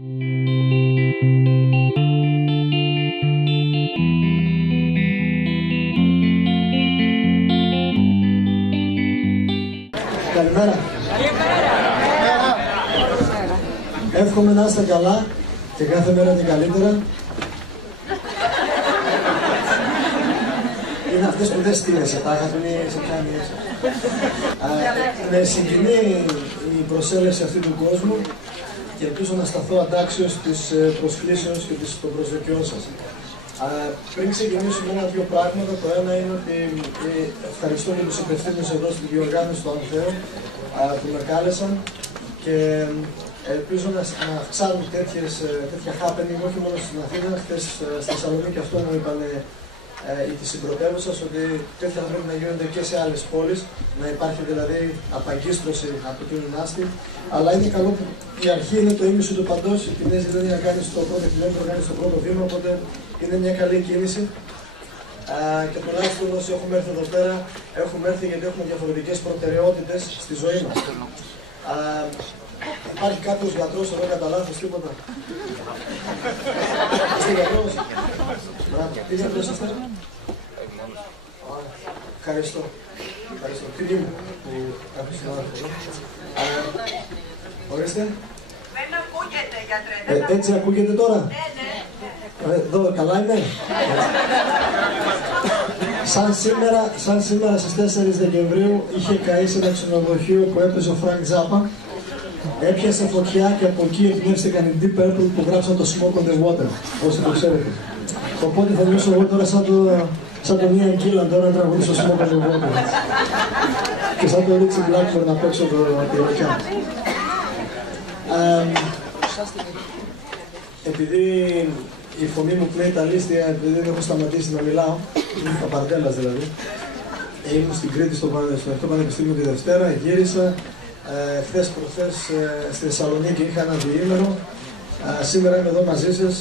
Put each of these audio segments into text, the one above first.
Καλημέρα. Εύχομαι να είστε καλά και κάθε μέρα είναι καλύτερα. Είναι αυτές που δεν στείνεσαι, τα είναι σε πιάνει έτσι. Με συγκινεί η προσέλευση αυτή του κόσμου και ελπίζω να σταθώ αντάξιος της προσκλήσεως και των προσδοκιών σας. Πριν ξεκινήσουμε ένα-δύο πράγματα, το ένα είναι ότι ευχαριστώ και τους υπευθύνους εδώ στην διοργάνωση του Ανθέου που με κάλεσαν και ελπίζω να αυξάνουν τέτοια happening όχι μόνο στην Αθήνα. Χθες στη Θεσσαλονίκη αυτό μου είπαν τη συμπρωτεύουσα ότι τέτοια θα πρέπει να γίνονται και σε άλλες πόλεις, να υπάρχει δηλαδή απαγκίστρωση από την άστη. Αλλά είναι καλό που η αρχή είναι το ίμιση του παντός, η Νέα Ζηλανδία κάνει στο πρώτο χιλιόμετρο, κάνει στο πρώτο βήμα, οπότε είναι μια καλή κίνηση. Και τουλάχιστον όσοι έχουμε έρθει εδώ πέρα, έχουμε έρθει γιατί έχουμε διαφορετικές προτεραιότητες στη ζωή μας. Υπάρχει κάποιος γιατρός εδώ κατά λάθος, τίποτα? Είστε γιατρός? Τι γιατρός είστε? Ευχαριστώ. Τιμή μου που κάποιος είναι άνθρωπος. Ορίστε. Δεν ακούγεται, γιατρέ. Έτσι ακούγεται τώρα? Ναι. Εδώ καλά είμαι? Σαν σήμερα στις 4 Δεκεμβρίου είχε καεί σε ένα ξενοδοχείο που έπαιζε ο Φρανκ Ζάπα. Έπιασε φωτιά και από εκεί εμπνεύστηκαν οι Deep Purple που γράψαν το Smoke on the Water, όσοι το ξέρετε. Οπότε θα νιώσω εγώ τώρα σαν τον Ian Gillan τώρα να τραγουδήσω Smoke on the Water. Και σαν τον Richie Blackmore να παίξω το τηλεκιά. Επειδή η φωνή μου κλαίει τα λίστια, επειδή δεν έχω σταματήσει να μιλάω, είμαι παπαρτέλας δηλαδή. Ήμουν στην Κρήτη στο Πανεπιστήμιο τη Δευτέρα, γύρισα. Χθες προχθές στη Θεσσαλονίκη είχα ένα διήμερο. Σήμερα είμαι εδώ μαζί σας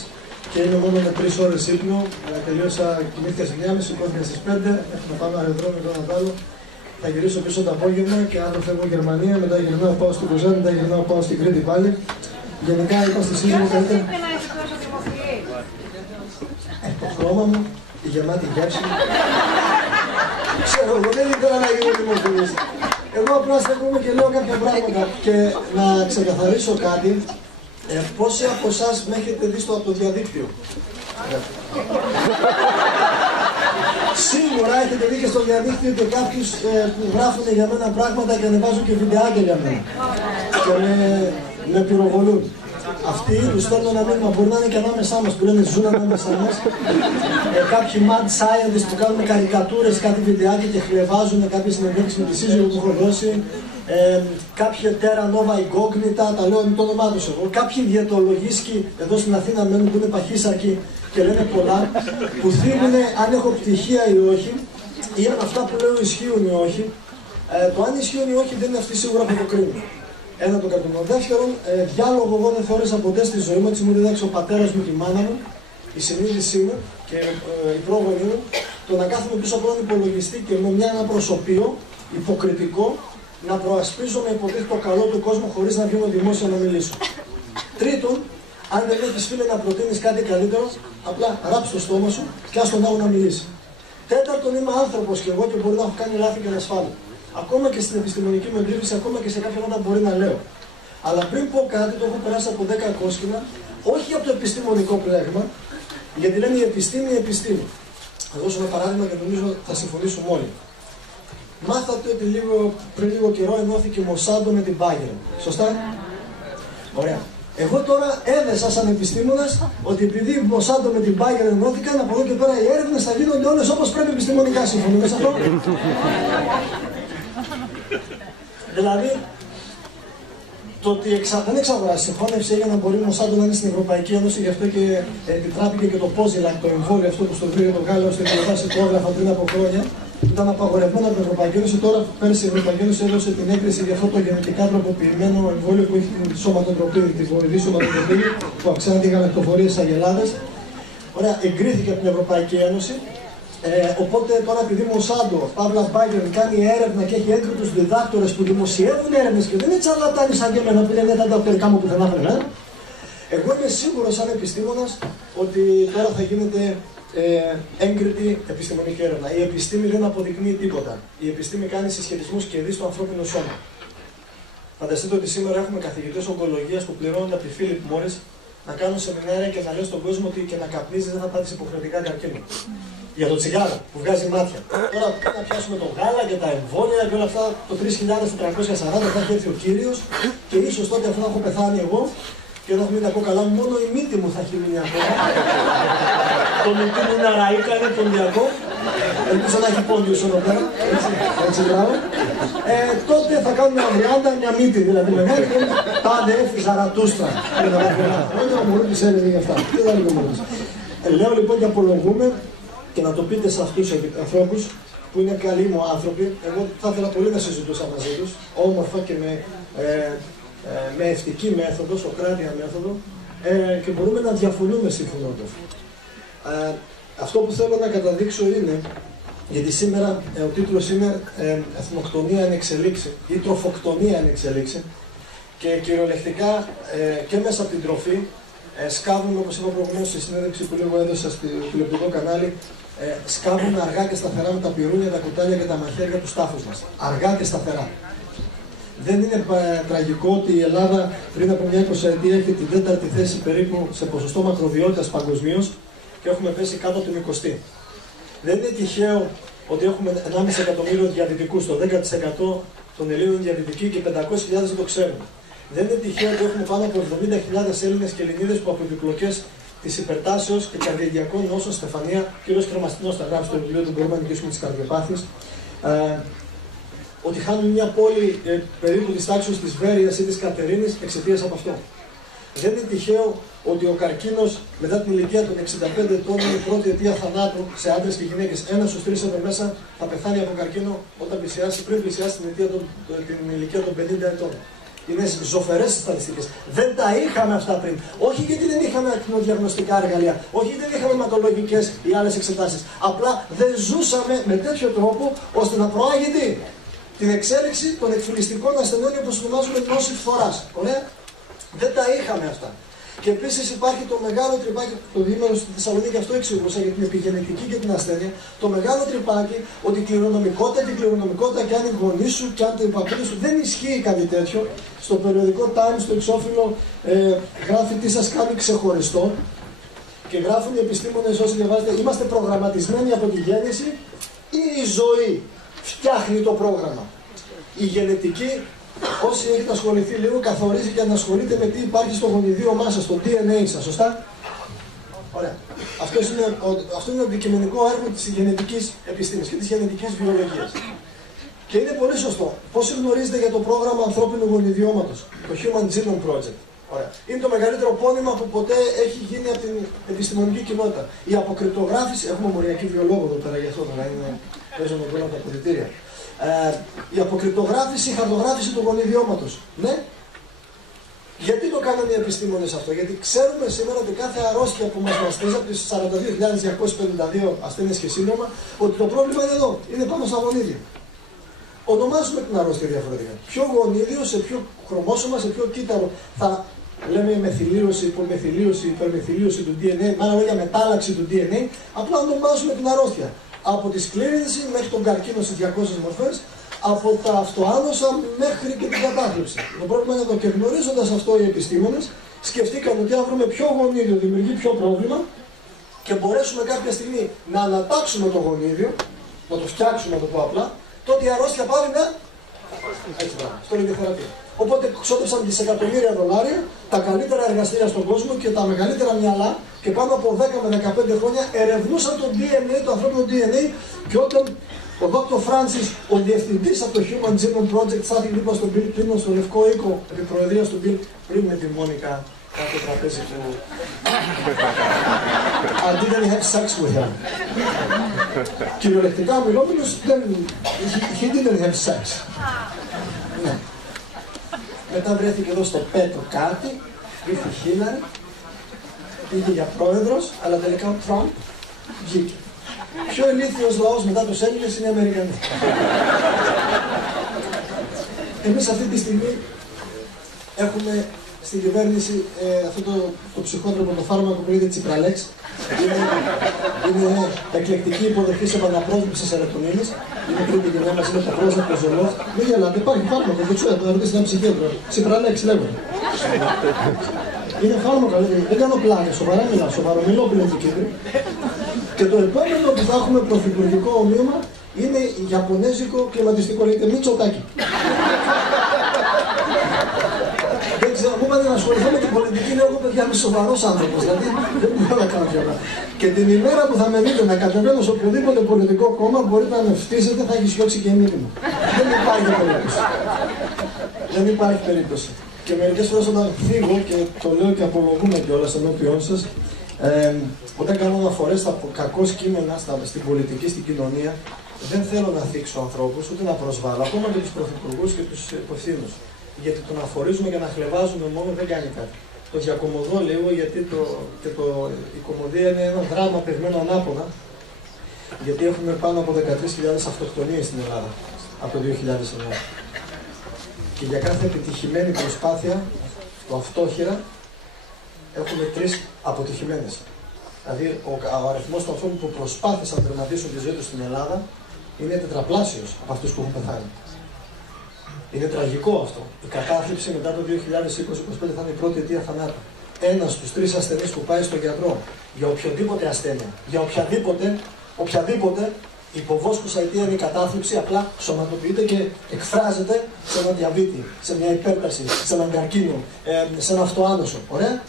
και είμαι μόνο με 3 ώρες ύπνο. Τελείωσα, κοιμήθηκα στις 9.30, σηκώθηκα στις 5. Έχουμε πάμε αεροδρόμιο και να άλλο. Θα γυρίσω πίσω το απόγευμα και αύριο φεύγω Γερμανία. Μετά γυρνάω, πάω στην Κοζάνη, μετά γυρνάω, πάω στην Κρήτη πάλι. Γενικά είπα στη σύζυγο καλύτερα. Το χρώμα μου, η γεμάτη γεύση. Ξέρω, δεν ήθελα να γίνω δημοφιλής. Εγώ απλά στεκόμαι και λέω κάποια πράγματα και να ξεκαθαρίσω κάτι. Πόσοι από εσάς με έχετε δει από το διαδίκτυο? Σίγουρα έχετε δει και στο διαδίκτυο και κάποιους που γράφουν για μένα πράγματα και ανεβάζουν και βιντεάκια για μένα. Και με πυροβολούν. Αυτοί τους στέλνουν ένα μήνυμα, μπορεί να είναι και ανάμεσά μας, που λένε ζουν ανάμεσά μας. Κάποιοι mad scientists που κάνουν καρικατούρες, κάτι βιντεάκια και χλεβάζουν κάποιες συνεντεύξεις με τη σύζυγο που έχω δώσει. Κάποιοι Terra Nova Incognita, τα λέω με το όνομά τους εγώ. Κάποιοι διαιτολογίσκοι εδώ στην Αθήνα μένουν που είναι παχύσακοι και λένε πολλά, που θίγουν αν έχω πτυχία ή όχι, ή αν αυτά που λέω ισχύουν ή όχι. Το αν ισχύουν ή όχι δεν είναι αυτοί σίγουρα που το κρίνουν. Ένα το κρατούμενο. Δεύτερον, διάλογο εγώ δεν θεώρησα ποτέ στη ζωή μου, έτσι μου δίδαξε ο πατέρας μου, τη μάνα μου, η συνείδησή μου και η πρόγονή μου, το να κάθομαι πίσω από έναν υπολογιστή και με ένα προσωπείο υποκριτικό να προασπίζομαι υποτίθεται το καλό του κόσμου χωρίς να βγαίνω δημόσια να μιλήσω. Τρίτον, αν δεν έχεις φίλε να προτείνεις κάτι καλύτερο, απλά ράψε το στόμα σου και ας τον άλλο να μιλήσει. Τέταρτον, είμαι άνθρωπος και εγώ και μπορεί να έχω κάνει λάθη και να σφάλω. Ακόμα και στην επιστημονική μου εμπλήρωση, ακόμα και σε κάποια πράγματα μπορεί να λέω. Αλλά πριν πω κάτι, το έχω περάσει από 10 κόσκινα, όχι από το επιστημονικό πλέγμα, γιατί λένε η επιστήμη, η επιστήμη. Θα δώσω ένα παράδειγμα και νομίζω θα συμφωνήσουμε όλοι. Μάθατε ότι πριν λίγο καιρό ενώθηκε η Μοσάντο με την Bayern. Σωστά? Ωραία. Εγώ τώρα έδεσα σαν επιστήμονας ότι επειδή η Μοσάντο με την Bayern ενώθηκαν, από εδώ και πέρα οι έρευνες θα γίνονται όλες όπως πρέπει επιστημονικά. Συμφωνούμε σε αυτό? Δηλαδή, το ότι δεν εξαγοράσει συγχώνευση για να μπορεί ο Μοσάντο να είναι στην Ευρωπαϊκή Ένωση, γι' αυτό και επιτράπηκε και το Πόζιλακ, το εμβόλιο αυτό που στο βρήκε το Γάλλο στην Ευρωπαϊκή υπόγραφα πριν από χρόνια. Ήταν απαγορευμένο από την Ευρωπαϊκή Ένωση. Τώρα πέρσι η Ευρωπαϊκή Ένωση έδωσε την έγκριση για αυτό το γενετικά τροποποιημένο εμβόλιο που έχει τη σωματοτροπίνη, τη βοηθή σωματοτροπίνη, που αυξάνει τη γαλακτοφορία στι αγελάδες. Ωραία, εγκρίθηκε από την Ευρωπαϊκή Ένωση. Οπότε τώρα επειδή η Μοσάντο, Παύλα Bayern, κάνει έρευνα και έχει έγκριτους διδάκτορες που δημοσιεύουν έρευνες και δεν είναι τσαρλατάνοι σαν και εμένα που λένε τα διδακτορικά μου πουθενά φρενά. Εγώ είμαι σίγουρος σαν επιστήμονας ότι τώρα θα γίνεται έγκριτη επιστημονική έρευνα. Η επιστήμη δεν αποδεικνύει τίποτα. Η επιστήμη κάνει συσχετισμούς και δει στο ανθρώπινο σώμα. Φανταστείτε ότι σήμερα έχουμε καθηγητές ογκολογίας που πληρώνονται από τη Φίλιπ Μόρις να κάνουν σεμινάρια και να λένε στον κόσμο ότι και να καπνίζει δεν θα πάθεις υποχρεωτικά καρκίνο. Για το τσιγάρο που βγάζει μάτια. Τώρα να πιάσουμε το γάλα και τα εμβόλια και όλα αυτά το 3440 θα έχει έρθει ο Κύριος και ίσως τότε αυτό να έχω πεθάνει εγώ και να έχω μείνει από καλά, μόνο η μύτη μου θα έχει μείνει ακόμα. Το μύτη μου είναι αραΐκα, είναι ποντιακό. Ελπίζω να έχει πόντιος εδώ πέρα. Έτσι μπράβο. Τότε θα κάνουμε αγριάντα μια μύτη, δηλαδή μεγάλη και πάντα έφυγε Ζαρατούστρα. Όχι ο Μουρούτης έλεγε γι' αυτά. Τι θα λέγει ο Μουρούτης. Λέω λοιπόν και απολογούμε και να το πείτε σε αυτούς τους ανθρώπους που είναι καλοί μου άνθρωποι. Εγώ θα ήθελα πολύ να συζητούσα μαζί τους, όμορφα και με ευτική μέθοδο, σοκράτια μέθοδο, και μπορούμε να διαφωνούμε συμφωνώντας. Αυτό που θέλω να καταδείξω είναι, γιατί σήμερα ο τίτλος είναι «Εθνοκτονία εν εξελίξη» ή «Τροφοκτονία εν εξελίξη» και κυριολεκτικά και μέσα από την τροφή σκάβουν, όπως είπα προηγουμένως στη συνέντευξη που λίγο έδωσα στο τηλεοπτικό κανάλι, σκάβουν αργά και σταθερά με τα πυρούνια, τα κουτάλια και τα μαχαίρια τους τάφους μας. Αργά και σταθερά. Δεν είναι τραγικό ότι η Ελλάδα πριν από μια 20ετία έχει την 4η θέση περίπου σε ποσοστό μακροβιότητας παγκοσμίως και έχουμε πέσει κάτω από την 20η. Δεν είναι τυχαίο ότι έχουμε 1,5 εκατομμύριο διαβητικούς, το 10% των Ελλήνων διαβητικοί και 500.000 δεν το ξέρουν. Δεν είναι τυχαίο ότι έχουμε πάνω από 70.000 Έλληνες και Ελληνίδες που από επιπλοκές της υπερτάσεως και καρδιαγγειακών νόσων, Στεφανία, κ. Κρεμαστινός θα γράψει στο βιβλίο του, μπορούμε να νικήσουμε τις καρδιοπάθειες, ότι χάνουν μια πόλη περίπου της τάξης της Βέρειας ή της Κατερίνης εξαιτίας από αυτό. Δεν είναι τυχαίο ότι ο καρκίνος μετά την ηλικία των 65 ετών είναι η πρώτη αιτία θανάτου σε άντρες και γυναίκες. Ένας στους 3 εδώ μέσα θα πεθάνει από καρκίνο πριν πλησιάσει την ηλικία των 50 ετών. Είναι ζωφερές οι στατιστικές. Δεν τα είχαμε αυτά πριν. Όχι γιατί δεν είχαμε ακτινοδιαγνωστικά εργαλεία, όχι γιατί δεν είχαμε αιματολογικές ή άλλες εξετάσεις. Απλά δεν ζούσαμε με τέτοιο τρόπο ώστε να προάγει την εξέλιξη των εκφυλιστικών ασθενών όπως ονομάζουμε νόση φθοράς. Ωραία. Δεν τα είχαμε αυτά. Και επίσης υπάρχει το μεγάλο τρυπάκι, το διήμερο στη Θεσσαλονίκη, αυτό εξηγούσα για την επιγενετική και την ασθένεια, το μεγάλο τρυπάκι ότι η κληρονομικότητα και αν οι γονείς σου και αν το υπαππούδες σου δεν ισχύει κάτι τέτοιο. Στο περιοδικό Times, στο εξώφυλλο, γράφει τι σας κάνει ξεχωριστό και γράφουν οι επιστήμονες όσοι διαβάζετε, είμαστε προγραμματισμένοι από τη γέννηση ή η ζωή φτιάχνει το πρόγραμμα. Η γενετική, όσοι έχετε ασχοληθεί λίγο, καθορίζει και ανασχολείται με τι υπάρχει στο γονιδίωμά σας, στο DNA σας, σωστά? Ωραία. Αυτό είναι το αντικειμενικό έργο της γενετικής επιστήμης και της γενετικής βιολογίας. Και είναι πολύ σωστό. Πόσοι γνωρίζετε για το πρόγραμμα ανθρώπινου γονιδιώματος, το Human Genome Project? Ωραία. Είναι το μεγαλύτερο πόνημα που ποτέ έχει γίνει από την επιστημονική κοινότητα. Η αποκρυπτογράφηση, έχουμε μοριακή βιολόγο εδώ πέρα γι' αυτό, παίζουμε όλα τα αποδυτήρια. Η αποκρυπτογράφηση, η χαρτογράφηση του γονιδιώματος. Ναι. Γιατί το κάνανε οι επιστήμονες αυτό? Γιατί ξέρουμε σήμερα ότι κάθε αρρώστια που μας μαστίζει από τις 42.252 ασθένειες και σύντομα, ότι το πρόβλημα είναι εδώ, είναι πάνω στα γονίδια. Ονομάζουμε την αρρώστια διαφορετικά. Ποιο γονίδιο, σε ποιο χρωμόσωμα, σε ποιο κύτταρο θα λέμε μεθυλίωση, υπομεθυλίωση, υπερμεθυλίωση του DNA, μάλλον λόγια μετάλλαξη του DNA, απλά ονομάζουμε την αρρώστια. Από τη σκλήρυνση μέχρι τον καρκίνο σε 200 μορφές, από τα αυτοάνωσα μέχρι και την κατάθλιψη. Το πρόβλημα είναι εδώ και γνωρίζοντας αυτό οι επιστήμονες, σκεφτήκαν ότι αν βρούμε ποιο γονίδιο δημιουργεί ποιο πρόβλημα και μπορέσουμε κάποια στιγμή να ανατάξουμε το γονίδιο, να το φτιάξουμε, να το πω απλά, τότε η αρρώστια πάλι να. Έτσι πράγμα, στο ραδιοθεραπεία. Οπότε ξόδεψαν δισεκατομμύρια δολάρια, τα καλύτερα εργαστήρια στον κόσμο και τα μεγαλύτερα μυαλά και πάνω από 10 με 15 χρόνια ερευνούσαν το DNA, το ανθρώπινο DNA, και όταν ο Dr. Francis, ο διευθυντής από το Human Genome Project, θα την είπα στον Bill Clinton, στο Λευκό Οίκο, επί προεδρίας του Bill, πριν με τη Μόνικα, κάτω τραπέζι του. I didn't have sex with her. Κυριολεκτικά μιλώμενος, he didn't have sex. Ναι. Μετά βρέθηκε εδώ στο πέτο κάτι, ήρθε η Χίλαρη, πήγε για πρόεδρος, αλλά τελικά ο Τραμπ βγήκε. Πιο ηλίθιος λαός μετά τους Έλληνες είναι οι Αμερικανοί. Εμείς αυτή τη στιγμή έχουμε στην κυβέρνηση αυτό το ψυχότροπο, το φάρμακο που λέγεται Τσιπραλέξ. Είναι εκλεκτική υποδοχή σε επαναπρόσληψη σερωτονίνης. Είναι τρίτη γενιά μας, είναι το πρόσωπο ζωλός. Μην γελάτε, υπάρχει φάρμακο, δεν ξέρω, να ρωτήσει έναν ψυχίατρο. Τσιπραλέξ λέγονται. Είναι φάρμακα, δεν κάνω πλάκα, σοβαρά μιλάω, σοβαρό μιλώ πλέον του Κύπρου. Και το επόμενο που θα έχουμε πρωθυπουργικό ομοίωμα είναι Ιαπωνέζικο κλιματιστικό, λέγεται Μητσοτάκη. Δεν ξέρω, μου είπατε να ασχοληθώ με την πολιτική, λέω εγώ παιδιά είμαι σοβαρός άνθρωπος, δηλαδή δεν μπορώ να κάνω πια. Και την ημέρα που θα με δείτε να κατεβαίνω σε οποιοδήποτε πολιτικό κόμμα, μπορείτε να με φτύσετε, θα έχει σιώξει και μήνυμα. Δεν υπάρχει περίπτωση. Δεν υπάρχει περίπτωση. Και μερικές φορές όταν φύγω, και το λέω και απολογούμε κιόλας ενώπιόν σας, όταν κάνω αναφορές στα κακώς κείμενα στην πολιτική, στην κοινωνία, δεν θέλω να θίξω ανθρώπους, ούτε να προσβάλλω, ακόμα και τους πρωθυπουργούς και τους υπευθύνους. Γιατί το να αφορίζουμε και να χλεβάζουμε μόνο δεν κάνει κάτι. Το διακομωδώ λίγο, γιατί η κομμωδία είναι ένα δράμα παιγμένο ανάποδα, γιατί έχουμε πάνω από 13.000 αυτοκτονίες στην Ελλάδα από το 2009. Και για κάθε επιτυχημένη προσπάθεια, το αυτόχειρα, έχουμε 3 αποτυχημένες. Δηλαδή, ο αριθμός των ανθρώπων που προσπάθησαν να τερματίσουν τη ζωή τους στην Ελλάδα είναι τετραπλάσιος από αυτούς που έχουν πεθάνει. Είναι τραγικό αυτό. Η κατάθλιψη μετά το 2020-2025 θα είναι η πρώτη αιτία θανάτου. Ένας στους 3 ασθενείς που πάει στον γιατρό για οποιοδήποτε ασθένεια, για οποιαδήποτε, η υποβόσκουσα αιτία είναι η κατάθλιψη, απλά σωματοποιείται και εκφράζεται σε έναν διαβήτη, σε μια υπέρταση, σε έναν καρκίνο, σε ένα αυτοάνωσο. Ωραία.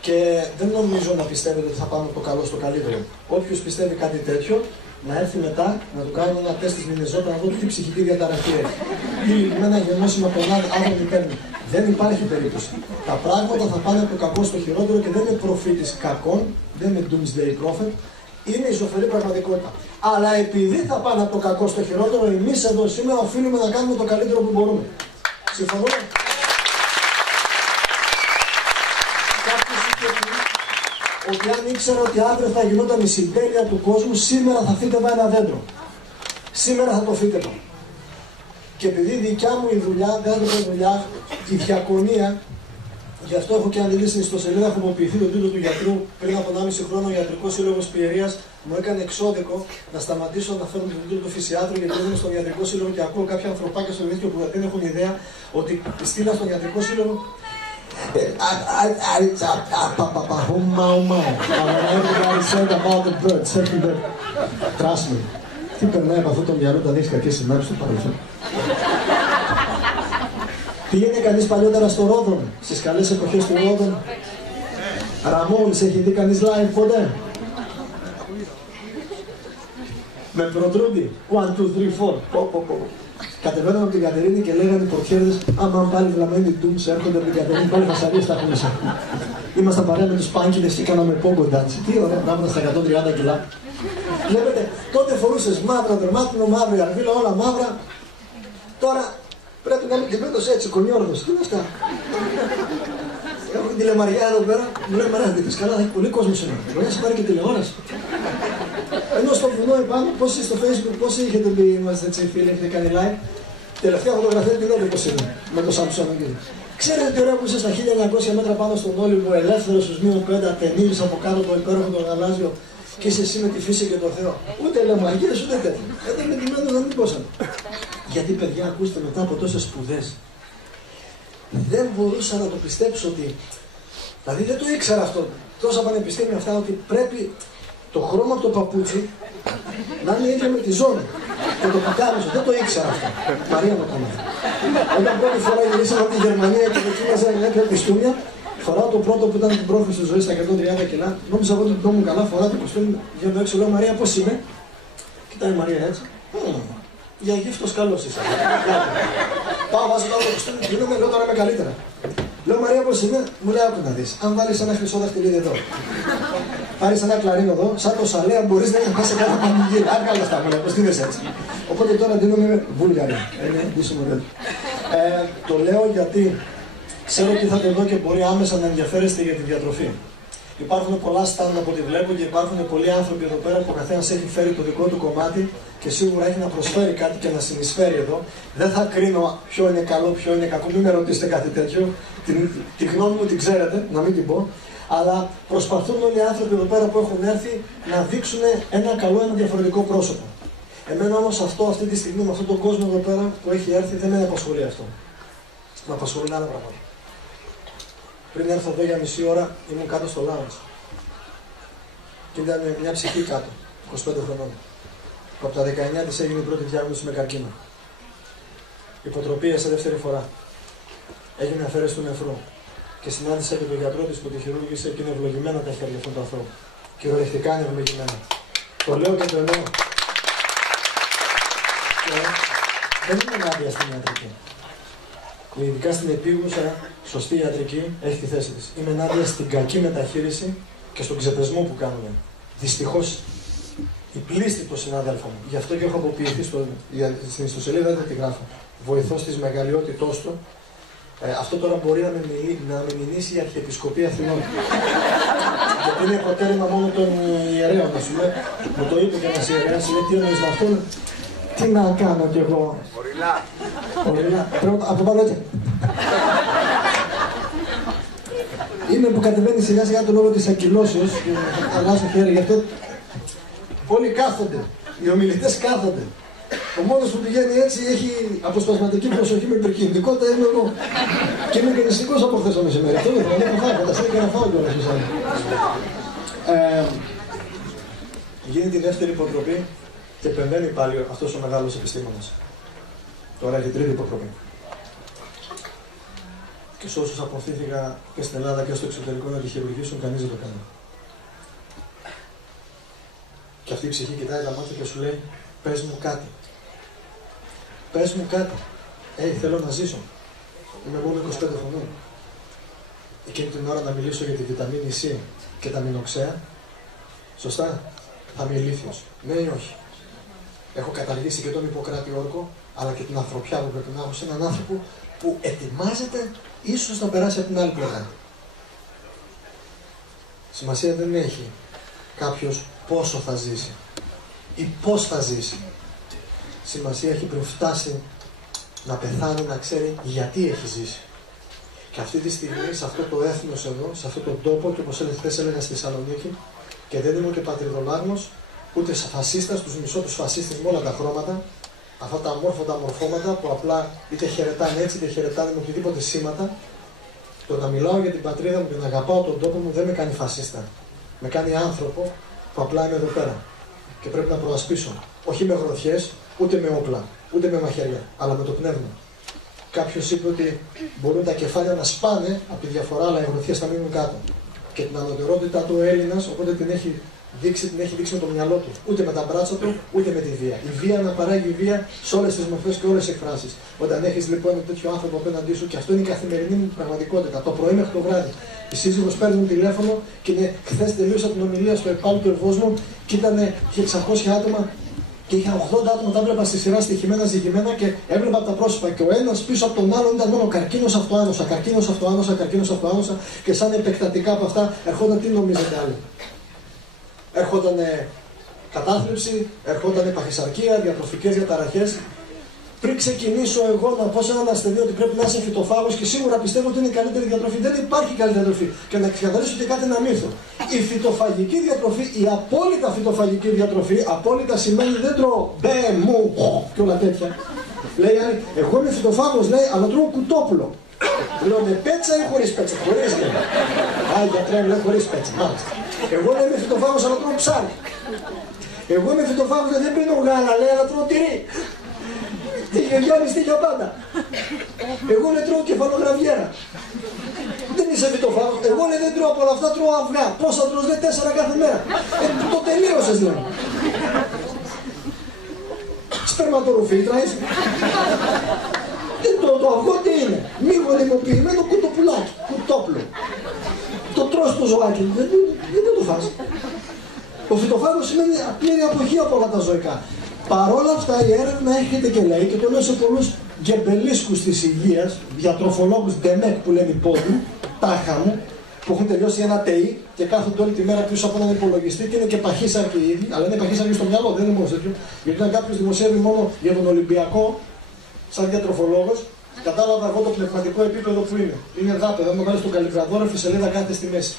Και δεν νομίζω να πιστεύετε ότι θα πάμε από το καλό στο καλύτερο. Όποιος πιστεύει κάτι τέτοιο, να έρθει μετά να του κάνουμε ένα τεστ της Μινεζότα να δω τι ψυχική διαταραχή έχει. Ή με ένα γεννόσημα από τον άλλο παίρνει. Δεν υπάρχει περίπτωση. Τα πράγματα θα πάνε από το κακό στο χειρότερο και δεν είναι προφήτης κακών, δεν είναι doomsday prophet, είναι η ζωφερή πραγματικότητα. Αλλά επειδή θα πάνε από το κακό στο χειρότερο, εμείς εδώ σήμερα οφείλουμε να κάνουμε το καλύτερο που μπορούμε. Συμφωνούμε? Ότι αν ήξερα ότι αύριο θα γινόταν η συντέλεια του κόσμου, σήμερα θα φύτευα ένα δέντρο. Σήμερα θα το φύτευα. Και επειδή η δικιά μου η δουλειά, δεν είναι δουλειά, η διακονία, γι' αυτό έχω και αντιλήσει στην ιστοσελίδα, έχω χρησιμοποιηθεί τον τίτλο του γιατρού πριν από 1,5 χρόνο. Ο Ιατρικός Σύλλογος Πιερίας μου έκανε εξώδικο να σταματήσω να φέρνω τον τίτλο του φυσιάτρου, γιατί είμαι στον Ιατρικό Σύλλογο και ακούω κάποια ανθρωπάκια στο δίκτυο που δεν έχουν ιδέα ότι στείλα στον Ιατρικό Σύλλογο. Τι περνάει από αυτό το μυαλό όταν έχεις κακές ημέρες στο παρελθόν. Πήγαινε κανείς παλιότερα στο Ρόδον, στις καλές εποχές του Ρόδον. Ραμόνς, έχει δει κανείς live ποτέ? Με προτρούντι, 1, 2, 3, 4. Κατεβαίναμε από την Κατερίνη και λέγανε οι πορτιέρδες, άμα πάλι βλαμμένοι ντουμς έρχονται από την Κατερίνη, πάλι φασαρίες τα έχουν μέσα. Ήμασταν παρέα με τους πάνκιδες και κάναμε πόγκο ντάντσι. Τι ωραία πράγματα στα 130 κιλά. Βλέπετε, τότε φορούσες μαύρα, δερμάτινο, μαύρη αρβίλα, όλα μαύρα. Τώρα πρέπει να είμαι ντυμένος έτσι, κονιόρδος. Τι είναι αυτά? Έχω την τηλεμαριά εδώ πέρα, μου λέει μαριά, δείτε καλά, θα έχει πολύ κόσμο σήμερα. Μπορεί να σε πάρει και τηλεόραση. Ενώ στο βουνό επάνω, πόσοι στο Facebook, πόσοι είχετε πει, είμαστε έτσι φίλοι, έχετε κάνει live. Τελευταία φωτογραφία την είδατε πώς είναι, με το Samsung. Ξέρετε τι ωραία που είσαι στα 1900 μέτρα πάνω στον Όλυμπο, ελεύθερος στους -5, ατενίζεις από κάτω το υπέροχο το γαλάζιο και είσαι εσύ με τη φύση και το Θεό. Ούτε λεμαργίες, ούτε τέτοια. Ήταν με ντυμένος να μην πόσαν. Γιατί παιδιά, ακούστε, μετά από τόσες σπουδές, δεν μπορούσα να το πιστέψω ότι. Δηλαδή δεν το ήξερα αυτό. Τόσα πανεπιστήμια αυτά ότι πρέπει το χρώμα από το παπούτσι να είναι ίδιο με τη ζώνη. Και το πιτάμισο, δεν το ήξερα αυτό. Μαρία μου το μάθει. Όταν πρώτη φορά γυρίσαμε από τη Γερμανία και δοκίμαζα μια πιστούμια, φοράω το πρώτο που ήταν την πρόθεση στη ζωή στα 130 κιλά. Νόμιζα εγώ ότι το μου καλά, φοράω το κοστούμι, βγαίνω έξω, λέω Μαρία, πώς είμαι? Κοιτάει η Μαρία έτσι. Για γύφτος καλός είσαι. Πάω, βάζω το άλλο κοστούμι, γίνομαι, λέω τώρα είμαι καλύτερα. Λέω Μαρία, πώς είναι? Μου λέει άκου να δεις. Αν βάλεις ένα χρυσό δαχτυλίδι εδώ, πάρεις ένα κλαρίνο εδώ, σαν το σαλέα μπορείς να πας σε κάθε πανηγύρι. Αν καλά αυτά μου λέει, πώς τι δες έτσι. Οπότε τώρα δίνομαι Βούλγαρη. Είναι πίσω μοντέλο. Το λέω γιατί ξέρω ότι θα το δω και μπορεί άμεσα να ενδιαφέρεστε για τη διατροφή. Υπάρχουν πολλά στάντα από ό,τι βλέπω και υπάρχουν πολλοί άνθρωποι εδώ πέρα που ο καθένας έχει φέρει το δικό του κομμάτι και σίγουρα έχει να προσφέρει κάτι και να συνεισφέρει εδώ. Δεν θα κρίνω ποιο είναι καλό, ποιο είναι κακό, μην με ρωτήσετε κάτι τέτοιο. Τη γνώμη μου την ξέρετε, να μην την πω. Αλλά προσπαθούν όλοι οι άνθρωποι εδώ πέρα που έχουν έρθει να δείξουν ένα καλό, ένα διαφορετικό πρόσωπο. Εμένα όμως αυτή τη στιγμή, με αυτόν τον κόσμο εδώ πέρα που έχει έρθει, δεν με απασχολεί αυτό. Με απασχολούν άλλα πράγματα. Πριν έρθω εδώ για μισή ώρα ήμουν κάτω στο lounge. Και ήταν μια ψυχή κάτω, 25 χρονών. Που από τα 19 της έγινε η πρώτη διάγνωση με καρκίνο. Υποτροπία σε δεύτερη φορά. Έγινε αφαίρεση του νεφρού. Και συνάντησα και τον γιατρό της που τη χειρούργησε και είναι ευλογημένα τα χέρια αυτού του ανθρώπου. Κυριολεκτικά είναι ευλογημένα. Το λέω και το λέω. Και δεν είμαι ενάντια στην ιατρική. Ειδικά στην επίγουσα, σωστή ιατρική έχει τη θέση της. Είμαι ενάντια στην κακή μεταχείριση και στον ξεπεσμό που κάνουμε. Δυστυχώς, η πλήστη των συνάδελφων μου. Γι' αυτό και έχω αποποιηθεί στην ιστοσελίδα, δεν τη γράφω. Βοηθός της μεγαλειότητός του. Αυτό τώρα μπορεί να με μηνύσει η Αρχιεπισκοπή Αθηνών. Γιατί είναι προτέρημα μόνο των ιερέων, ας πούμε. Μου το είπε και ένας ιερέας, λέει τι εννοείς με αυτό. Τι να κάνω κι εγώ. Οριλά. Πρέπει να το πάρω έτσι. Είναι που κατεβαίνει σιγά σιγά τον λόγο της ακυλώσεως και αλλάζω χέρι. Γι' αυτό όλοι κάθονται. Οι ομιλητές κάθονται. Ο μόνος που πηγαίνει έτσι έχει αποσπασματική προσοχή με υπερκινητικότητα είμαι εγώ. Και είμαι και νηστικός από χθες το μεσημέρι. Αυτό δεν θέλω να φάω. Φανταστείτε και να φάω κιόλας τους άλλους. Γίνει τη δεύτερη υποτροπή και επεμβαίνει πάλι αυτός ο μεγάλος επιστήμονας. Τώρα έχει τρίτη υποτροπή. Και σε όσους αποθήθηκα και στην Ελλάδα και στο εξωτερικό να τη χειρουργήσουν, κανείς δεν το κάνει. Και αυτή η ψυχή κοιτάει τα μάτια και σου λέει: πες μου κάτι. Πες μου κάτι. Θέλω να ζήσω. Είμαι μόνο 25 χρονών. Εκείνη την ώρα να μιλήσω για τη βιταμίνη C και τα μηνοξέα. Σωστά. Θα είμαι ηλίθιος. Ναι ή όχι. Έχω καταργήσει και τον Ιπποκράτη όρκο, αλλά και την ανθρωπιά που πρέπει να έχω σε έναν άνθρωπο που ετοιμάζεται ίσως να περάσει από την άλλη πλευρά. Σημασία δεν έχει κάποιος πόσο θα ζήσει ή πώς θα ζήσει. Σημασία έχει πριν φτάσει να πεθάνει, να ξέρει γιατί έχει ζήσει. Και αυτή τη στιγμή, σε αυτό το έθνος εδώ, σε αυτόν τον τόπο, και όπως χθες έλεγα στη Θεσσαλονίκη, και δεν είμαι και πατριδολάγνος, ούτε φασίστας, τους μισώ τους φασίστες με όλα τα χρώματα, αυτά τα αμόρφωτα μορφώματα που απλά είτε χαιρετάνε έτσι, είτε χαιρετάνε με οποιοδήποτε σήματα. Το να μιλάω για την πατρίδα μου και να αγαπάω τον τόπο μου δεν με κάνει φασίστα. Με κάνει άνθρωπο που απλά είμαι εδώ πέρα. Και πρέπει να προασπίσω. Όχι με γροθιές, ούτε με όπλα, ούτε με μαχαίρια, αλλά με το πνεύμα. Κάποιος είπε ότι μπορούν τα κεφάλια να σπάνε από τη διαφορά, αλλά οι γροθιές θα μείνουν κάτω. Και την ανωτερότητά του ο Έλληνας, οπότε την έχει δείξει με το μυαλό του. Ούτε με τα μπράτσα του, ούτε με τη βία. Η βία να παράγει βία σε όλες τις μορφές και όλες τις εκφράσεις. Όταν έχεις λοιπόν ένα τέτοιο άνθρωπο απέναντί σου, και αυτό είναι η καθημερινή μου πραγματικότητα, το πρωί μέχρι το βράδυ. Η σύζυγος παίρνει μου τηλέφωνο και είναι χθες τελείωσα την ομιλία στο ΕΠΑΛ του Ερβός μου και ήταν 600 άτομα. Και είχα 80 άτομα, τα έβλεπα στη σειρά στοιχημένα, ζυγημένα και έβλεπα από τα πρόσωπα. Και ο ένας πίσω από τον άλλον ήταν μόνο καρκίνος αυτοάνωσα, καρκίνος αυτοάνωσα, καρκίνος αυτοάνωσα. Και σαν επεκτατικά από αυτά ερχόταν, τι νομίζετε άλλοι. Έρχονταν κατάθλιψη, έρχονταν παχυσαρκία, διατροφικές διαταραχές. Πριν ξεκινήσω εγώ να πω σε έναν ασθενή ότι πρέπει να είσαι φυτοφάγος και σίγουρα πιστεύω ότι είναι η καλύτερη διατροφή. Δεν υπάρχει καλύτερη διατροφή. Και να ξεκαθαρίσω και κάτι ένα μύθο. Η φυτοφαγική διατροφή, η απόλυτα φυτοφαγική διατροφή, απόλυτα σημαίνει δεν τρώω μπε, μου και όλα τέτοια. Λέει, εγώ είμαι φυτοφάγος, λέει, αλλά τρώω κουτόπουλο. Λέω με πέτσα ή χωρίς πέτσα. Χωρίς λέει. Γιατρέ, λέω χωρίς πέτσα. Μάλιστα. Εγώ λέει είμαι φυτοφάγος, αλλά τρώω ψάρι. Εγώ είμαι φυτοφάγος, δεν πίνω γάλα, λέει, αλλά τρώω τυρί. Τι Γιάννης, τι για πάντα. Εγώ λέει τρώω κεφαλογραβιέρα. Δεν είσαι φυτοφάγος. Εγώ λέει δεν τρώω από όλα αυτά, τρώω αυγά. Πόσα τρως, λέει 4 κάθε μέρα. Το τελείωσες λέει. Σπερματοροφίλτρα είσαι. Το αυγό τι είναι. Μη γονιμοποιημένο κουτοπουλάκι. Κουτόπουλο. Το τρως το ζωάκι. Δεν το φας. Ο φυτοφάγος σημαίνει πλήρη αποχή από όλα τα ζωικά. Παρ' όλα αυτά η έρευνα έρχεται και λέει, και το λέω σε πολλούς γκεμπελίσκους της υγείας, διατροφολόγους ντεμεκ που λένε πόδι, τάχα μου, που έχουν τελειώσει ένα ΤΕΙ και κάθονται όλη τη μέρα πίσω από έναν υπολογιστή και είναι και παχύσαρκοι οι ίδιοι, αλλά είναι παχύσαρκοι στο μυαλό, δεν είναι μόνο τέτοιο. Γιατί όταν κάποιο δημοσιεύει μόνο για τον Ολυμπιακό, σαν διατροφολόγος, κατάλαβα εγώ το πνευματικό επίπεδο που είναι. Είναι δάπεδο, αν το βάλει στον Καλλικραδόρο, η σελίδα κάθεται στη μέση.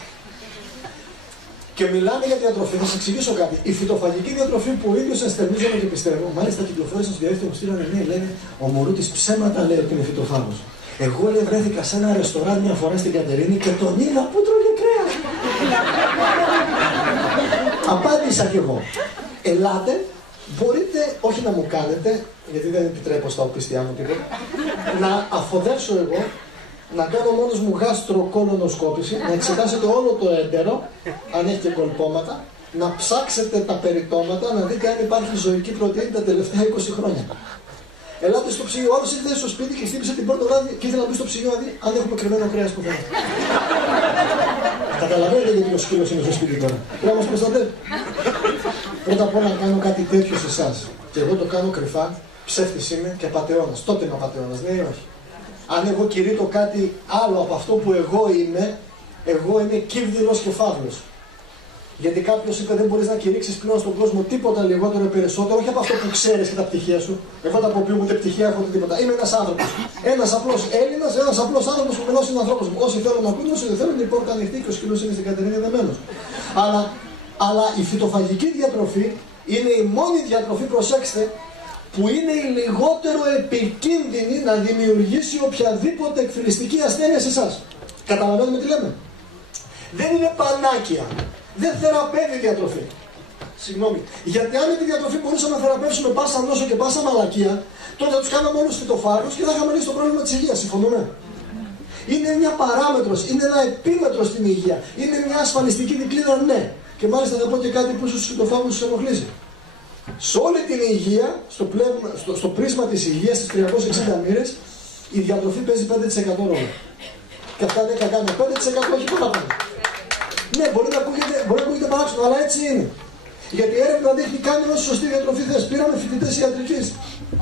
Και μιλάνε για διατροφή, θα σα εξηγήσω κάτι. Η φυτοφαγική διατροφή που ο ίδιο ενστερνίζομαι και πιστεύω, μάλιστα κυκλοφόρησαν στο διαδίκτυο, μου στείλανε ναι, λένε ο Μωρούτης ψέματα λέει ότι είναι φυτοφάγος. Εγώ λέει βρέθηκα σε ένα ρεστοράν μια φορά στην Κατερίνη και τον είδα που τρώγε κρέας. Απάντησα κι εγώ. Ελάτε, μπορείτε όχι να μου κάνετε, γιατί δεν επιτρέπω στα οπίστια μου τίποτα, να αφοδέσω εγώ, να κάνω μόνος μου γαστροκολονοσκόπηση, να εξετάσετε όλο το έντερο, αν έχει και κολπώματα, να ψάξετε τα περιτώματα, να δείτε αν υπάρχει ζωική πρωτεΐνη τα τελευταία 20 χρόνια. Ελάτε στο ψυγείο, όλος ήρθε στο σπίτι και χτύπησε την πρώτη βράδυ και ήθελα να μπει στο ψυγείο να δει αν έχουμε κρυμμένο κρέας πουθενά. Καταλαβαίνετε γιατί ο σκύλος είναι στο σπίτι τώρα. Πρέπει να μας προστατεύει. Πρώτα απ' όλα να κάνω κάτι τέτοιο σε εσάς. Και εγώ το κάνω κρυφά, ψεύτης είμαι και απατεώνας. Τότε είμαι απατεώνας, ναι ή όχι. Αν εγώ κηρύττω κάτι άλλο από αυτό που εγώ είμαι κύβδηλος και φαύλος. Γιατί κάποιος είπε δεν μπορείς να κηρύξεις πλέον στον κόσμο τίποτα λιγότερο ή περισσότερο, όχι από αυτό που ξέρεις και τα πτυχία σου. Εγώ τα αποποιούμε ούτε πτυχία έχω ούτε τίποτα. Είμαι ένας άνθρωπος. Ένας απλός Έλληνας, ένας απλός άνθρωπος που μιλάω στους ανθρώπους μου. Όσοι θέλουν να ακούν, όσοι δεν θέλουν, η πόρτα ανοιχτή και ο σκύλος είναι στην Κατερίνη δεμένος. Αλλά η φυτοφαγική διατροφή είναι η μόνη διατροφή, προσέξτε, που είναι η λιγότερο επικίνδυνη να δημιουργήσει οποιαδήποτε εκφυλιστική ασθένεια σε εσάς. Καταλαβαίνουμε τι λέμε. Δεν είναι πανάκια. Δεν θεραπεύει η διατροφή. Συγγνώμη. Γιατί αν με τη διατροφή μπορούσαμε να θεραπεύσουμε πάσα νόσο και πάσα μαλακία, τότε θα τους κάναμε όλους φυτοφάγους και θα είχαμε λύσει το πρόβλημα της υγείας. Συμφωνούμε. Είναι μια παράμετρος, είναι ένα επίμετρο στην υγεία. Είναι μια ασφαλιστική δικλίδα, ναι. Και μάλιστα θα πω και κάτι που στους φυτοφάγους τους ενοχλήσει. Σε όλη την υγεία, στο πρίσμα της υγείας, στις 360 μοίρες, η διατροφή παίζει 5% ρόλο. Και αυτά δεν θα κάνουμε 5%, όχι παραπάνω. Ναι, μπορεί να ακούγεται παράξενο, αλλά έτσι είναι. Γιατί η έρευνα δείχνει κάνει όσο σωστή διατροφή θες. Πήραμε φοιτητές ιατρικής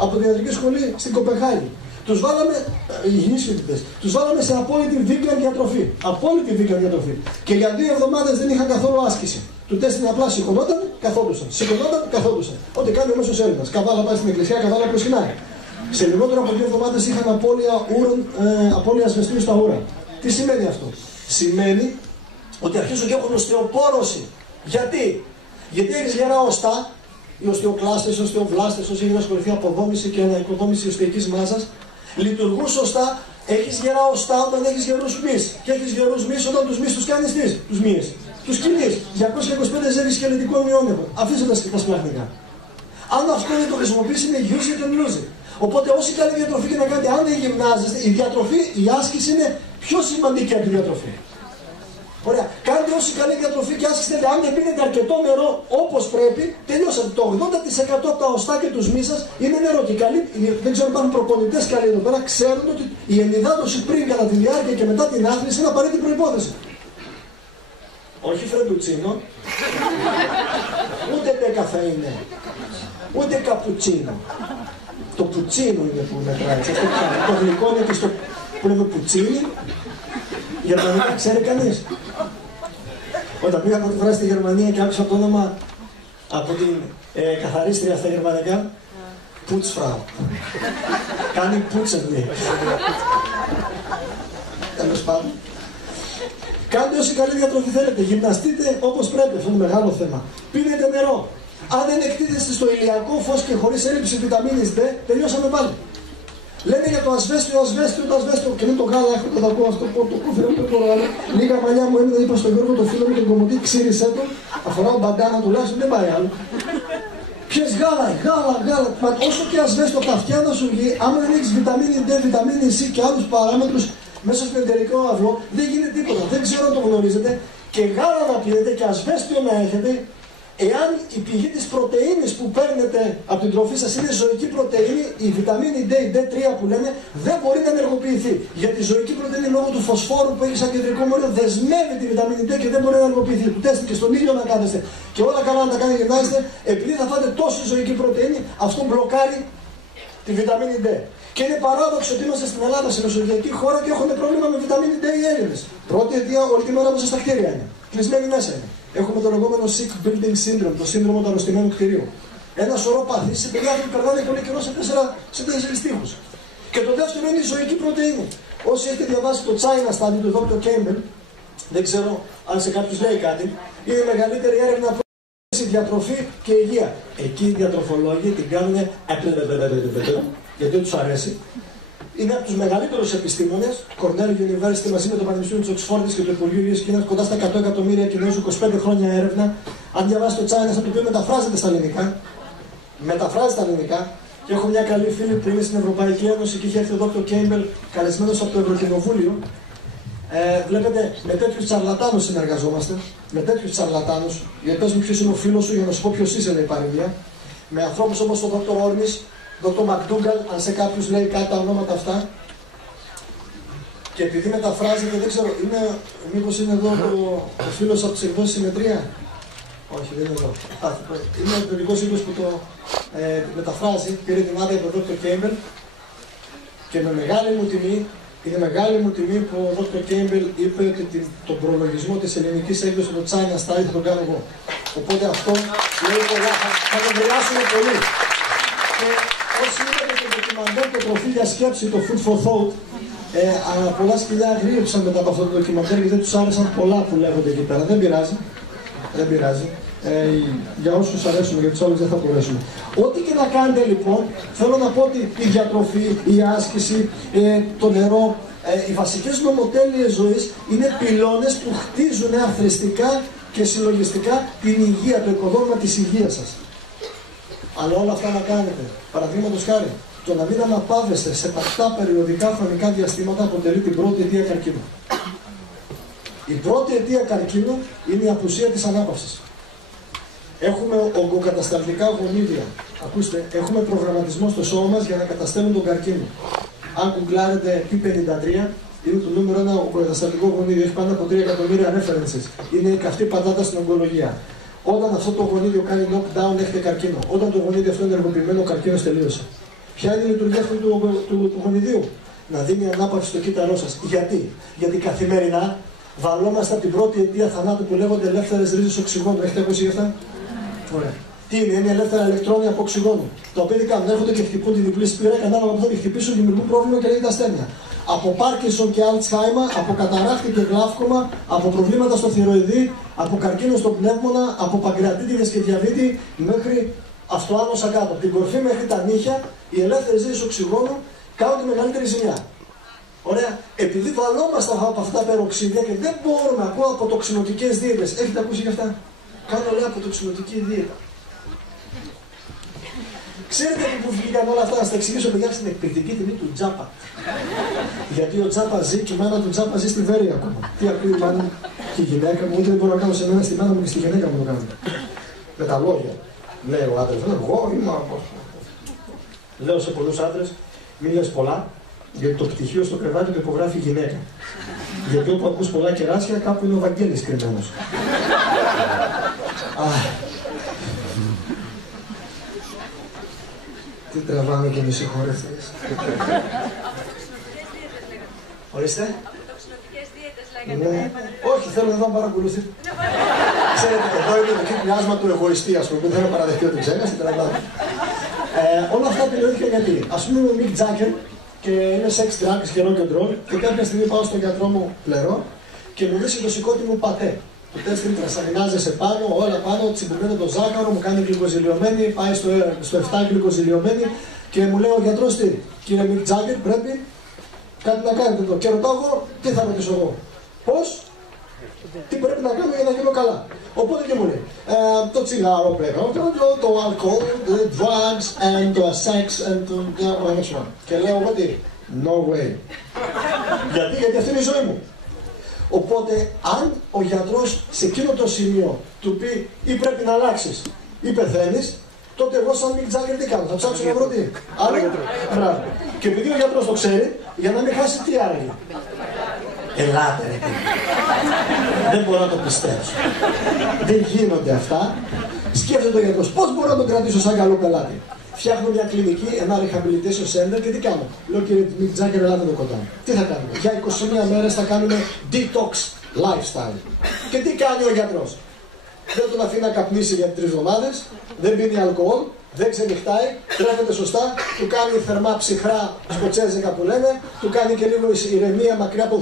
από την ιατρική σχολή στην Κοπεχάγη. Τους βάλαμε, υγιείς φοιτητές, τους βάλαμε σε απόλυτη vegan διατροφή. Απόλυτη vegan διατροφή. Και για 2 εβδομάδες δεν είχαν καθόλου άσκηση. Του τεστ είναι απλά σηκωνόταν, καθόντουσαν. Σηκωνόταν, καθόντουσαν. Ό,τι κάνει ο μέσος Έλληνας. Καβάλα πάει στην εκκλησία, καβάλα προσκυνάει. Σε λιγότερο από 2 εβδομάδες είχαν απώλεια ασβεστίου στα ούρα. Τι σημαίνει αυτό? Σημαίνει ότι αρχίζουν και έχουν οστεοπόρωση. Γιατί έχεις γερά οστά, οι οστεοκλάστες, οι οστεοβλάστες, όσοι έχουν ασχοληθεί αποδόμηση και αναοικοδόμηση οστεϊκής μάζας, λειτουργούν σωστά. Έχεις γερά οστά όταν έχεις γερούς μυς. Και έχεις γερούς μυς όταν τους μυς τους κάνεις τους μύες. Τους κινείς. 225 ζεύγεις σκελετικών μειώνευων. Αφήστε τα σπλαχνικά. Αν αυτό δεν το χρησιμοποιήσει, είναι use it and lose it. Οπότε, όση καλή διατροφή και να κάνετε, αν δεν γυμνάζεστε, η άσκηση είναι πιο σημαντική από τη διατροφή. Ωραία. Κάντε όση καλή διατροφή και άσκηση θέλετε. Αν δεν πίνετε αρκετό νερό όπως πρέπει, τελειώσατε. Το 80% από τα οστά και τους μυς σας είναι νερό. Και δεν ξέρω αν υπάρχουν προπονητές καλοί εδώ πέρα, ξέρουν ότι η ενυδάτωση πριν, κατά τη διάρκεια και μετά την άθληση είναι απαραίτητη προϋπόθεση. Όχι φρεντουτσίνο, ούτε καφεΐνε, ούτε καπουτσίνο. Το πουτσίνο είναι που μετράει. Το γλυκό είναι και στο που λέμε πουτσίνι. Γερμανικά ξέρει κανείς? Όταν πήγα πρώτη φορά στη Γερμανία και άκουσα το όνομα από την καθαρίστρια στα γερμανικά, Putzfrau. Κάνει πούτσεν, λέει. Τέλος πάντων. Κάντε όση καλή διατροφή θέλετε. Γυμναστείτε όπως πρέπει. Αυτό είναι μεγάλο θέμα. Πίνετε νερό. Αν δεν εκτίθεστε στο ηλιακό φως και χωρίς έλλειψη βιταμίνης D, τελειώσαμε πάλι. Λένε για το ασβέστιο, και μην το γάλα, έχω το ακούω αυτό, το κούφιρο, το μπορώ άλλο. Λίγα παλιά μου έμεινε, είπα στον Γιώργο, το φίλο μου, τον κομμωτή, ξύρισε το, αφορά ο μπαντάνα τουλάχιστον, δεν πάει άλλο. Ποιες γάλα, μα όσο και ασβέστιο από τα αυτιά να σου βγει, άμα δεν έχεις βιταμίνη D, βιταμίνη C και άλλους παράμετρους μέσα στον εντερικό αυλό, δεν γίνεται τίποτα. Δεν ξέρω αν το γνωρίζετε. Και γάλα να πίνετε και ασβέστιο να έχετε, εάν η πηγή της πρωτεΐνης που παίρνετε από την τροφή σας είναι ζωική πρωτεΐνη, η βιταμίνη D, η D3 που λέμε, δεν μπορεί να ενεργοποιηθεί. Γιατί η ζωική πρωτεΐνη λόγω του φωσφόρου που έχει σαν κεντρικό μόριο δεσμεύει τη βιταμίνη D και δεν μπορεί να ενεργοποιηθεί. Του τεστ και στον ήλιο να κάθεστε και όλα καλά να τα κάνει γυμνάζεστε, επειδή θα φάτε τόση ζωική πρωτεΐνη, αυτό μπλοκάρει τη βιταμίνη D. Και είναι παράδοξο ότι είμαστε στην Ελλάδα, σε μεσογειακή χώρα και έχουν πρόβλημα με βιταμίνη D οι Έλληνες. Πρώτη αιτία όλη τη μέρα μέσα στα κτίρια είναι. Κλεισμένοι μέσα είναι. Έχουμε το λεγόμενο sick building syndrome, το σύνδρομο του αρρωστημένου κτηρίου. Ένα σωρό παθήσεις σε παιδιά που περνάνε πολύ καιρό σε 4 τείχους. Και το δεύτερο είναι η ζωική πρωτεΐνη. Όσοι έχετε διαβάσει το China Study του Dr. Campbell, δεν ξέρω αν σε κάποιους λέει κάτι, είναι η μεγαλύτερη έρευνα που έχει διατροφή και υγεία. Εκεί οι διατροφολόγοι την κάνουν γιατί δεν τους αρέσει. Είναι από τους μεγαλύτερους επιστήμονες, Cornell University μαζί με το Πανεπιστήμιο της Οξφόρδης και το Υπουργείο Υγείας Κίνας, κοντά στα 100 εκατομμύρια Κινέζους, 25 χρόνια έρευνα. Αν διαβάσει το China, το οποίο μεταφράζεται στα ελληνικά. Μεταφράζεται στα ελληνικά. Και έχω μια καλή φίλη που είναι στην Ευρωπαϊκή Ένωση και είχε έρθει ο Dr. Campbell καλεσμένος από το Ευρωκοινοβούλιο. Βλέπετε, με τέτοιους τσαρλατάνους συνεργαζόμαστε. Με τέτοιους τσαρλατάνους, γιατί πες μου ποιος είναι ο φίλος σου για να σου πω ποιος είσαι, λέει η παροιμία. Με ανθρώπους όπως τον Dr. Όρνης, Dr. McDougall, αν σε κάποιους λέει κάτι τα ονόματα αυτά. Και επειδή μεταφράζεται, δεν ξέρω, μήπως είναι εδώ ο φίλος από τις εκδόσεις Συμμετρία. Όχι, δεν είναι εδώ. Είναι ο παιδικός οίκος που το μεταφράζει, πήρε την άδεια από τον Dr. Campbell και με μεγάλη μου τιμή, είναι μεγάλη μου τιμή που ο Dr. Campbell είπε ότι τον προλογισμό της ελληνικής έκδοσης του China Study θα τον κάνω εγώ. Οπότε αυτό λέει πολλά, θα τον βρειάσουμε πολύ. Και όσοι είδατε το ντοκιμαντέρ, το προφίλ για σκέψη, το Food for Thought, πολλά σκυλιά γρήψαν μετά από αυτό το ντοκιμαντέρ γιατί δεν τους άρεσαν πολλά που λέγονται εκεί πέρα. Δεν πειράζει. Δεν πειράζει. Για όσους αρέσουν, για τους άλλους δεν θα μπορέσουμε. Ό,τι και να κάνετε λοιπόν, θέλω να πω ότι η διατροφή, η άσκηση, το νερό, οι βασικές νομοτέλειες ζωής είναι πυλώνες που χτίζουν αθρηστικά και συλλογιστικά την υγεία, το οικοδόμημα της υγείας σας. Αλλά όλα αυτά να κάνετε. Παραδείγματος χάρη, το να μην αναπαύεστε σε τακτά περιοδικά χρονικά διαστήματα αποτελεί την πρώτη αιτία καρκίνου. Η πρώτη αιτία καρκίνου είναι η απουσία της ανάπαυσης. Έχουμε ογκοκατασταλτικά γονίδια. Ακούστε, έχουμε προγραμματισμό στο σώμα μας για να καταστέλνουν τον καρκίνο. Αν κουγκλάρετε P53, είναι το νούμερο 1 ογκοκατασταλτικό γονίδιο. Έχει πάνω από 3 εκατομμύρια references. Είναι η καυτή πατάτα στην ογκολογία. Όταν αυτό το γονίδιο κάνει knockdown, έχετε καρκίνο. Όταν το γονίδιο αυτό είναι ενεργοποιημένο, ο καρκίνος τελείωσε. Ποια είναι η λειτουργία αυτού του γονιδίου? Να δίνει ανάπαυση στο κύτταρό σας. Γιατί καθημερινά βαλόμαστε από την πρώτη αιτία θανάτου που λέγονται ελεύθερες ρίζες οξυγόνου. Έχετε ακούσει γι' αυτά? Ωραία. Τι είναι ελεύθερα ηλεκτρόνια από οξυγόνου. Τα οποία τι κάνουν, έρχονται και χτυπούν τη διπλή σπήρα και ανάλογα που θα τη χτυπήσουν δημιουργούν πρόβλημα και λέγεται ασθένεια. Από Πάρκινσον και Αλτσχάιμα, από καταράκτη και γλαύκομα, από προβλήματα στο θηροειδή, από καρκίνο στο πνεύμονα, από παγκρατίτιδες και διαβήτη, μέχρι αυτοάνωσα κάτω. Από την κορφή μέχρι τα νύχια, οι ελεύθερες ρίζες οξυγόνου κάνουν τη μεγαλύτερη ζημιά. Ωραία. Επειδή βαλόμαστε από αυτά τα περοξίδια και δεν μπορούμε να ακούω από τοξινοτικές δίαιτες. Έχετε ακούσει γι' αυτά? Κάνω λέει από τοξινοτική δίαιτα. Ξέρετε που βγήκαν όλα αυτά? Να στα εξηγήσω παιδιά στην εκπληκτική τιμή του Τζάπα. Γιατί ο Τζάπα ζει και η μάνα του Τζάπα ζει στη Βέρεια ακόμα. Τι ακούει η μάνα και η γυναίκα μου, ούτε δεν μπορώ να κάνω σε μένα, στη μάνα μου και στη γυναίκα μου το κάνω. Με τα λόγια. Λέει ο άντρας, εγώ είμαι από. Λέω σε πολλούς άντρες, μην λες πολλά, γιατί το πτυχίο στο κρεβάτι το υπογράφει η γυναίκα. Γιατί όπου ακούς πολλά κεράσια, κάπου είναι ο Βαγγέλης κρυμμένος. Τι τραβάμε και μη συγχωρευτείς. Ορίστε. Τοξινοτικές δίαιτες λέγεται. Όχι, θέλω να δω παρακολουθείτε. Ξέρετε, εδώ είναι το κύκλιάσμα του εγωιστή, ας πούμε, που δεν παραδεχτεί ότι ξέχασε, τραβάμε. Όλα αυτά επιλέγθηκαν γιατί. Ας πούμε είμαι ο Μικ Τζάκερ και είμαι sex drugs και rock and roll και κάποια στιγμή πάω στον γιατρό μου πλερό και μου βρίσκει το σηκώτη μου πατέ. Του τέστην τρασαμινάζεσαι πάνω, όλα πάνω, τσιμπουμένο το ζάχαρο, μου κάνει γλυκοζηλιωμένη, πάει στο 7 γλυκοζηλιωμένη και μου λέει ο γιατρός τι, κύριε Μικ Τζάκερ, πρέπει κάτι να κάνετε εδώ. Και ρωτάω εγώ, τι θα ρωτήσω εγώ, πώς, τι πρέπει να κάνω για να γίνω καλά. Οπότε και μου λέει, το τσιγάρο πρέπει να κάνω, το αλκοόλ, το drugs, and το sex, and το... Και λέω εγώ τι, no way. Γιατί αυτή είναι η ζωή μου. Οπότε, αν ο γιατρός σε εκείνο το σημείο του πει ή πρέπει να αλλάξεις ή πεθαίνεις, τότε εγώ σαν Μικ Τζάκερ τι κάνω, θα ψάξω να βρω τι. Άρα, μπράβο. Και επειδή ο γιατρός το ξέρει, για να μην χάσει τι άραγε. Ελάτε ρε παιδί. Δεν μπορώ να το πιστέψω. Δεν γίνονται αυτά. Σκέφτεται ο γιατρός, πώς μπορώ να τον κρατήσω σαν καλό πελάτη. φτιάχνω μια κλινική, ένα rehabilitation center και τι κάνω. Λέω κύριε Μικ Τζάκερ, ελάτε εδώ κοντά. Τι θα κάνουμε. Για 21 μέρες θα κάνουμε detox lifestyle. Και τι κάνει ο γιατρός. Δεν τον αφήνει να καπνίσει για 3 εβδομάδες, δεν πίνει αλκοόλ, δεν ξενυχτάει, τρέφεται σωστά, του κάνει θερμά ψυχρά σκοτσέζικα που λένε, του κάνει και λίγο ηρεμία μακριά από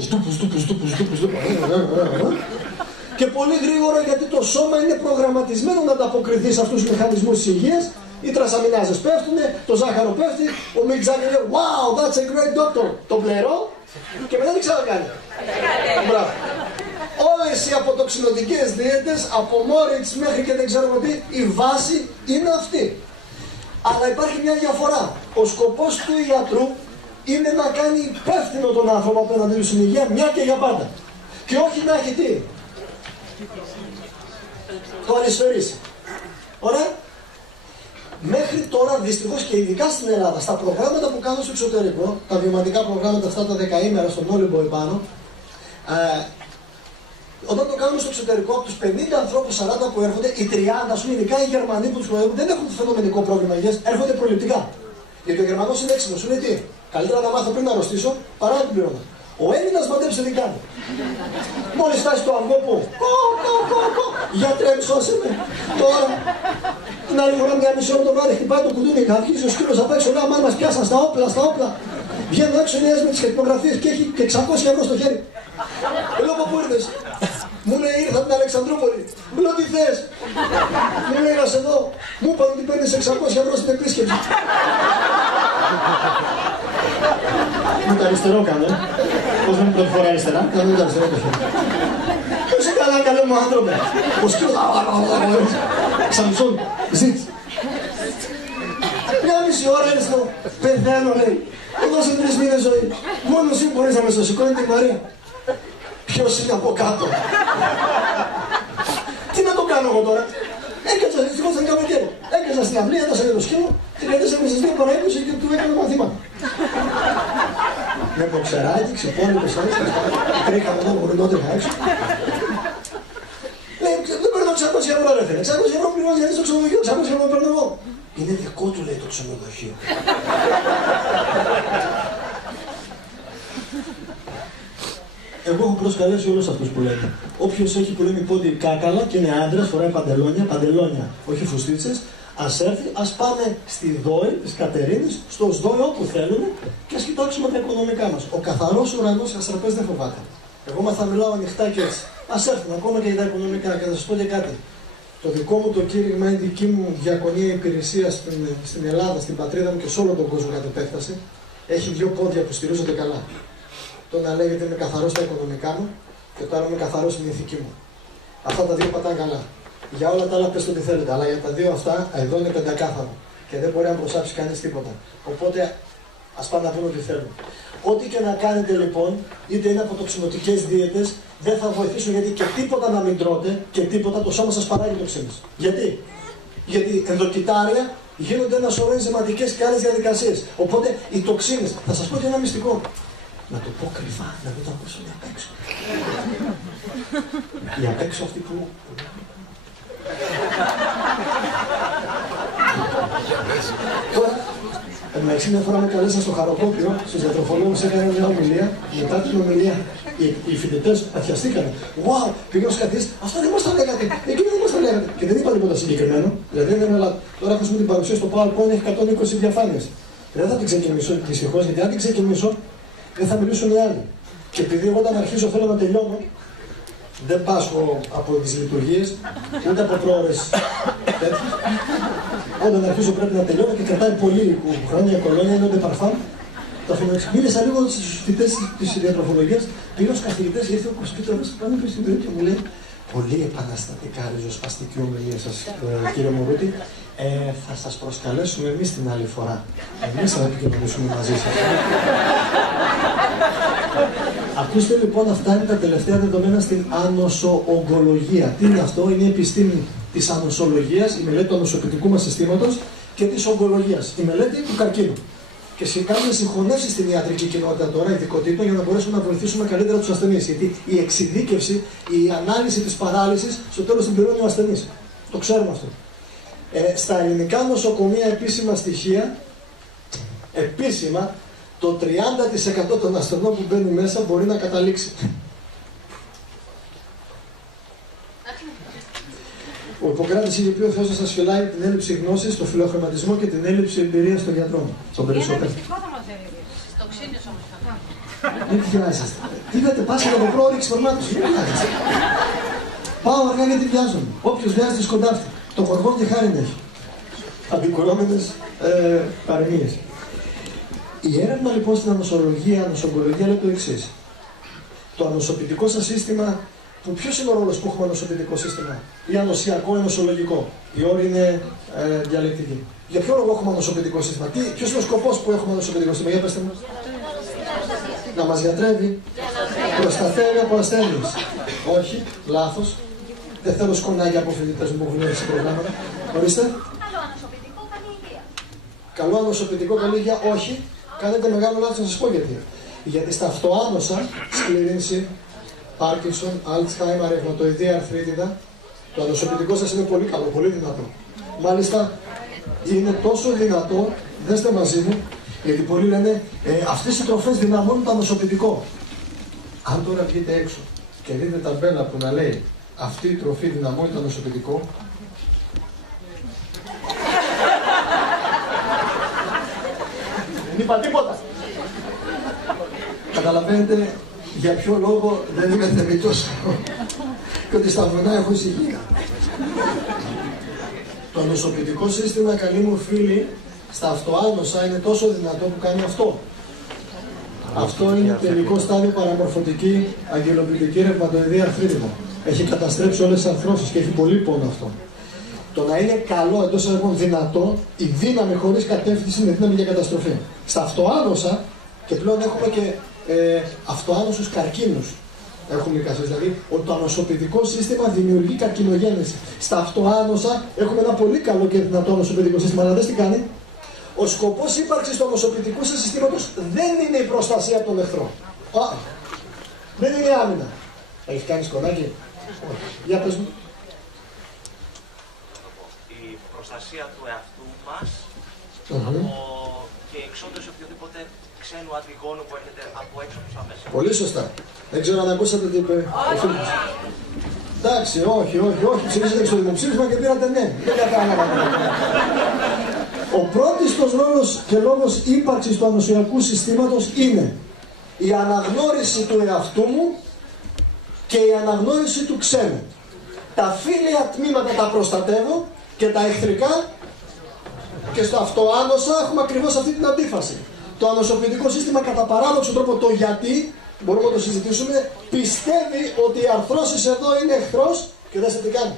και πολύ γρήγορα, γιατί το σώμα είναι προγραμματισμένο να ανταποκριθεί σε αυτούς τους μηχανισμούς της υγείας. Οι τρασαμινάζες πέφτουν, το ζάχαρο πέφτει, ο Μικ Τζάκερ λέει wow, that's a great doctor. Το πληρώ και μετά δεν ξανακάνει. Μπράβο. Όλες οι αποτοξινωτικές δίαιτες, από Μόριτς μέχρι και δεν ξέρω τι, η βάση είναι αυτή. Αλλά υπάρχει μια διαφορά. Ο σκοπός του ιατρού είναι να κάνει υπεύθυνο τον άνθρωπο απέναντι στην υγεία μια και για πάντα. Και όχι να έχει τι. Το αριστερήσει. Ωραία. Μέχρι τώρα, δυστυχώς και ειδικά στην Ελλάδα, στα προγράμματα που κάνω στο εξωτερικό, τα βιωματικά προγράμματα αυτά τα 10 ημέρα στον Όλυμπο επάνω, όταν το κάνουμε στο εξωτερικό, από τους 50 ανθρώπους 40 που έρχονται, οι 30, ας πούμε, ειδικά οι Γερμανοί που τους προέρχονται, δεν έχουν το φαινομενικό πρόβλημα υγείας, έρχονται προληπτικά. Γιατί ο Γερμανός είναι έξυπνος, σου λέει τι, καλύτερα να μάθω πριν να αρρωστήσω παρά να την πληρώνω. Ο Έλληνας μαντέψε τι κάνει. Μόλις φτάσει στο αυγό που, γιατρέ σώσε με. Τώρα, την άλλη φορά μια μισή ώρα το βράδυ χτυπάει το κουδούνι, αρχίζει ο σκύλος απ' έξω, λέει αμάν μας πιάσαν στα όπλα. Βγαίνω έξω νέας με τις χετιμογραφίες και έχει και 600 ευρώ στο χέρι. Λέω από πού ήρθες. Μου λέει ήρθα από την Αλεξανδρούπολη. Μου λέω τι θες. Μου λέει να σε δω. Μου είπαν ότι παίρνεις 600 ευρώ στην επίσκεψη. Με το αριστερό κάνω. Πώς δεν είναι πρώτη φορά αριστερά. Κάνω με το αριστερό το χέρι. Είσαι καλά, καλό μου άνθρωπε. Ο σκύλος. Σαμσόν. Ζήτς. Μια μισή ώρα είναι στο πεθαίνω λέει. Εδώ σε 3 μήνες ζωή. Μόνο εσύ μπορείς να με στο σηκώνει τη Μαρία. Ποιος είναι από κάτω. Τι να το κάνω εγώ τώρα. Έκατσα, δυστυχώς δεν κάνω καιρό. Έκατσα στην αυλή, έδωσα για το σκύλο, την έδωσα μέσα στις 2 παρά 20 και του έκανα μαθήματα. Με μποξεράκι, ξεπώνει το σάρι, τρέχαμε εδώ, μπορεί να τρέχα έξω. Λέει, δεν παίρνω 600 ευρώ ρε φίλε. 600 ευρώ πληρώνεις γιατί στο ξενοδοχείο, 600 ευρώ παίρνω εγώ. Είναι δικό του λέει το ξενοδοχείο. Εγώ έχω προσκαλέσει όλους αυτούς που λένε. Όποιος έχει που λένε πόντι κάκαλα και είναι άντρας, φοράει παντελόνια, όχι φουστίτσες, ας έρθει, ας πάμε στη ΔΟΗ της Κατερίνης, στο ΣΔΟΗ όπου θέλουν και ας κοιτάξουμε τα οικονομικά μας. Ο καθαρός ουρανός αστραπές δεν φοβάται. Εγώ θα μιλάω ανοιχτά και έτσι. Ας έρθουν ακόμα και για τα οικονομικά και θα σας πω και κάτι. Το δικό μου το κήρυγμα είναι δική μου διακονία υπηρεσία στην Ελλάδα, στην πατρίδα μου και σε όλο τον κόσμο κατ' επέκταση. Έχει 2 πόδια που στηρίζονται καλά. Το να λέγεται είμαι καθαρός στα οικονομικά μου και το άλλο είμαι καθαρός στην ηθική μου. Αυτά τα 2 πατάνε καλά. Για όλα τα άλλα πες το τι θέλετε, αλλά για τα 2 αυτά εδώ είναι πεντακάθαρο και δεν μπορεί να προσάψει κανείς τίποτα. Οπότε ας πάνε να πούμε ό,τι θέλουν. Ό,τι και να κάνετε λοιπόν, είτε είναι αποτοξινωτικές δίαιτες, δεν θα βοηθήσουν γιατί και τίποτα να μην τρώτε και τίποτα το σώμα σας παράγει τοξίνες. Γιατί ενδοκυτάρια γίνονται ένα σωρό ενζηματικές και άλλες διαδικασίες. Οπότε οι τοξίνες, θα σας πω και ένα μυστικό. Να το πω κρυφά, να μην το ακούσω για απ' έξω. Για απ' έξω αυτοί που... Τώρα, εντάξει, μια φορά με καλέσαν στο Χαροκόπιο, στους διατροφολόγους έκανε μια ομιλία. Μετά την ομιλία, οι φοιτητές αθιαστήκανε. Wow, πήγαινε ως καθής, αυτά δεν μας τα λέγατε, εκείνο δεν μας τα λέγατε. Και δεν είπα τίποτα συγκεκριμένο. Δηλαδή, τώρα έχω την παρουσία στο PowerPoint, έχει 120 διαφάνειες. Δεν θα την ξεκινήσω δυστυχώς, γιατί αν την ξεκινήσω, δεν θα μιλήσουν οι άλλοι. Και επειδή εγώ όταν αρχίζω θέλω να τελειώνω, δεν πάσχω από τις λειτουργίες, ούτε από πρόορες τέτοιες. Όταν αρχίζω πρέπει να τελειώνω και κρατάει πολύ χρόνια, κολόνια, είναι όντε παρφάν. Το αφήνω έξω. Μίλησα λίγο στους φοιτητές της διατροφολογίας, πήγα στους καθηγητές, ήρθε ο Κοσπίτρος πάνω στην περιοχή και μου λέει πολύ επαναστατικά ριζοσπαστική ομιλία σας, κύριε Μουρούτη. Θα σας προσκαλέσουμε εμείς την άλλη φορά. Εμείς θα επικοινωνήσουμε μαζί σας. Ακούστε λοιπόν, αυτά είναι τα τελευταία δεδομένα στην ανοσοογκολογία. Τι είναι αυτό? Είναι η επιστήμη της ανοσολογίας, η μελέτη του ανοσοποιητικού μας συστήματος και της ογκολογίας, η μελέτη του καρκίνου. Και κάνουμε συγχωνεύσεις στην ιατρική κοινότητα τώρα, ειδικοτήτων, για να μπορέσουμε να βοηθήσουμε καλύτερα τους ασθενείς. Γιατί η εξειδίκευση, η ανάλυση της παράλυσης, στο τέλος την πληρώνει ο ασθενής. Το ξέρουμε αυτό. Στα ελληνικά νοσοκομεία επίσημα στοιχεία, επίσημα, το 30% των ασθενών που μπαίνει μέσα μπορεί να καταλήξει. Ο Ιπποκράτης είχε πει ο Θεός σας φυλάει την έλλειψη γνώσης, τον φιλοχρηματισμό και την έλλειψη εμπειρίας των γιατρών. Ένα μυστικό θα μας έδινε. Στο ξύνιος όμως θα. Δεν βιάζεστε. Τι λέτε, πάσε για το πρόωριξη φορμάτους. Πάω αργά γιατί βιάζομαι. Όποιος βιάζεται σκοντάφτει. Το χορηγό και χάρη έχει. Αντικρουόμενες παροιμίες. Η έρευνα λοιπόν στην ανοσογκολογία λέει το εξής. Το ανοσοποιητικό σας σύστημα, ποιος είναι ο ρόλος που έχουμε ανοσοποιητικό σύστημα? Ή ανοσιακό ή νοσολογικό? Οι όροι είναι διαλεκτικοί. Για ποιο λόγο έχουμε ανοσοποιητικό σύστημα? Ποιος είναι ο σκοπός που έχουμε ανοσοποιητικό σύστημα? Για πέστε μου. Να μας γιατρεύει, προστατεύει από ασθένειες. Όχι, λάθος. Δεν θέλω σκονάκια από φοιτητές μου που έχουν έρθει σε προγράμματα. Ορίστε. Καλό ανοσοποιητικό, καλή υγεία. Καλό ανοσοποιητικό, καλή υγεία. Όχι. Κάνετε μεγάλο λάθος, να σας πω γιατί. Γιατί στα αυτοάνοσα, σκληρύνση, Πάρκινσον, Αλτσχάιμερ, ρευματοειδία, αρθρίτιδα, το ανοσοποιητικό σας είναι πολύ καλό, πολύ δυνατό. Μάλιστα, είναι τόσο δυνατό, δέστε μαζί μου, γιατί πολλοί λένε αυτές οι τροφές δυναμώνουν το ανοσοποιητικό. Αν τώρα βγείτε έξω και δείτε ταμπέλα που να λέει αυτή η τροφή δυναμώνει το ανοσοποιητικό, δεν είπα τίποτα. Καταλαβαίνετε για ποιο λόγο δεν είμαι θεμητός και ότι στα βουνά έχω ησυχία. Το ανοσοποιητικό σύστημα, καλοί μου φίλοι, στα αυτοάνοσα είναι τόσο δυνατό που κάνει αυτό. Αυτό είναι τελικό στάδιο παραμορφωτική αγγελοποιητική ρευματοειδία αρθρίτιδα. Έχει καταστρέψει όλες τις αρθρώσεις και έχει πολύ πόνο αυτό. Το να είναι καλό, εντός εισαγωγικών δυνατό, η δύναμη χωρίς κατεύθυνση είναι δύναμη για καταστροφή. Στα αυτοάνοσα, και πλέον έχουμε και αυτοάνωσους καρκίνους. Έχουμε εικασίες, δηλαδή ότι το ανοσοποιητικό σύστημα δημιουργεί καρκινογέννηση. Στα αυτοάνοσα έχουμε ένα πολύ καλό και δυνατό ανοσοποιητικό σύστημα, αλλά δες τι κάνει. Ο σκοπός ύπαρξης του ανοσοποιητικού σας συστήματος δεν είναι η προστασία από τον εχθρό. Δεν είναι η άμυνα. Έχεις κάνει σκονάκι? Όχι. Για πες μου. Η προστασία του εαυτού μας και η εξόντωση οποιοδήποτε ξένου αντιγόνου που έρχεται από έξω προς τα μέσα. Πολύ σωστά. Δεν ξέρω αν ακούσατε τι είπε ο φίλος. Εντάξει, όχι. Ψηφίσατε στο δημοψήφισμα και πήρατε ναι. Δεν κατάλαβα. Ο πρώτιστος ρόλος και λόγος ύπαρξης του ανοσιακού συστήματος είναι η αναγνώριση του εαυτού μου και η αναγνώριση του ξένου. Τα φίλια τμήματα τα προστατεύω και τα εχθρικά, και στο αυτοάνοσα έχουμε ακριβώς αυτή την αντίφαση. Το ανοσοποιητικό σύστημα κατά παράδοξο τρόπο, το γιατί, μπορούμε να το συζητήσουμε, πιστεύει ότι η αρθρώσεις εδώ είναι εχθρός και δεν σε τι κάνει.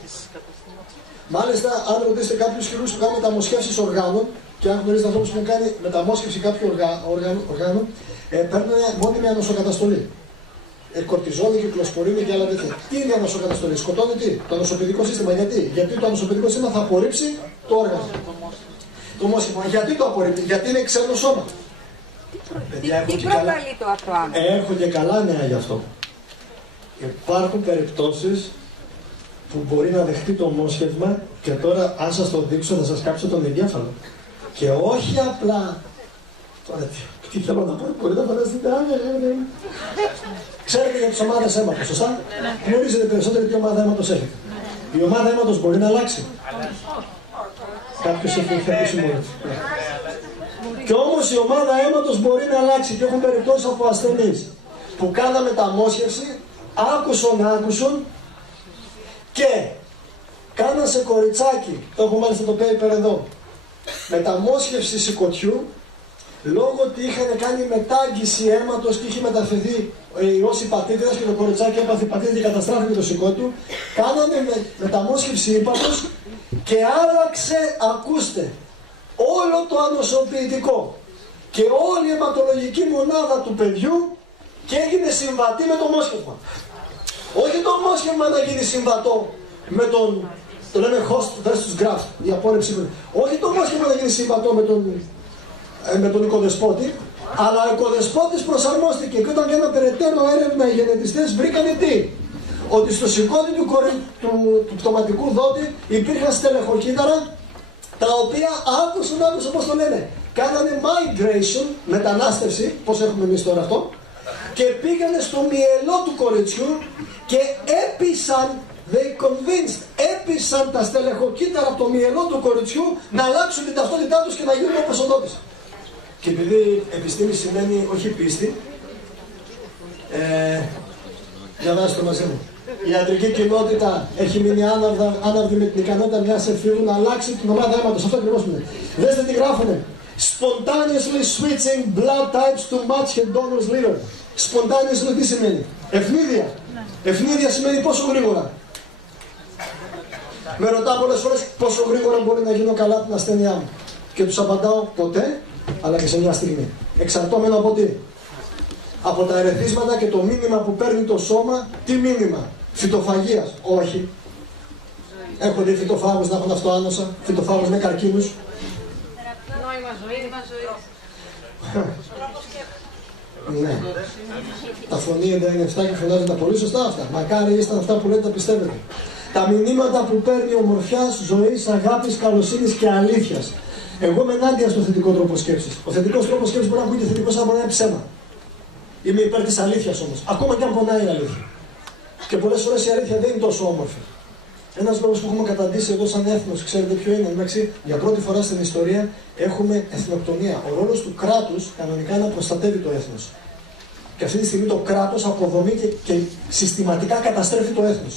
Μάλιστα, αν ρωτήσετε κάποιους χειρουργούς που κάνουν μεταμοσχεύσεις οργάνων και αν γνωρίζετε ανθρώπους που έχουν κάνει μεταμόσχευση κάποιου οργάνου, παίρνουν μόνιμη ανοσοκαταστολή. Κορτιζόνη, κυκλοσπορίνη και άλλα τέτοια. Τι είναι η ανοσοκαταστολή? Σκοτώνει τι? Το ανοσοποιητικό σύστημα. Γιατί το ανοσοποιητικό σύστημα θα απορρίψει το όργανο. Το μόσχευμα. Γιατί το απορρίπτει? Γιατί είναι ξένο σώμα. Τι προκαλεί το αυτοάμυνα? Έχω και καλά νέα γι' αυτό. Υπάρχουν περιπτώσεις που μπορεί να δεχτεί το μόσχευμα και τώρα αν σας το δείξω θα σας κάψω τον εγκέφαλο. Και όχι απλά... Τώρα τι θέλω να πω, μπορείτε να φανταστείτε. Ξέρετε για τις ομάδες αίματος, σωστά? Γνωρίζετε περισσότερο τι ομάδα αίματος έχετε. Η ομάδα αίματος μπορεί να αλλάξει. Κάποιος έχει φέρει συμμόρφωση. Και όμως η ομάδα αίματος μπορεί να αλλάξει και έχουν περιπτώσεις από ασθενείς που κάναμε μεταμόσχευση, άκουσον και κάναν σε κοριτσάκι, το έχω μάλιστα το paper εδώ, μεταμόσχευση σηκωτιού, λόγω ότι είχαν κάνει μετάγγιση αίματος και είχε μεταφερθεί ιός υπατήτηδας και το κοριτσάκι έπαθε υπατήτηδα και καταστράφηκε το σηκώτη του, κάνανε μεταμόσχευση ύπατος και άλλαξε, ακούστε, όλο το ανοσοποιητικό και όλη η αιματολογική μονάδα του παιδιού και έγινε συμβατή με το μόσχευμα. Όχι το μόσχευμα να γίνει συμβατό με τον, το λέμε host versus graft, η απόρρεψη. Όχι το μόσχευμα να γίνει συμβατό με τον οικοδεσπότη, αλλά ο οικοδεσπότης προσαρμόστηκε και όταν έκαναν περαιτέρω έρευνα οι γενετιστές βρήκανε τι? Ότι στο σηκώτη του πτωματικού δότη υπήρχαν στελεχοκύτταρα τα οποία άκουσαν πώς το λένε. Κάνανε migration, μετανάστευση, πώς έχουμε εμείς τώρα αυτό, και πήγανε στο μυελό του κοριτσιού και έπεισαν, they convinced, έπεισαν τα στελεχοκύτταρα από το μυελό του κοριτσιού να αλλάξουν την ταυτότητά τους και να γίνουν όπως οντότης. Και επειδή επιστήμη σημαίνει όχι πίστη, διαβάστε το μαζί μου. Η ιατρική κοινότητα έχει μείνει άναυδη με την ικανότητα μιας εφήβου να αλλάξει την ομάδα αίματος. Αυτό ακριβώς είναι. Δέστε τι γράφουνε. Spontaneously switching blood types to match her donor's liver. Spontaneously τι σημαίνει? Ευνίδια. Ευνίδια σημαίνει πόσο γρήγορα. Με ρωτά πολλές φορές πόσο γρήγορα μπορεί να γίνω καλά την ασθένειά μου. Και τους απαντάω ποτέ, αλλά και σε μια στιγμή. Εξαρτώμενο από τι? Από τα ερεθίσματα και το μήνυμα που παίρνει το σώμα. Τι μήνυμα? Φυτοφαγίας? Όχι. Έχω δει φυτοφάγους να έχουν αυτοάνοσα, φυτοφάγους με καρκίνους. Νόημα ζωή. Ναι. Τα φωνή 97 και φωνάζουν τα πολύ σωστά αυτά. Μακάρι ήσταν αυτά που λέτε, τα πιστεύετε. Τα μηνύματα που παίρνει ομορφιάς, ζωής, αγάπης, καλοσύνης και αλήθειας. Εγώ είμαι ενάντια στο θετικό τρόπο σκέψης. Ο θετικός τρόπος σκέψης μπορεί να ακούγεται θετικός, αλλά μπορεί να είναι ψέμα. Είμαι υπέρ της αλήθειας όμως. Ακόμα και αν πονάει η αλήθεια. Και πολλές φορές η αλήθεια δεν είναι τόσο όμορφη. Ένας λόγος που έχουμε καταντήσει εδώ σαν έθνος, ξέρετε ποιο είναι? Εντάξει, για πρώτη φορά στην ιστορία έχουμε εθνοκτονία. Ο ρόλος του κράτους κανονικά είναι να προστατεύει το έθνος. Και αυτή τη στιγμή το κράτος αποδομεί και συστηματικά καταστρέφει το έθνος.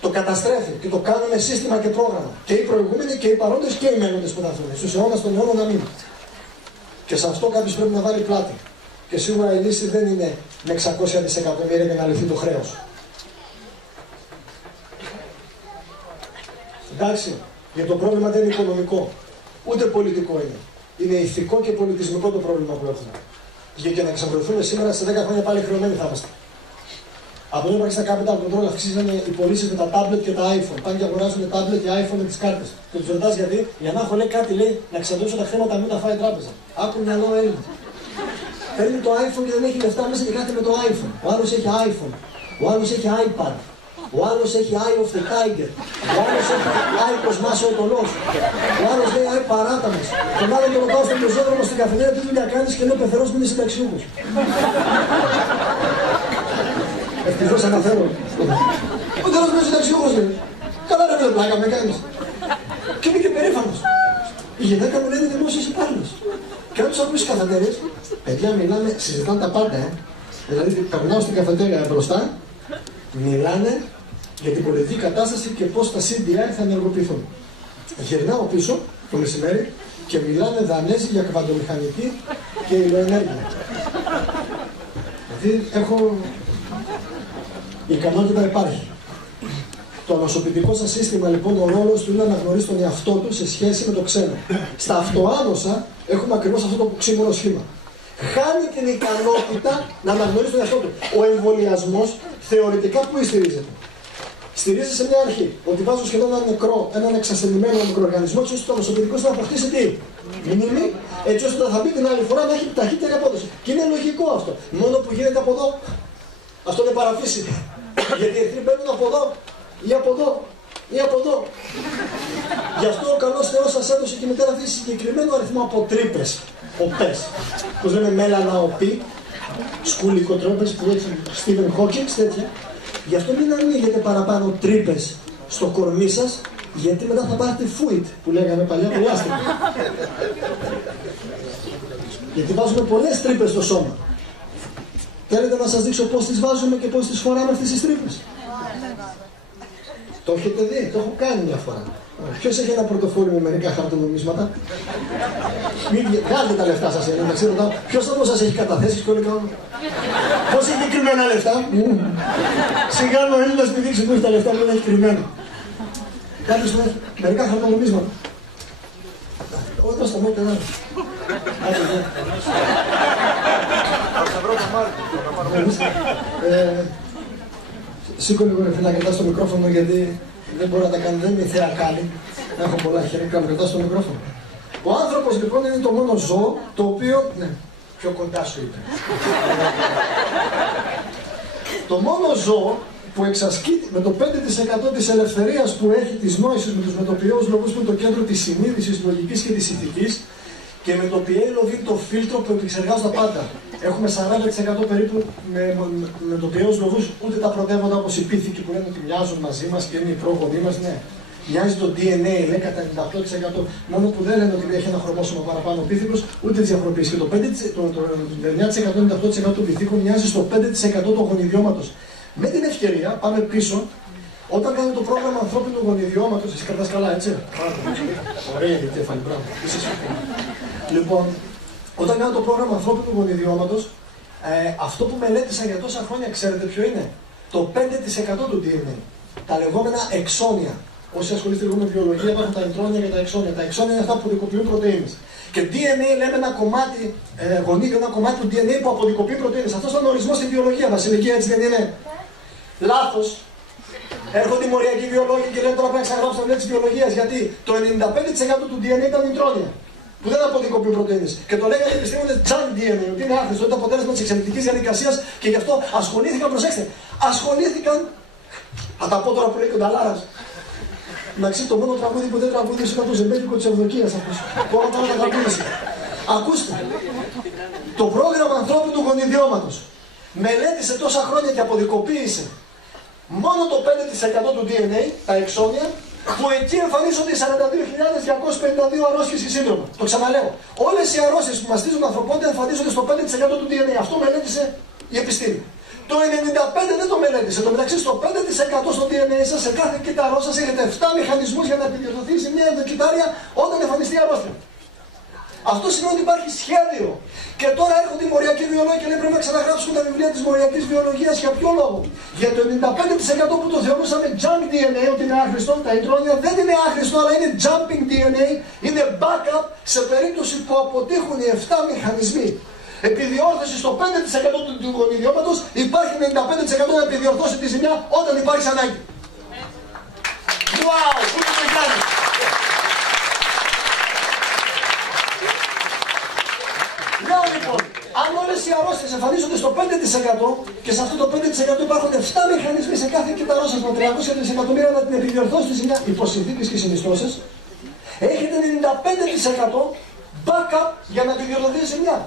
Το καταστρέφει και το κάνουν με σύστημα και πρόγραμμα. Και οι προηγούμενοι και οι παρόντες και οι μέλλοντες που θα έρθουν. Στους αιώνας των αιώνων να μην. Και σε αυτό κάποιος πρέπει να βάλει πλάτη. Και σίγουρα η λύση δεν είναι με 600 δισεκατομμύρια για να λυθεί το χρέος. Εντάξει, γιατί το πρόβλημα δεν είναι οικονομικό, ούτε πολιτικό είναι. Είναι ηθικό και πολιτισμικό το πρόβλημα που έχουμε. Και να ξεβρεθούμε σήμερα σε 10 χρόνια πάλι χρεωμένοι θα είμαστε. Από όταν άρχισε τα capital control, αυξήσανε οι πωλήσεις με τα tablet και τα iPhone. Πάνε και αγοράζουν tablet και iPhone με τις κάρτες. Και τους ρωτάς γιατί? Για να έχω λέει κάτι, λέει, να ξεδώσω τα χρήματα μην τα φάει η τράπεζα. Άκου μυαλό Έλληνα. Παίρνει το iPhone και δεν έχει λεφτά μέσα και κάτι με το iPhone. Ο άλλος έχει iPhone. Ο άλλος έχει iPad. Ο άλλος έχει Eye of the Tiger. Ο άλλος έχει Eye Κοσμάς ο Ετωλός. Ο άλλος λέει Eye Παράταμος. Τον άλλο τον ρωτάω στον πεζόδρομο στην καφενεία τι δουλειά κάνεις και λέει πεθερός μην είναι συνταξιούχος. Ευτυχώς αναφέρω. Ο τέλος μην είναι συνταξιούχος λέει. Καλά ρε φίλε πλάκα με κάνεις. Και μπήκε περήφανος. Η γυναίκα μου λέει είναι δημόσιος υπάλληλος. Και αν τους ακούσεις καφετέρες, παιδιά μιλάμε, συζητάνε τα πάντα. Δηλαδή περνάω στην καφετέρια μπροστά, μιλάνε για την πολιτική κατάσταση και πώς τα CDI θα ενεργοποιηθούν. Γυρνάω πίσω το μεσημέρι και μιλάνε Δανέζοι για κβαντομηχανική και ηλεοενέργεια. Δηλαδή έχω... Η ικανότητα υπάρχει. Το ανοσοποιητικό σας σύστημα λοιπόν ο ρόλος του είναι να αναγνωρίσει τον εαυτό του σε σχέση με το ξένο. Στα αυτοάνωσα έχουμε ακριβώς αυτό το ξύμορο σχήμα. Χάνει την ικανότητα να αναγνωρίσει τον εαυτό του. Ο εμβολιασμός θεωρητικά πού στηρίζεται? Στηρίζεται σε μια αρχή. Ότι βάζω σχεδόν έναν εξασθενημένο μικροοργανισμό, έτσι ώστε το ανοσοποιητικός να αποκτήσει τι? Μνήμη, έτσι ώστε θα μπει την άλλη φορά να έχει ταχύτερη απόδοση. Και είναι λογικό αυτό. Μόνο που γίνεται από εδώ, αυτό είναι παραφύση. Γιατί οι εχθροί μπαίνουν από εδώ ή από εδώ ή από εδώ. Γι' αυτό ο καλός Θεός σας έδωσε και η μητέρα αυτή συγκεκριμένο αριθμό από τρύπες. Οπές. Πώς λέμε μέλανα οπή, σκουλικοτρόπες που έτσι Στίβεν Χόκινγκς, τέτοια. Γι' αυτό μην ανοίγετε παραπάνω τρύπες στο κορμί σας, γιατί μετά θα πάρετε φούιτ που λέγαμε παλιά το λάστιχο. Γιατί βάζουμε πολλές τρύπες στο σώμα. Θέλετε να σας δείξω πώς τις βάζουμε και πώς τις φοράμε αυτές τις τρύπες? Το έχετε δει, το έχω κάνει μια φορά. Ποιος έχει ένα πορτοφόλι με μερικά χαρτονομίσματα? Μην βγάλετε τα λεφτά σας, μεταξύ ρωτάω. Ποιος από σας έχει καταθέσεις και όλοι κάνουν? Πώς έχει κρυμμένα λεφτά? Σιγά ο Έλληνας μην δείξει που έχει τα λεφτά που δεν έχει κρυμμένα. Κάποιος έχει μερικά χαρτονομίσματα. Όταν σταμώτε να... Σήκω λίγο ρε φίλα, κρατάς το μικρόφωνο γιατί δεν μπορώ να τα κάνω, δεν είμαι θεακάλη. Έχω πολλά χέρια, μου κρατάς το μικρόφωνο. Ο άνθρωπος λοιπόν είναι το μόνο ζώο το οποίο... Ναι, πιο κοντά σου είπε. Το μόνο ζώο που εξασκεί με το 5% της ελευθερίας που έχει της νόησης με τους μετοποιαίους λογούς που είναι το κέντρο της συνείδησης, λογικής και της ηθικής, και με το ποιαίοι λογή το φίλτρο που επεξεργάζουν τα πάντα. Έχουμε 40% περίπου με το ποιαίους λογούς, ούτε τα πρωτεύοντα όπως οι πίθηκοι που λένε ότι μοιάζουν μαζί μας και είναι οι πρόγονοί μας, ναι. Μοιάζει το DNA, λέει κατά 98%, μόνο που δεν λένε ότι έχει ένα χρωμόσωμα παραπάνω ο πίθηκος, ούτε τις διαφοροποιήσεις. Και το 9% των πίθηκων μοιάζει στο 5% του γονιδιώματος. Με την ευκαιρία, πάμε πίσω, όταν κάνουμε το πρόγραμμα ανθρώπινου γονιδιώματος, εσύ κρατάς καλά, έτσι. Ωραία, γιατί έφανε, μπράβο. Λοιπόν, όταν κάνω το πρόγραμμα ανθρώπινου γονιδιώματος, αυτό που μελέτησα για τόσα χρόνια, ξέρετε ποιο είναι? Το 5% του DNA. Τα λεγόμενα εξώνια. Όσοι ασχολείστε λίγο με βιολογία, υπάρχουν τα εντρόνια και τα εξώνια. Τα εξώνια είναι αυτά που αποδικοποιούν πρωτεΐνες. Και DNA λέμε ένα κομμάτι, γονίδιο, ένα κομμάτι του DNA που αποδικοποιεί πρωτεΐνες. Αυτός ήταν ο ορισμός στη βιολογία, Βασιλική, έτσι δεν είναι? Λάθος. Έρχονται οι μοριακοί βιολόγοι και λένε τώρα πρέπει να ξαναγράψουν τη βιολογία. Γιατί το 95% του DNA ήταν εντρόνια. Που δεν αποδικοποιούν πρωτεΐνες. Και το λέγανε οι επιστήμονες junk DNA, ότι είναι άχρηστο, είναι το αποτέλεσμα της εξελικτικής διαδικασίας και γι' αυτό ασχολήθηκαν, προσέξτε, ασχολήθηκαν. Θα τα πω τώρα που λέει και ο Νταλάρας. Εντάξει, το μόνο τραγούδι που δεν τραγούδισε ήταν το ζεμπέκικο της Ευδοκίας αυτός. Τώρα θα τα τραγούδισε. Ακούστε. Το πρόγραμμα ανθρώπινου γονιδιώματος μελέτησε τόσα χρόνια και αποδικοποίησε μόνο το 5% του DNA, τα εξώνια, που εκεί εμφανίζονται οι 42.252 αρρώστιες και σύνδρομα. Το ξαναλέω. Όλες οι αρρώστιες που μαστίζουν ανθρωπότητα εμφανίζονται στο 5% του DNA. Αυτό μελέτησε η επιστήμη. Το 95% δεν το μελέτησε. Το μεταξύ στο 5% στο DNA σας, σε κάθε κύτταρό σας έχετε 7 μηχανισμούς για να επιδιορθωθεί σε μια ενδοκυτάρια όταν εμφανιστεί η αρρώστια. Αυτό σημαίνει ότι υπάρχει σχέδιο. Και τώρα έρχονται οι μοριακοί βιολόγοι και λένε πρέπει να ξαναγράψουμε τα βιβλία της μοριακής βιολογίας. Για ποιο λόγο? Για το 95% που το θεωρούσαμε junk DNA, ότι είναι άχρηστο, τα εντρόνια δεν είναι άχρηστο, αλλά είναι jumping DNA, είναι backup σε περίπτωση που αποτύχουν οι 7 μηχανισμοί. Επιδιόρθωση στο 5% του γονιδιώματος, υπάρχει 95% να επιδιορθώσει τη ζημιά όταν υπάρχει ανάγκη. Wow, πού το κάνει! Λέω λοιπόν, αν όλες οι αρρώστιες εμφανίζονται στο 5% και σε αυτό το 5% υπάρχουν 7 μηχανισμοί σε κάθε κύτταρό σας με 300 δισεκατομμύρια να την επιδιορθώσει τη ζημιά υπό συνθήκες και συνιστώσεις, έχετε 95% backup για να επιδιορθωθεί η ζημιά.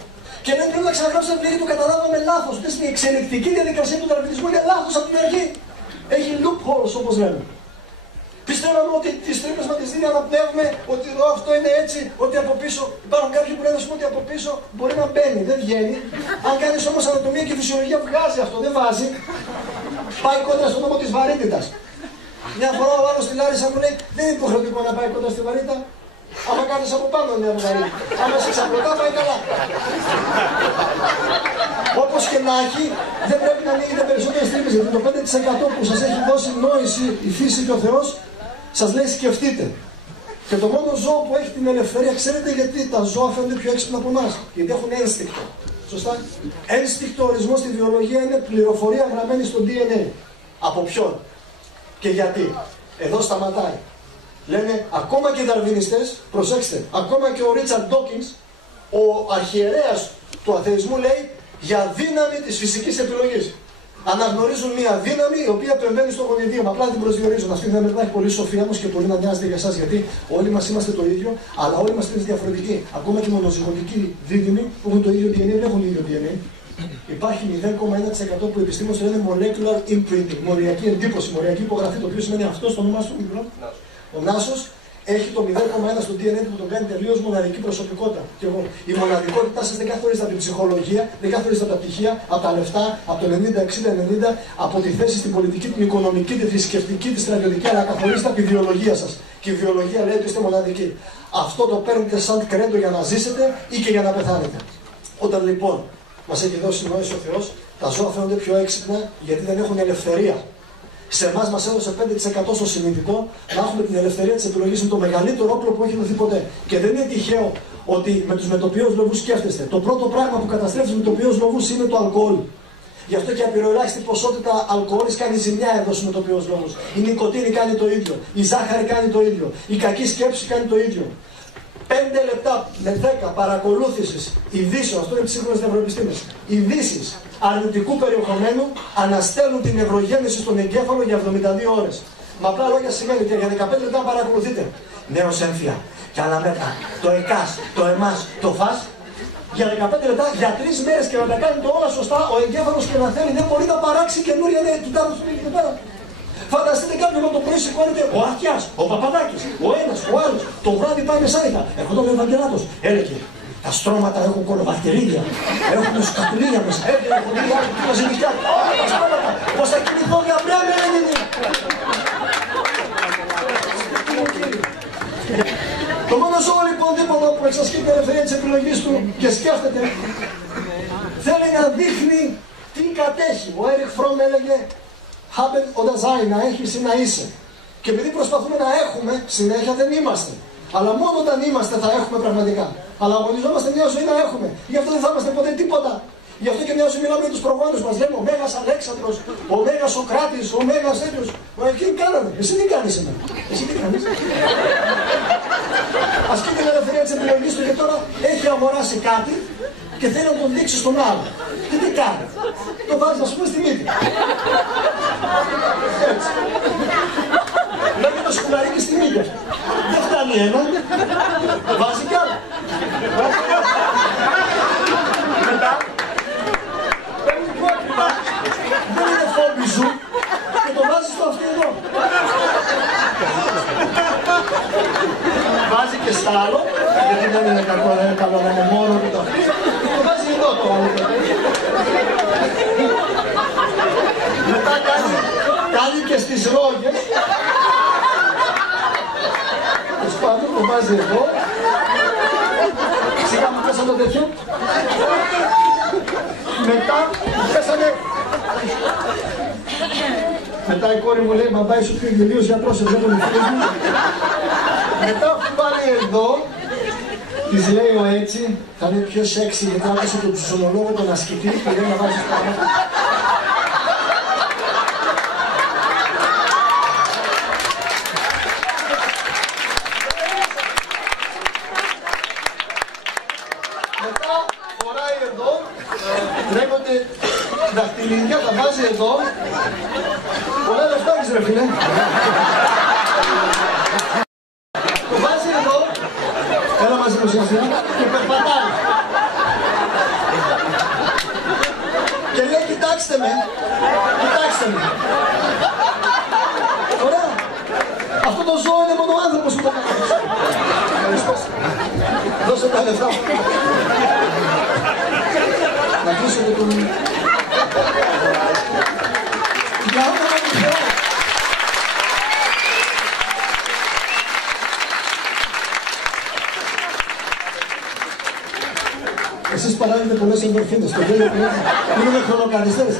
Και δεν πρέπει να ξαναγράψετε το που καταλάβαμε λάθος. Η εξελικτική διαδικασία του δαρβινισμού είναι λάθος από την αρχή. Έχει loopholes όπως λέμε. Πιστεύαμε ότι τις τρύπες με τις δίνει αναπνεύουμε, ότι αυτό είναι έτσι, ότι από πίσω. Υπάρχουν κάποιοι που λένε ότι από πίσω μπορεί να μπαίνει, δεν βγαίνει. Αν κάνεις όμως ανατομία και φυσιολογία βγάζει αυτό, δεν βάζει. Πάει κόντρα στον νόμο της βαρύτητας. Μια φορά ο άλλος στη Λάρισα μου λέει: δεν είναι υποχρεωτικό να πάει κόντρα στη βαρύτητα. Άμα κάνεις από πάνω μια βαρύτητα. Άμα σε ξαπλωτά πάει καλά. Όπως και να έχει, δεν πρέπει να ανοίγετε περισσότερες τρύπες. Γιατί το 5% που σας έχει δώσει νόηση η φύση και ο Θεός, σας λέει σκεφτείτε. Και το μόνο ζώο που έχει την ελευθερία, ξέρετε γιατί τα ζώα φαίνονται πιο έξυπνα από εμάς? Γιατί έχουν ένστικτο. Σωστά. Ένστικτο ορισμό στη βιολογία είναι πληροφορία γραμμένη στο DNA. Από ποιον και γιατί? Εδώ σταματάει. Λένε ακόμα και οι δαρβινιστές, προσέξτε, ακόμα και ο Ρίτσαρντ Ντόκινς, ο αρχιερέας του αθεϊσμού, λέει για δύναμη της φυσικής επιλογής. Αναγνωρίζουν μια δύναμη η οποία του εμβαίνει στο γονιδίωμα. Απλά την προσδιορίζουν. Αυτή δεν έχει πολύ σοφία όμως και πολύ να νοιάζεται για εσάς. Γιατί όλοι μας είμαστε το ίδιο, αλλά όλοι μας είμαστε διαφορετικοί. Ακόμα και οι μονοζυγωτικοί δίδυμοι που έχουν το ίδιο DNA δεν έχουν το ίδιο DNA. Υπάρχει 0,1% που οι επιστήμονες λένε molecular imprinting, μοριακή εντύπωση, μοριακή υπογραφή, το οποίο σημαίνει αυτό στο όνομά του μικρό. Ο Νάσος έχει το 0,1 στο DNA που τον κάνει τελείως μοναδική προσωπικότητα. Και η μοναδικότητά σας δεν καθορίζεται από την ψυχολογία, δεν καθορίζεται από τα πτυχία, από τα λεφτά, από το 90, 60, 90, από τη θέση στην πολιτική, την οικονομική, τη θρησκευτική, τη στρατιωτική, αλλά καθορίζεται από τη βιολογία σας. Και η βιολογία λέει ότι είστε μοναδικοί. Αυτό το παίρνετε σαν κρέντο για να ζήσετε ή και για να πεθάνετε. Όταν λοιπόν μας έχει δώσει νόηση ο Θεός, τα ζώα φαίνονται πιο έξυπνα γιατί δεν έχουν ελευθερία. Σε εμάς μας έδωσε 5% στο συνειδητό να έχουμε την ελευθερία της επιλογής. Είναι το μεγαλύτερο όπλο που έχει δοθεί ποτέ. Και δεν είναι τυχαίο ότι με τους μετοποιαίους λογούς σκέφτεστε. Το πρώτο πράγμα που καταστρέφει τους μετοποιαίους λογούς είναι το αλκοόλ. Γι' αυτό και η απειροελάχιστη ποσότητα αλκοόλης κάνει ζημιά εδώ στους μετοποιαίους λογούς. Η νοικοτήνη κάνει το ίδιο. Η ζάχαρη κάνει το ίδιο. Η κακή σκέψη κάνει το ίδιο. 5% 5 λεπτά με 10 παρακολούθησης ειδήσεων, αυτό είναι σύμφωνα στην Ευρωεπιστήμες, ειδήσεις αρνητικού περιεχομένου αναστέλνουν την νευρογέννηση στον εγκέφαλο για 72 ώρες. Με απλά λόγια σημαίνει ότι για 15 λεπτά παρακολουθείτε νέος έμφυα, και άλλα μέτρα, το ΕΚΑΣ, το ΕΜΑΣ, το ΦΑΣ, για 15 λεπτά, για 3 μέρες και να τα κάνετε όλα σωστά, ο εγκέφαλος και να θέλει δεν μπορεί να παράξει καινούρια νέα κοιτάξτε στο εκεί πέρα. Φανταστείτε κάποιον το πρωί σηκώνεται ο Αχιάς, ο Παπαδάκης, ο ένας, ο άλλος, το βράδυ πάει μεσάνυχτα. Εγώ τον Ευαγγελάτος έλεγε, τα στρώματα έχουν κολοβακτηρίδια, έχουν σκατουλίνια μέσα, έρχεται ο Ευαγγελάτος και μας ζητήσει όλα τα στρώματα, πώς θα κινηθώ για μια μέρα. Το μόνο ζώο λοιπόν δίπολο που εξασκεί την ελευθερία της επιλογής του και σκέφτεται, θέλει να δείχνει τι κατέχει. Ο Έριχ Φρόμ έλεγε Haben oder sein, να έχεις ή να είσαι. Και επειδή προσπαθούμε να έχουμε, συνέχεια δεν είμαστε. Αλλά μόνο όταν είμαστε θα έχουμε πραγματικά. Αλλά αγωνιζόμαστε μια ζωή να έχουμε. Γι' αυτό δεν θα είμαστε ποτέ τίποτα. Γι' αυτό και μια ζωή μιλάμε για τους προγόνους μας. Λέμε ο Μέγας Αλέξανδρος, ο Μέγας Σοκράτης, ο Μέγας τέτοιος. Μα εκείνοι κάνανε. Εσύ τι κάνεις σήμερα. Εσύ τι κάνεις. Ασκεί την ελευθερία της επιλογής του και τώρα έχει αγοράσει κάτι και θέλει να τον δείξει στον άλλο. Και τι κάνει. Το βάζει να σου πούμε στη μύτη. Έτσι. Λέγει το σκουλαρίκι στη μύτη. Δεν φτάνει ένα. Βάζει κι άλλο. Μετά. Παίρνει πιο ακριβά. Δεν είναι φόμπιζου. Και το βάζει στο αυτή εδώ. Βάζει και στα άλλο. Γιατί δεν είναι κακό, δεν είναι καλό να είναι μόνο του το αυτή. Το βάζει εδώ το άλλο. Μετά κάνει και στις ρόγες. Το σπάτο το βάζει εδώ. Σιγά μου πέσανε το τέτοιο. Μετά πέσανε. Μετά η κόρη μου λέει, μπαμπά είσαι πιο γελίος γιατρός, εδώ τον φίλος μου. Μετά που πάλι εδώ, της λέει ο έτσι, θα είναι πιο σεξι γιατί άκουσε τον ψυχολόγο τον ασκητή και λέει να βάζεις πάνω. Μετά φοράει εδώ, τρέχονται δαχτυλίδια, τα βάζει εδώ. Πολλά λεφτά έχεις ρε φίλε. Το βάζει εδώ, έλα μαζί μου σήμερα και περπατάει. Και λέει κοιτάξτε με, κοιτάξτε με. Ωραία. Αυτό το ζώο είναι μόνο άνθρωπος που το κάνει. Ευχαριστώ. Δώσε τα λεφτά. Να κλείσω και τον... Για όνομα του Θεού. Εσείς παράγετε πολλές ενδορφίνες. Το τέλειο που είναι με χρονοκαριστές.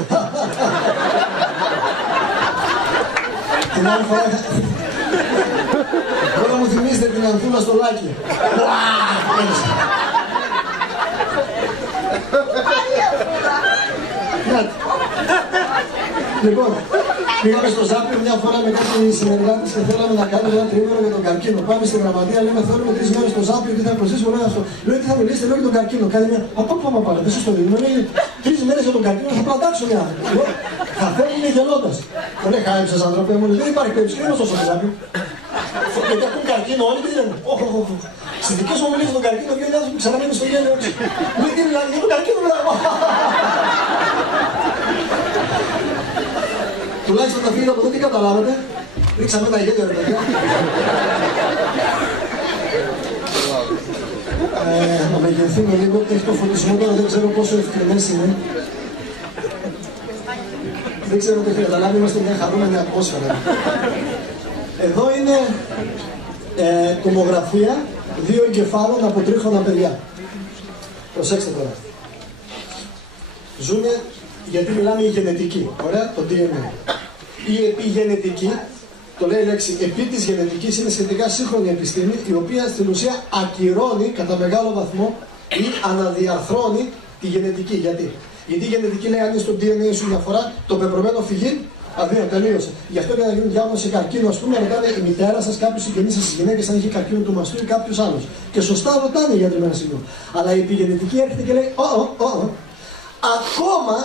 Την άλλη φορά... Τώρα μου θυμίζετε την Ανθούλα στο Λάκη. Λοιπόν, πήγαμε στο Ζάπιο μια φορά με κάποιοι συνεργάτες και θέλαμε να κάνουμε ένα τριήμερο για τον καρκίνο. Πάμε στην γραμματεία, λέμε θέλουμε 3 μέρες στο Ζάπιο, τι θα προσθέσουμε, λέει αυτό. Λέει τι θα μιλήσετε, λέω για τον καρκίνο. Κάνει μια, από πού πάμε πάλι, δεν σας το δίνουμε, λέει 3 μέρες για τον καρκίνο, θα πλατάξουν οι άνθρωποι. Λέω, θα φεύγουν γελώντας. Μου λέει, χάρη σας άνθρωπε, μου λέει, δεν υπάρχει περίπτωση, δεν είμαστε στο Ζάπιο. Γιατί έχουν καρκίνο όλοι, τι λένε, όχι. Στις δικές μου μιλήσεις τον καρκίνο, βγαίνουν άνθρωποι ξαναμένουν στο γέλιο. Μου λέει, τι μιλάνε, για τον καρκίνο, μιλάνε. Τουλάχιστον τα φύγετε από εδώ, τι καταλάβατε. Ρίξαμε ένα γέλιο ρε παιδιά. Να μεγεθύνω λίγο, έχει το φωτισμό τώρα, δεν ξέρω πόσο ευκρινές είναι. Δεν ξέρω τι έχει καταλάβει, είμαστε μια χαρούμενη ατμόσφαιρα. Εδώ είναι τομογραφία 2 εγκεφάλων από τρίχωνα παιδιά. Προσέξτε τώρα. Ζούνε, γιατί μιλάμε για γενετική, ωραία, το DNA. Η επιγενετική, το λέει η λέξη επί της γενετικής, είναι σχετικά σύγχρονη επιστήμη, η οποία στην ουσία ακυρώνει κατά μεγάλο βαθμό ή αναδιαρθρώνει τη γενετική. Γιατί η γενετική λέει αν είναι στο DNA σου μια φορά, το πεπρωμένο φυγί Αδύνατο, τελείωσε. Γι' αυτό και να γίνουν διάγνωση καρκίνο, ας πούμε, ρωτάνε η μητέρα σας, κάποιος συγγενής σας, στις γυναίκες, αν είχε καρκίνο του μαστού ή κάποιος άλλος. Και σωστά ρωτάνε οι γιατροί με ένα σημείο. Αλλά η επιγενετική έρχεται και λέει, ακόμα,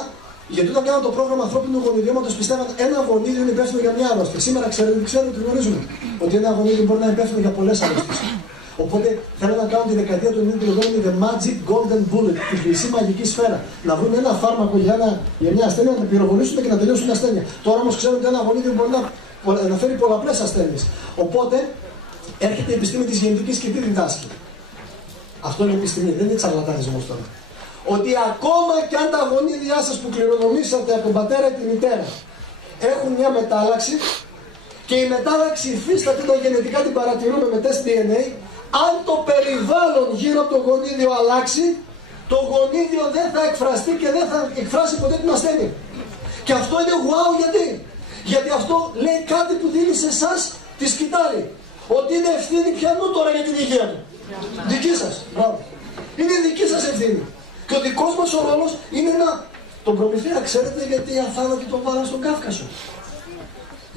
γιατί όταν κάναν το πρόγραμμα ανθρώπινου γονιδιώματος πιστεύαν ένα γονίδιο είναι υπεύθυνο για μια αρρώστια. Σήμερα ξέρετε ότι γνωρίζουμε ότι ένα γονίδιο μπορεί να είναι υπεύθυνο για πολλές αρρώστιες. Οπότε θέλω να κάνουν τη δεκαετία του 90 λεγόμενη The Magic Golden Bullet, τη χρυσή μαγική σφαίρα. Να βρουν ένα φάρμακο για μια ασθένεια, να πυροβολήσουν και να τελειώσουν την ασθένεια. Τώρα όμως ξέρουν ότι ένα γονίδιο μπορεί να φέρει πολλαπλές ασθένειες. Οπότε έρχεται η επιστήμη της γενετικής και τι διδάσκει. Αυτό είναι η επιστήμη, δεν είναι τσαρλατανισμός τώρα. Ότι ακόμα και αν τα γονίδια σας που κληρονομήσατε από τον πατέρα ή τη μητέρα έχουν μια μετάλλαξη και η μετάλλαξη υφίσταται τα γενετικά, την παρατηρούμε με τεστ DNA, αν το περιβάλλον γύρω από το γονίδιο αλλάξει, το γονίδιο δεν θα εκφραστεί και δεν θα εκφράσει ποτέ την ασθένεια. Και αυτό είναι wow, γιατί αυτό λέει κάτι που δίνει σε εσάς τη σκητάλη. Ότι είναι ευθύνη πιανού τώρα για την υγεία του. Δική σας. Μπράβο. Είναι δική σας ευθύνη. Και ο δικός μας ο ρόλος είναι να τον Προμηθέα, ξέρετε γιατί οι αθάνατοι τον βάλαν στον Κάφκασο.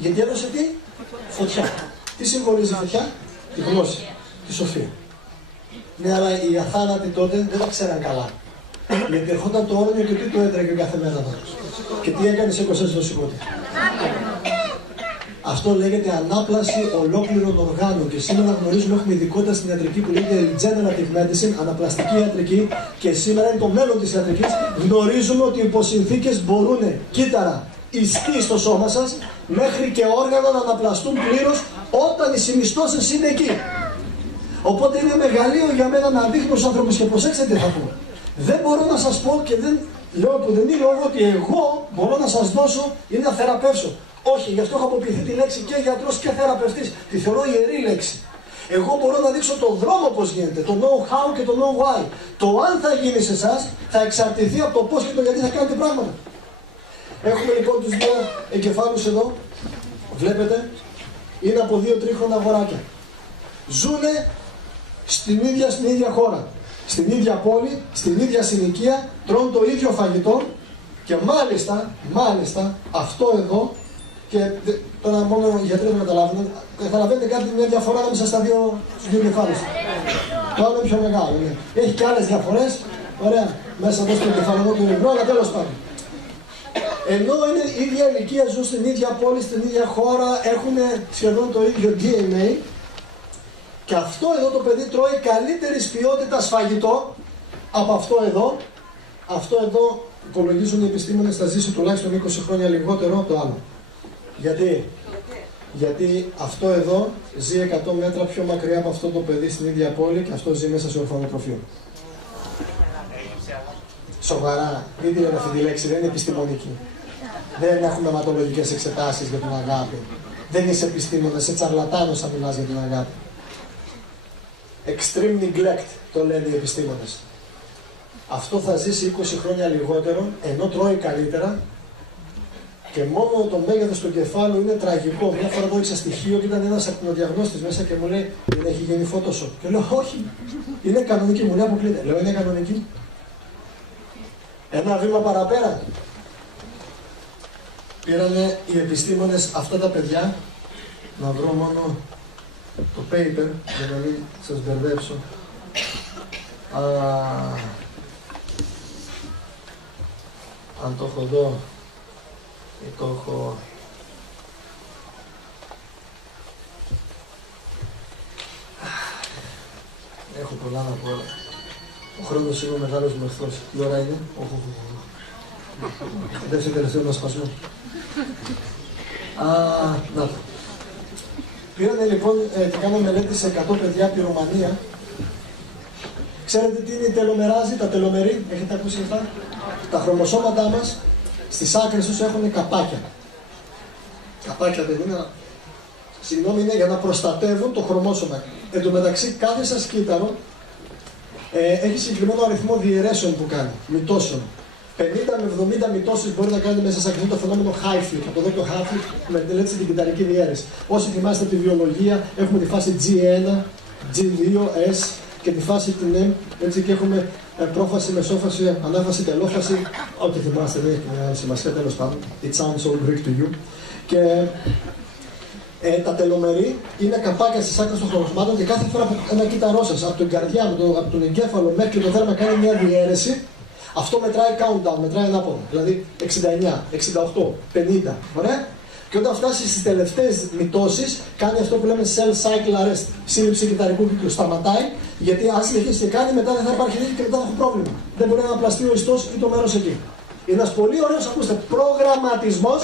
Γιατί έδωσε τι? Φωτιά. Τι συμβολίζει η φωτιά? Τη γνώση, τη σοφία. Ναι, αλλά οι αθάνατοι τότε δεν τα ξέραν καλά. Γιατί ερχόταν το όρνιο και τι το έτρεκε κάθε μέρα εδώ. Και τι έκανε σε 20 στο σηκώτη. Αυτό λέγεται ανάπλαση ολόκληρων οργάνων. Και σήμερα γνωρίζουμε, έχουμε ειδικότητα στην ιατρική που λέγεται Regenerative Medicine, αναπλαστική ιατρική. Και σήμερα είναι το μέλλον της ιατρικής. Γνωρίζουμε ότι υπό συνθήκες μπορούν κύτταρα, ιστοί στο σώμα σας, μέχρι και όργανα να αναπλαστούν πλήρως όταν οι συνιστώσεις είναι εκεί. Οπότε είναι μεγαλείο για μένα να δείχνω στους άνθρωπους και προσέξτε τι θα πω. Δεν μπορώ να σας πω και δεν λέω που δεν είναι λόγο ότι εγώ μπορώ να σας δώσω ή να θεραπεύσω. Όχι, γι' αυτό έχω αποποιηθεί τη λέξη και γιατρός και θεραπευτής. Τη θεωρώ ιερή λέξη. Εγώ μπορώ να δείξω τον δρόμο πώς γίνεται, το know-how και το know-why. Το αν θα γίνει σε εσάς θα εξαρτηθεί από το πώς και το γιατί θα κάνετε πράγματα. Έχουμε λοιπόν τους δύο εγκεφάλους εδώ. Βλέπετε, είναι από 2 τρίχρονα αγοράκια. Ζούνε στην ίδια χώρα, στην ίδια πόλη, στην ίδια συνοικία, τρώνε το ίδιο φαγητό και μάλιστα αυτό εδώ. Και τώρα μόνο οι γιατροί δεν καταλαβαίνετε κάτι, μια διαφορά ανάμεσα στους δύο κεφάλους. Το άλλο είναι πιο μεγάλο. Ναι. Έχει και άλλες διαφορές, ωραία, μέσα εδώ στο κεφαλαιό του υγρού, αλλά τέλος πάντων. Ενώ είναι η ίδια ηλικία, ζουν στην ίδια πόλη, στην ίδια χώρα, έχουν σχεδόν το ίδιο DNA. Και αυτό εδώ το παιδί τρώει καλύτερης ποιότητας φαγητό από αυτό εδώ. Αυτό εδώ υπολογίζουν οι επιστήμονες θα ζήσει τουλάχιστον 20 χρόνια λιγότερο από το άλλο. Γιατί αυτό εδώ ζει 100 μέτρα πιο μακριά από αυτό το παιδί στην ίδια πόλη και αυτό ζει μέσα σε ορφανοτροφείο. Σοβαρά, μην τη λένε αυτή τη λέξη, δεν είναι επιστημονική. Δεν έχουμε αιματολογικές εξετάσεις για την αγάπη. Δεν είσαι επιστήμονας, είσαι τσαρλατάνος αν μιλάς για την αγάπη. Extreme neglect το λένε οι επιστήμονες. Αυτό θα ζήσει 20 χρόνια λιγότερο, ενώ τρώει καλύτερα. Και μόνο το μέγεθος του κεφάλου είναι τραγικό. Μια φορά δόξα στοιχείο και ήταν ένας ακτινοδιαγνώστης μέσα και μου λέει: δεν έχει γίνει Photoshop. Και λέω: όχι, είναι κανονική. Μου λέει: αποκλείται. Λέω: είναι κανονική. Ένα βήμα παραπέρα. Πήρανε οι επιστήμονες αυτά τα παιδιά. Να βρω μόνο το paper για να μην σας μπερδέψω. Αν το έχω εδώ. Το έχω... Έχω πολλά να πω. Ο χρόνος είναι ο μεγάλος μου εχθρός. Τι ώρα είναι? Δεν είσαι τελευταίο να σπασμό. Να το. Πήρανε λοιπόν και κάναμε μελέτη σε 100 παιδιά από τη Ρωμανία. Ξέρετε τι είναι η τελομεράζη, τα τελομερή, έχετε ακούσει αυτά? Τα χρωμοσώματά μας στις άκρες τους έχουν καπάκια. Καπάκια δεν είναι, συγγνώμη, είναι για να προστατεύουν το χρωμόσωμα. Εν τω μεταξύ κάθε σας κύτταρο έχει συγκεκριμένο αριθμό διαιρέσεων που κάνει, μυτώσεων. 50 με 70 μυτώσεις μπορεί να κάνει μέσα σε αυτό το φαινόμενο Hayflick. Από εδώ το Hayflick μελέτησε την κυτταρική διαίρεση. Όσοι θυμάστε τη βιολογία, έχουμε τη φάση G1, G2, S και τη φάση την M, έτσι και έχουμε πρόφαση, μεσόφαση, ανάφαση, τελόφαση. Ό,τι θυμάστε, δεν έχει καμία σημασία, τέλος πάντων. It sounds all Greek to you. Και τα τελομερή είναι καπάκια στις άκρες των χρωματών και κάθε φορά που ένα κύτταρό σας από την καρδιά, από τον εγκέφαλο μέχρι το δέρμα κάνει μια διαίρεση, αυτό μετράει countdown, μετράει ανάποδα. Δηλαδή 69, 68, 50. Ωραία. Και όταν φτάσει στις τελευταίες μυτώσεις, κάνει αυτό που λέμε cell cycle arrest. Σύλληψη κυτταρικού κύκλου. Σταματάει, γιατί αν συνεχίσει και κάνει, μετά δεν θα υπάρχει δίκη και μετά θα έχω πρόβλημα. Δεν μπορεί να αναπλαστεί ο ιστός ή το μέρος εκεί. Είναι ένας πολύ ωραίος, ακούστε, προγραμματισμός.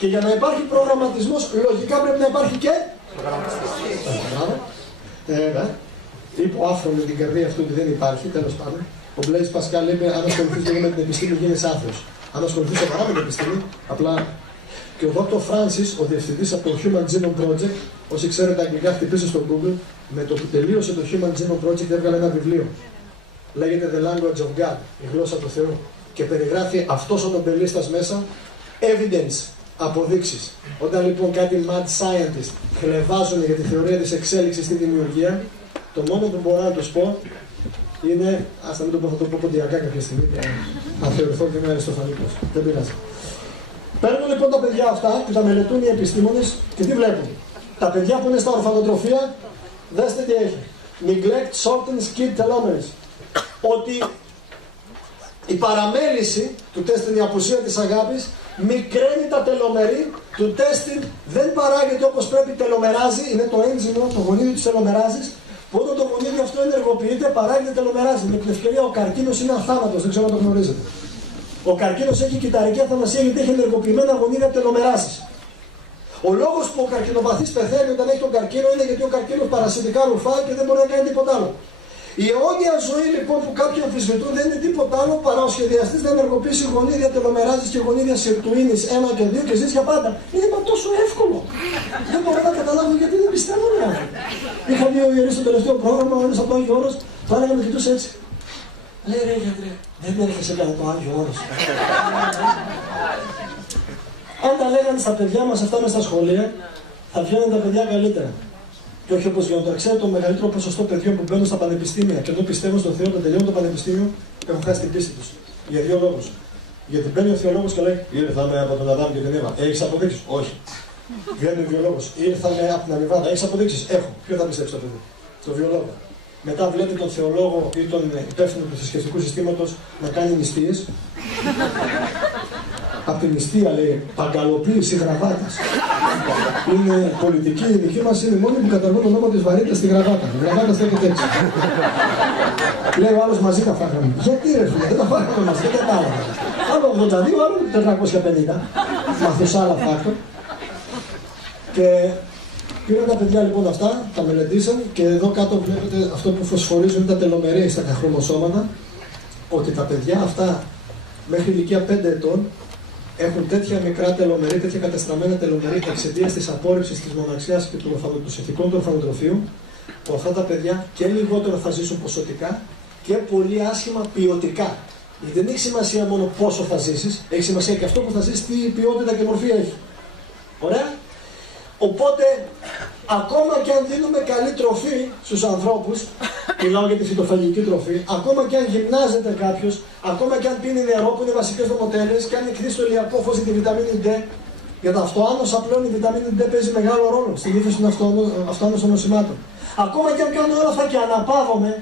Και για να υπάρχει προγραμματισμός, λογικά πρέπει να υπάρχει και υποάφρον με την καρδία αυτού που δεν υπάρχει, τέλος πάντων. Ο Μπλέις Πασκάλ είπε: αν ασχοληθείς λίγο με την επιστήμη, γίνεσαι άθεος. Αν ασχοληθείς σοβαρά με την επιστήμη, απλά. Και ο Dr. Francis, ο διευθυντής από το Human Genome Project, όσοι ξέρετε αγγλικά, χτυπήστε στο Google, με το που τελείωσε το Human Genome Project έβγαλε ένα βιβλίο. Λέγεται The Language of God, η γλώσσα του Θεού. Και περιγράφει αυτός ο νομπελίστας μέσα evidence. Αποδείξεις. Όταν λοιπόν κάτι mad scientist χλεβάζουν για τη θεωρία της εξέλιξης στη δημιουργία, το μόνο που μπορώ να τους πω είναι, ας μην το πω, θα το πω ποντιακά κάποια στιγμή, θα θεωρηθώ και είμαι αριστοφανικός. Δεν πειράζει. Παίρνουν λοιπόν τα παιδιά αυτά που τα μελετούν οι επιστήμονες και τι βλέπουν. Τα παιδιά που είναι στα ορφανοτροφία, δέστε τι έχει. Neglect shortens kid telomeres. Ότι η παραμέληση του τεστ είναι η απουσία της αγάπης, μικραίνει τα τελομερή, του τέστην δεν παράγεται όπως πρέπει, τελομεράζει, είναι το ένζυμο, το γονίδιο της τελομεράζης, που όταν το γονίδιο αυτό ενεργοποιείται, παράγεται τελομεράζει. Με την ευκαιρία ο καρκίνος είναι αθάνατος, δεν ξέρω αν το γνωρίζετε. Ο καρκίνος έχει κυτταρική αθανασία γιατί έχει ενεργοποιημένα γονίδια τελομεράζης. Ο λόγος που ο καρκινοπαθής πεθαίνει όταν έχει τον καρκίνο είναι γιατί ο καρκίνος παρασιτικά ρουφάει και δεν μπορεί να κάνει τίποτα άλλο. Η αιώνια ζωή λοιπόν που κάποιοι αμφισβητούν δεν είναι τίποτα άλλο παρά ο σχεδιαστής να ενεργοποιήσει γονίδια τελομεράζης και γονίδια σιρτουίνης 1 και 2 και ζεις για πάντα. Είναι μα τόσο εύκολο. Δεν μπορώ να καταλάβω γιατί δεν πιστεύω να. Είχα δύο ιερείς στο τελευταίο πρόγραμμα, ο ένας από το Άγιο Όρος, το έλεγα με κοιτούσε έτσι. Λέει ρε γιατρέ, δεν έρχεσαι κατά το Άγιο Όρος. Αν τα λέγανε στα παιδιά μας αυτά μες στα σχολεία, θα βγαίνουν τα παιδιά καλύτερα. Και όχι όπως γίνονται. Ξέρετε, το μεγαλύτερο ποσοστό παιδιών που μπαίνουν στα πανεπιστήμια και ενώ πιστεύουν στον Θεό, όταν τελειώνουν το πανεπιστήμιο, έχουν χάσει την πίστη τους. Για δύο λόγους. Γιατί μπαίνει ο θεολόγος και λέει: ήρθαμε από τον Αδάμ και την Εύα. Έχεις αποδείξεις? Όχι. Βγαίνει ο βιολόγος. Ήρθαμε από την Αμοιβάδα. Έχεις αποδείξεις? Έχω. Ποιο θα πιστέψει το παιδί? Το βιολόγο. Μετά βλέπει τον θεολόγο ή τον υπεύθυνο του θρησκευτικού συστήματος να κάνει νηστείες. Από την νηστεία λέει παγκαλοποίηση γραβάτας. Είναι πολιτική, η δική μας είναι μόνη που καταργούν το νόμο της βαρύτητας στη γραβάτα. Η γραβάτα στέκεται έτσι. Λέει ο άλλος μαζί τα φάγαμε. Γιατί ρε φίλε, δεν τα φάγαμε μαζί, δεν κατάλαβα. Άλλο 82, άλλο 450. Μαθουσάλα φάκτο. Και πήραν τα παιδιά λοιπόν αυτά, τα μελετήσαν και εδώ κάτω βλέπετε αυτό που φωσφορίζουν τα τελομερή στα χρωμοσώματα. Ότι τα παιδιά αυτά μέχρι ηλικία 5 ετών έχουν τέτοια μικρά τελομερή, τέτοια κατεστραμμένα τελομερή εξαιτίας της απόρριψης της μοναξιάς και των συνθηκών του ορφανοτροφείου, που αυτά τα παιδιά και λιγότερο θα ζήσουν ποσοτικά και πολύ άσχημα ποιοτικά. Γιατί δεν έχει σημασία μόνο πόσο θα ζήσεις, έχει σημασία και αυτό που θα ζήσεις, τι ποιότητα και μορφή έχει. Ωραία. Οπότε, ακόμα και αν δίνουμε καλή τροφή στους ανθρώπους, μιλάω για τη φυτοφαγική τροφή, ακόμα και αν γυμνάζεται κάποιος, ακόμα και αν πίνει νερό που είναι βασικές νομοτέλειες και αν εκδίδει στο ηλιακό φως τη βιταμίνη D, για τα αυτοάνωσα πλέον η βιταμίνη D παίζει μεγάλο ρόλο στη λύθωση των αυτοάνωσων νοσημάτων. Ακόμα και αν κάνω όλα αυτά και αναπαύομαι,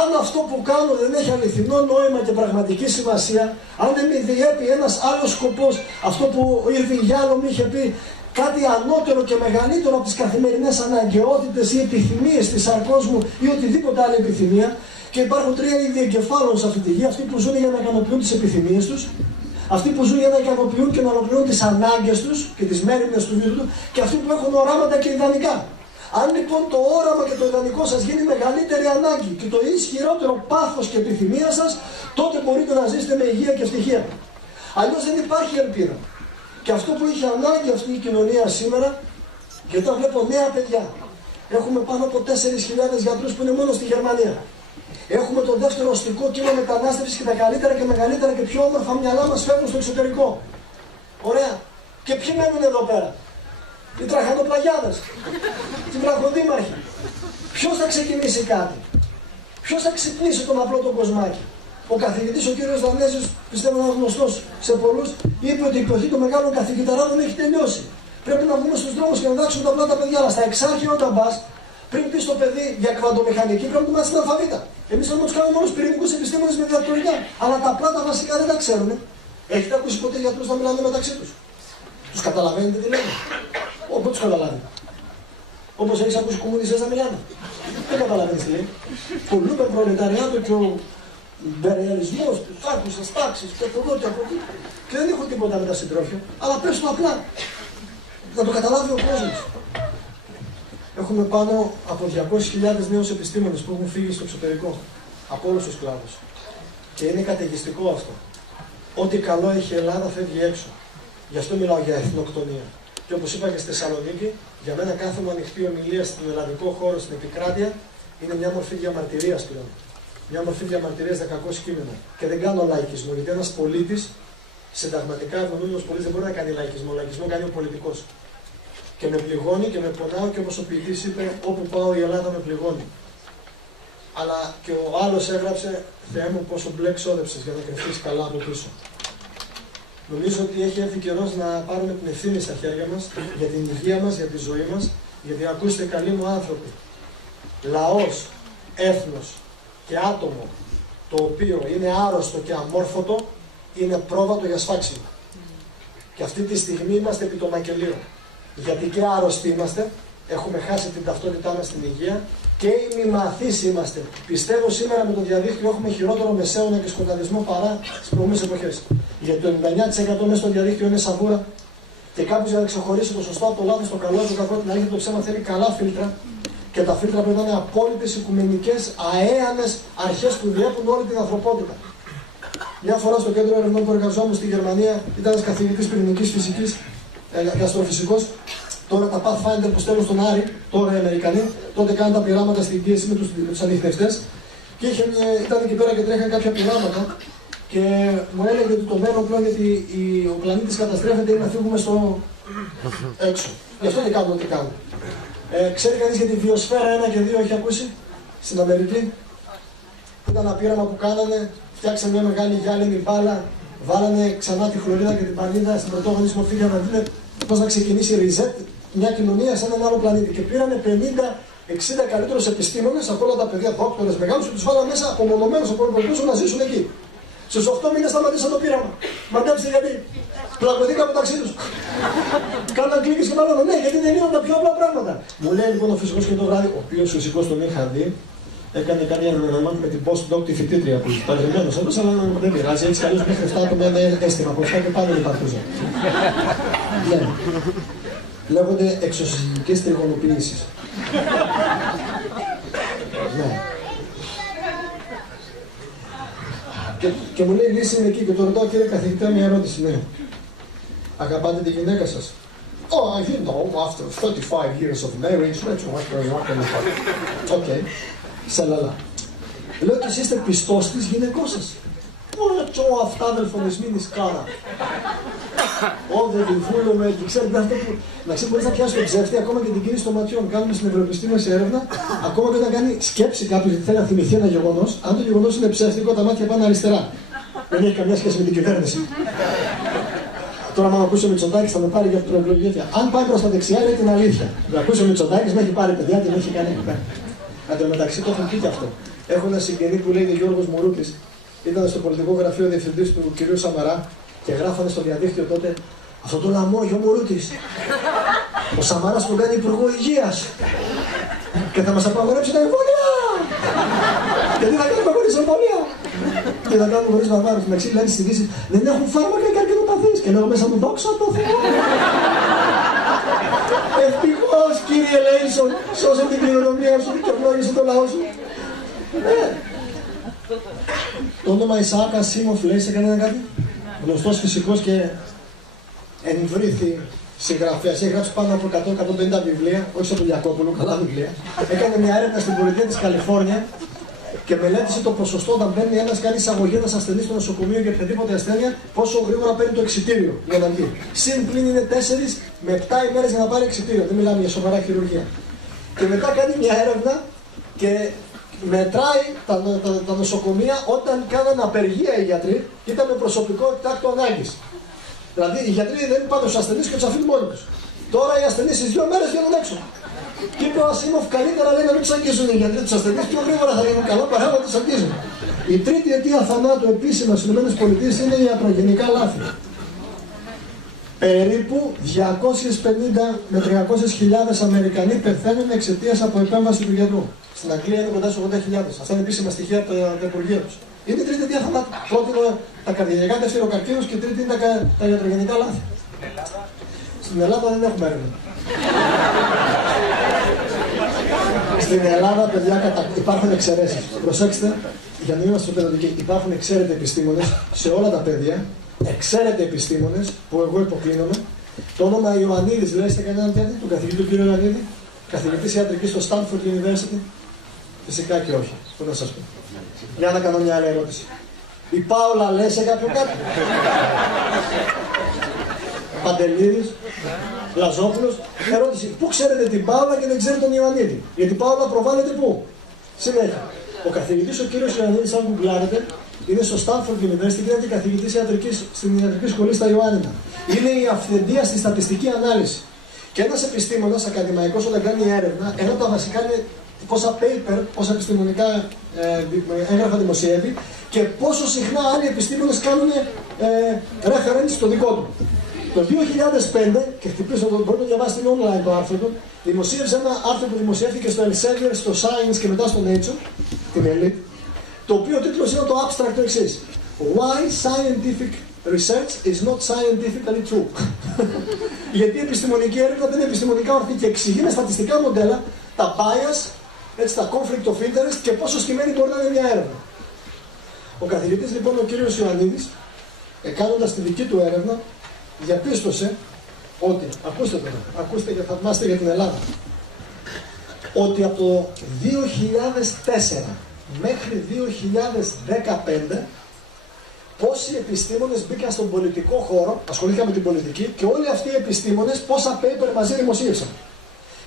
αν αυτό που κάνω δεν έχει αληθινό νόημα και πραγματική σημασία, αν δεν με διέπει ένας άλλος σκοπός, αυτό που ο Ιρβινγκ Γιάλομ είχε πει, κάτι ανώτερο και μεγαλύτερο από τις καθημερινές αναγκαιότητες ή επιθυμίες της σαρκός μου ή οτιδήποτε άλλη επιθυμία, και υπάρχουν τρία είδη εγκεφάλων σε αυτή τη γη: αυτοί που ζουν για να ικανοποιούν τις επιθυμίες τους, αυτοί που ζουν για να ικανοποιούν και να ολοκληρώνουν τις ανάγκες τους και τις μέρημνες του βίου του, και αυτοί που έχουν οράματα και ιδανικά. Αν λοιπόν το όραμα και το ιδανικό σας γίνει μεγαλύτερη ανάγκη και το ισχυρότερο πάθος και επιθυμία σας, τότε μπορείτε να ζήσετε με υγεία και ευτυχία. Αλλιώς δεν υπάρχει ελπίδα. Και αυτό που είχε ανάγκη αυτή η κοινωνία σήμερα, και όταν βλέπω νέα παιδιά, έχουμε πάνω από 4.000 γιατρούς που είναι μόνο στη Γερμανία. Έχουμε το δεύτερο οστικό κύμα μετανάστευσης και τα καλύτερα και μεγαλύτερα και πιο όμορφα μυαλά μας φεύγουν στο εξωτερικό. Ωραία. Και ποιοι μένουν εδώ πέρα? Οι τραχανοπλαγιάδες, οι βραχοδήμαρχοι. Ποιος θα ξεκινήσει κάτι? Ποιος θα ξυπνήσει τον απλό τον κοσμάκι? Ο καθηγητής, ο κύριος Δανέζης, πιστεύω να είναι γνωστός σε πολλούς, είπε ότι η εποχή των μεγάλων καθηγηταράδων έχει τελειώσει. Πρέπει να βγούμε στους δρόμους και να διδάξουμε τα απλά τα παιδιά. Αλλά στα εξάρχεια, όταν πας, πριν πει στο παιδί για κβαντομηχανική, πρέπει να του μάθεις την αλφαβήτα. Εμείς θέλουμε να τους κάνουμε όλους πυρηνικούς επιστήμονες με διδακτορικά. Αλλά τα απλά τα βασικά δεν τα ξέρουν. Έχετε ακούσει ποτέ γιατρούς να μιλάνε μεταξύ τους? Τους καταλαβαίνετε τι λένε? Όπως τους καταλάβει. Όπως έχεις ακούσει κομμουνιστές να μιλάνε. Δεν καταλαβαίνεις τι λέει. Το λούπε προλεταριάτο και ο υπεριαλισμός, τους άκουσες τάξεις και από εδώ και από εκεί. Και δεν έχω τίποτα με τα συντρόφια. Αλλά πες το απλά. Να το καταλάβει ο κόσμος. Έχουμε πάνω από 200.000 νέους επιστήμονες που έχουν φύγει στο εξωτερικό. Από όλους τους κλάδους. Και είναι καταιγιστικό αυτό. Ό,τι καλό έχει η Ελλάδα φεύγει έξω. Γι' αυτό μιλάω για εθνοκτονία. Και όπως είπα και στη Θεσσαλονίκη, για μένα κάθε μου ανοιχτή ομιλία στον ελλαδικό χώρο, στην επικράτεια, είναι μια μορφή διαμαρτυρίας πλέον. Μια μορφή διαμαρτυρίας για κακό κείμενο. Και δεν κάνω λαϊκισμό, γιατί ένας πολίτης, συνταγματικά ευνοούμενος πολίτης, δεν μπορεί να κάνει λαϊκισμό. Λαϊκισμό κάνει ο πολιτικός. Και με πληγώνει και με πονάω, και όπως ο ποιητής είπε, όπου πάω η Ελλάδα με πληγώνει. Αλλά και ο άλλος έγραψε, Θεέ μου πόσο μπλε ξόδεψες για να κρυφτείς καλά από πίσω. Νομίζω ότι έχει έρθει καιρός να πάρουμε την ευθύνη στα χέρια μας για την υγεία μας, για τη ζωή μας, γιατί ακούστε καλοί μου άνθρωποι. Λαός, έθνος και άτομο το οποίο είναι άρρωστο και αμόρφωτο είναι πρόβατο για σφάξιμο. Και αυτή τη στιγμή είμαστε επί το μακελείο. Γιατί και άρρωστοι είμαστε, έχουμε χάσει την ταυτότητά μας στην υγεία και οι μη μαθείς είμαστε. Πιστεύω σήμερα με το διαδίκτυο έχουμε χειρότερο μεσαίωνα και σκοταδισμό παρά στις προηγούμενες εποχές. Γιατί το 99% μέσα στο διαδίκτυο είναι σαβούρα και κάποιος για να ξεχωρίσει το σωστό από το λάθος, το καλό από το κακό, την αλήθεια, το ψέμα θέλει καλά φίλτρα και τα φίλτρα πρέπει να είναι απόλυτες, οικουμενικές, αέανες αρχές που διέπουν όλη την ανθρωπότητα. Μια φορά στο κέντρο ερευνών που εργαζόμουν στη Γερμανία ήταν ένας καθηγητής πυρηνικής φυσικής, αστροφυσικός. Τώρα τα Pathfinder που στέλνουν στον Άρη, τώρα οι Αμερικανοί, τότε κάναν τα πειράματα στην πίεση με τους ανιχνευτές. Και ήταν εκεί πέρα και τρέχαν κάποια πειράματα. Και μου έλεγε ότι το μέλλον πλέον, γιατί ο πλανήτης καταστρέφεται, είναι να φύγουμε στο έξω. Γι' αυτό δεν κάνουν ό,τι κάνουν. Ξέρει κανείς για τη βιοσφαίρα 1 και 2, έχει ακούσει? Στην Αμερική. Ήταν ένα πείραμα που κάνανε, φτιάξαν μια μεγάλη γυάλινη μπάλα, βάλανε ξανά τη χλωρίδα και την πανίδα στην πρωτόγονη μορφή για να δείτε πώς να ξεκινήσει reset μια κοινωνία σε έναν άλλο πλανήτη. Και πήρανε 50-60 καλύτερους επιστήμονες από όλα τα παιδιά, δόκτορες μεγάλους, και τους βάλανε μέσα απομονωμένους από όλο τον κόσμο να ζήσουν εκεί. Στους 8 μήνες σταματήσαν το πείραμα. Μαντέψτε γιατί? Πλακωθήκαν μεταξύ τους. Κάναν κλίκες και μάλλον ναι, γιατί δεν είναι τα πιο απλά πράγματα. Μου λέει λοιπόν ο φυσικός και το βράδυ, ο οποίος φυσικός τον είχα δει, έκανε κάποια ρεμανμάτ με την postdoc τη φοιτήτρια που ήταν γεμμένος όντως, αλλά δεν πειράζει, έτσι καλώς μέχρι 7 άτομα με αίσθημα από αυτά και πάλι δεν υπαρχούσε. Ναι. Λέγονται εξωσυζυγικές τριγωνοποιήσεις. Ναι. Και μου λέει η λύση είναι εκεί και το ρωτάω, κύριε καθηγητά, μια ερώτηση, ναι. Αγαπάτε τη γυναίκα σας? Oh, I think no, after 35 years of marriage, that's what we're not going to do. Okay. Σαλαλά. Λέω και εσείς είστε πιστός της γυναικός σας. Όλα τσο αυτάδελφο μεσμήνη σκάρα. Όδε την φούλομαι και ξέρετε αυτό που... Να ξέρει, μπορείς να πιάσεις τον ψεύτη ακόμα και την κίνηση των ματιών. Κάνουμε στην Ευρωεπιστήμια σε έρευνα, ακόμα και όταν κάνει σκέψη κάποιος γιατί θέλει να θυμηθεί ένα γεγονός, αν το γεγονός είναι ψεύτικο, τα μάτια πάνε αριστερά. Δεν έχει καμιά σχέση με την κυβέρνηση. Τώρα, αν ακούσει ο Μητσοτάκης, θα με πάρει για προεκλογική. Αν πάει προς τα δεξιά, λέει την αλήθεια. Να ακούσει ο Μητσοτάκης, με έχει πάρει παιδιά και με έχει κάνει εκεί πέρα. Εν τω μεταξύ, το έχουν πει και αυτό. Έχω ένα συγγενή που λέγεται Γιώργος Μουρούτης, ήταν στο πολιτικό γραφείο διευθυντής του κυρίου Σαμαρά και γράφανε στο διαδίκτυο τότε αυτό το λαμόγιο Μουρούτης. Ο Σαμαράς που κάνει υπουργό υγείας. Και θα μας απαγορέψει τα εμβόλια. Και τι θα κάνουμε χωρίς εμβόλια? Τι θα κάνουμε χωρίς βαρβάρους? Εντάξει, λένε στη Δύση, δεν έχουν φάρμακα για καρκινοπαθείς. Και λέω μέσα μου, δόξα τω Θεώ. Ευτυχώς, κύριε Λέισον, σώσε την κληρονομιά σου και ευλόγησε το λαό σου. Το όνομα Ισαάκ Ασίμοφ λέει σε κανένα κάτι? Γνωστός φυσικός και εμβρήθη συγγραφέας. Έχει γράψει πάνω από 100-150 βιβλία, όχι στο Τουλιακόπουλο, καλά βιβλία. Έκανε μια έρευνα στην πολιτεία της Καλιφόρνια και μελέτησε το ποσοστό όταν μπαίνει ένας, κάνει εισαγωγή ένας ασθενής στο νοσοκομείο για οποιαδήποτε ασθένεια, πόσο γρήγορα παίρνει το εξιτήριο για να βγει. Συν πλήν είναι 4 με 7 ημέρες για να πάρει εξιτήριο. Δεν μιλάμε για σοβαρά χειρουργία. Και μετά κάνει μια έρευνα και μετράει τα νοσοκομεία όταν κάνανε απεργία οι γιατροί και ήταν με προσωπικό εκτάκτου ανάγκης. Δηλαδή οι γιατροί δεν πάνε στους ασθενείς και τους αφήνουν μόνοι τους. Τώρα οι ασθενείς στις 2 μέρες βγαίνουν έξω. Και είπε ο Ασίμοφ, καλύτερα λέει να μην τους αγγίζουν οι γιατροί τους ασθενείς, πιο γρήγορα θα γίνουν καλά παρά να τους αγγίζουν. Η τρίτη αιτία θανάτου επίσημα στις ΗΠΑ είναι οι ιατρογενικά λάθη. Περίπου 250 με 300.000 Αμερικανοί πεθαίνουν εξαιτίας από επέμβαση του γιατρού. Στην Αγγλία είναι κοντά στους 80.000. Αυτά είναι επίσημα στοιχεία από τα Υπουργεία τους. Είναι η τρίτη αιτία θανάτου. Πρώτη είναι τα καρδιαγενικά, δεύτερο ο καρκίνος και τρίτη είναι τα ιατρογενικά λάθη. Στην Ελλάδα δεν έχουμε έρευνα. Στην Ελλάδα, παιδιά, υπάρχουν εξαιρέσεις. Προσέξτε, για να μην είμαστε παιδοντικοί, υπάρχουν εξαίρετοι επιστήμονες σε όλα τα πεδία. Εξαίρετοι επιστήμονες που εγώ υποκλίνομαι. Το όνομα Ιωαννίδης, λέει σε κανέναν τέτοιο, τον καθηγητή του κ. Ιωαννίδη, καθηγητής ιατρικής στο Stanford University. Φυσικά και όχι. Πού να σας πω. Για να κάνω μια άλλη ερώτηση. Η Πάολα λέει σε κάποιον κάτι. Παντελίδης, Λαζόπουλος. Ερώτηση. Πού ξέρετε την Πάολα και δεν ξέρετε τον Ιωαννίδη? Γιατί η Πάολα προβάλλεται πού? Συνέχεια. Ο καθηγητής ο κύριος Ιωαννίδης, αν γκουγκλάρετε, είναι στο Stanford University και είναι καθηγητής στην ιατρική σχολή στα Ιωάννινα. Είναι η αυθεντία στη στατιστική ανάλυση. Και ένας επιστήμονας ακαδημαϊκός όταν κάνει έρευνα, ένα από τα βασικά είναι πόσα paper, πόσα επιστημονικά έγγραφα δημοσιεύει και πόσο συχνά άλλοι επιστήμονες κάνουν reference στο δικό του. Το 2005, και χτυπήσω το, μπορείτε να διαβάσετε online το άρθρο του, δημοσίευσε ένα άρθρο που δημοσιεύθηκε στο Elsevier, στο Science και μετά στο Nature, την Elite, το οποίο τίτλος είναι το abstract το εξής. Why scientific research is not scientifically true. Γιατί η επιστημονική έρευνα δεν είναι επιστημονικά ορθή και εξηγεί με στατιστικά μοντέλα τα bias, έτσι, τα conflict of interest και πόσο στημένη μπορεί να είναι μια έρευνα. Ο καθηγητής λοιπόν, ο κύριος Ιωαννίδης, κάνοντας τη δική του έρευνα, διαπίστωσε ότι, ακούστε τώρα, ακούστε και θαυμάστε για την Ελλάδα, ότι από το 2004 μέχρι 2015 πόσοι επιστήμονες μπήκαν στον πολιτικό χώρο, ασχολήθηκαν με την πολιτική και όλοι αυτοί οι επιστήμονες πόσα paper μαζί δημοσίευσαν.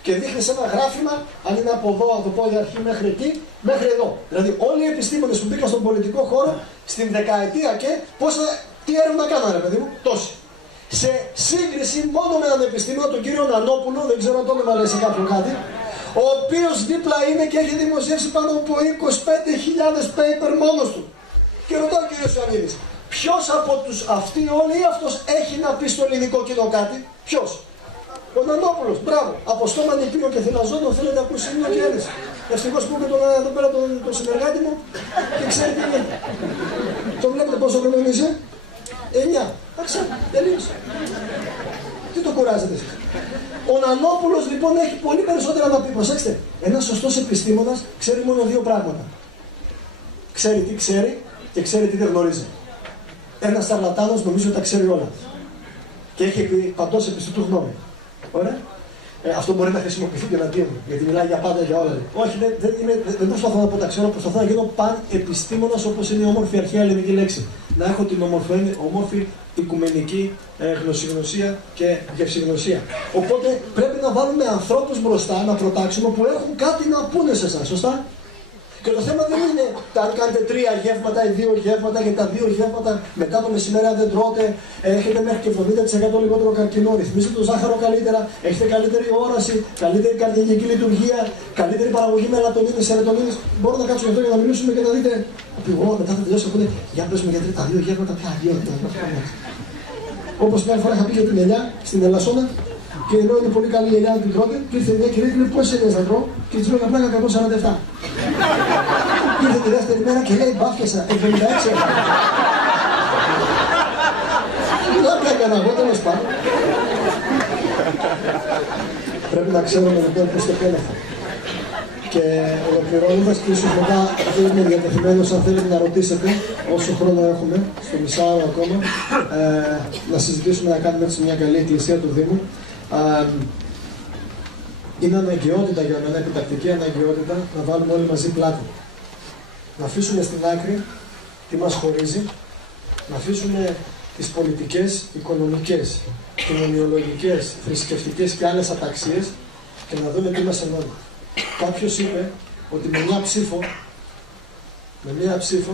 Και δείχνει σε ένα γράφημα, αν είναι από εδώ, από το πόδι αρχή μέχρι εκεί, μέχρι εδώ. Δηλαδή όλοι οι επιστήμονες που μπήκαν στον πολιτικό χώρο στην δεκαετία και τι έρευνα κάνανε, παιδί μου, τόσοι. Σε σύγκριση μόνο με έναν επιστήμονα, τον κύριο Νανόπουλο, δεν ξέρω αν το όνομα λέει σε κάποιον κάτι, ο οποίος δίπλα είναι και έχει δημοσιεύσει πάνω από 25.000 paper μόνος του. Και ρωτάω ο κύριος Ιωαννίδης, ποιος από τους αυτοί όλοι ή αυτός έχει να πει στο ελληνικό κοινό κάτι? Ποιος? Ο Νανόπουλος, μπράβο. Από στόμα νηπίων και θυλαζόντων θέλετε να ακούσει μια και έλυση. Ευτυχώς που είπε εδώ πέρα τον συνεργάτη μου και ξέρει τι είναι. Το βλέπετε πόσο χρόνο είσαι? 9. Εντάξει, τελείωσε. Τι το κουράζετε εσείς? Ο Νανόπουλος λοιπόν έχει πολύ περισσότερα να πει. Προσέξτε, ένας σωστός επιστήμονας ξέρει μόνο δύο πράγματα. Ξέρει τι ξέρει και ξέρει τι δεν γνωρίζει. Ένας σαρλατάνος νομίζω τα ξέρει όλα. Και έχει παντός επιστητού γνώμη. Ωραία. Αυτό μπορεί να χρησιμοποιηθεί και εναντίον μου, γιατί μιλάει για πάντα για όλα. Όχι, δεν προσπαθώ να πω τα ξέρω, προσπαθώ να γίνω πανεπιστήμονας όπως είναι η όμορφη αρχαία ελληνική λέξη. Να έχω την όμορφη οικουμενική γλωσσιγνωσία και γευσιγνωσία. Οπότε πρέπει να βάλουμε ανθρώπους μπροστά, να προτάξουμε που έχουν κάτι να πούνε σε εσάς, σωστά? Και το θέμα δεν είναι αν κάνετε 3 γεύματα ή 2 γεύματα, γιατί τα 2 γεύματα μετά το μεσημέρι δεν τρώτε, έχετε μέχρι και 70% λιγότερο καρκινό, ρυθμίζετε το ζάχαρο καλύτερα, έχετε καλύτερη όραση, καλύτερη καρδιαγική λειτουργία, καλύτερη παραγωγή μελατονίνης, σεροτονίνης. Μπορώ να κάτσω εδώ για να μιλήσουμε και να δείτε. Εγώ μετά θα τελειώσω που είναι, για πες μου γιατροί, τα 2 γεύματα πια αγιότητα. Όπως την άλλη φορά είχα πει για την ελιά στην Ελασσόνα. Και ενώ είναι πολύ καλή η ελιά να την τρώτε, και ήρθε μια κυρία και λέει πόσες ελιές να τρώω και της λέω για πλάκα 147. Και ήρθε τη δεύτερη μέρα και λέει μπάφιασα 76. Δεν πλάκα να βγω, τέλος πάντων. Πρέπει να ξέρουμε λοιπόν πώς το πέλαθα. Και ολοκληρώνοντας και ίσως μετά είμαι διατεθειμένος αν θέλετε να ρωτήσετε όσο χρόνο έχουμε, στο μισάωρο ακόμα, να συζητήσουμε να κάνουμε έτσι μια καλή εκκλησία του Δήμου. Είναι αναγκαιότητα για μένα, επιτακτική αναγκαιότητα, να βάλουμε όλοι μαζί πλάτη. Να αφήσουμε στην άκρη τι μας χωρίζει, να αφήσουμε τις πολιτικές, οικονομικές, κοινωνιολογικές, θρησκευτικές και άλλες αταξίες και να δούμε τι μας ενώνει. Κάποιος είπε ότι με μια ψήφο Με μία ψήφο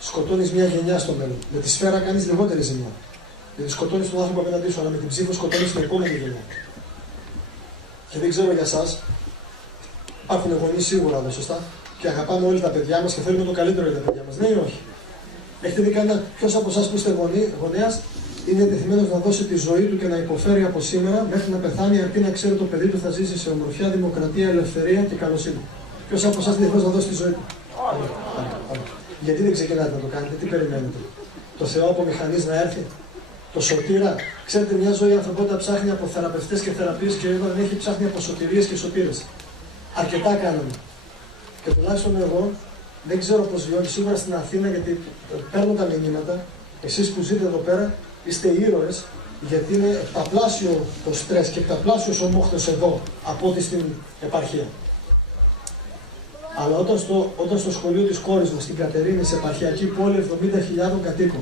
σκοτώνεις μια γενιά στο μέλλον. Με τη σφαίρα κάνεις λιγότερη ζημιά. Γιατί σκοτώνεις τον άνθρωπο απέναντί σου, αλλά με την ψήφο σκοτώνεις την επόμενη γενιά. Και δεν ξέρω για εσάς, υπάρχουν γονείς σίγουρα εδώ, σωστά, και αγαπάμε όλοι τα παιδιά μας και θέλουμε το καλύτερο για τα παιδιά μας. Ναι ή όχι? Έχετε δει κανένα, ποιος από εσάς που είστε γονέας είναι διατεθειμένος να δώσει τη ζωή του και να υποφέρει από σήμερα μέχρι να πεθάνει, αρκεί να ξέρει το παιδί του θα ζήσει σε ομορφιά, δημοκρατία, ελευθερία και καλοσύνη? Ποιος από εσάς είναι διατεθειμένος να δώσει τη ζωή του? Γιατί δεν ξεκινάτε να το κάνετε, τι περιμένετε? Το Θεό από μηχανής να έρθει? Το σωτήρα? Ξέρετε, μια ζωή η ανθρωπότητα ψάχνει από θεραπευτές και θεραπείες και όταν έχει ψάχνει από σωτηρίες και σωτήρες. Αρκετά κάναμε. Και τουλάχιστον εγώ δεν ξέρω πώς βιώνει, σίγουρα στην Αθήνα, γιατί παίρνω τα μηνύματα. Εσείς που ζείτε εδώ πέρα είστε ήρωες, γιατί είναι επταπλάσιο το στρες και επταπλάσιος ο μόχθος εδώ από ό,τι στην επαρχία. Αλλά όταν στο σχολείο της κόρης μας, στην Κατερίνη, σε επαρχιακή πόλη 70.000 κατοίκων,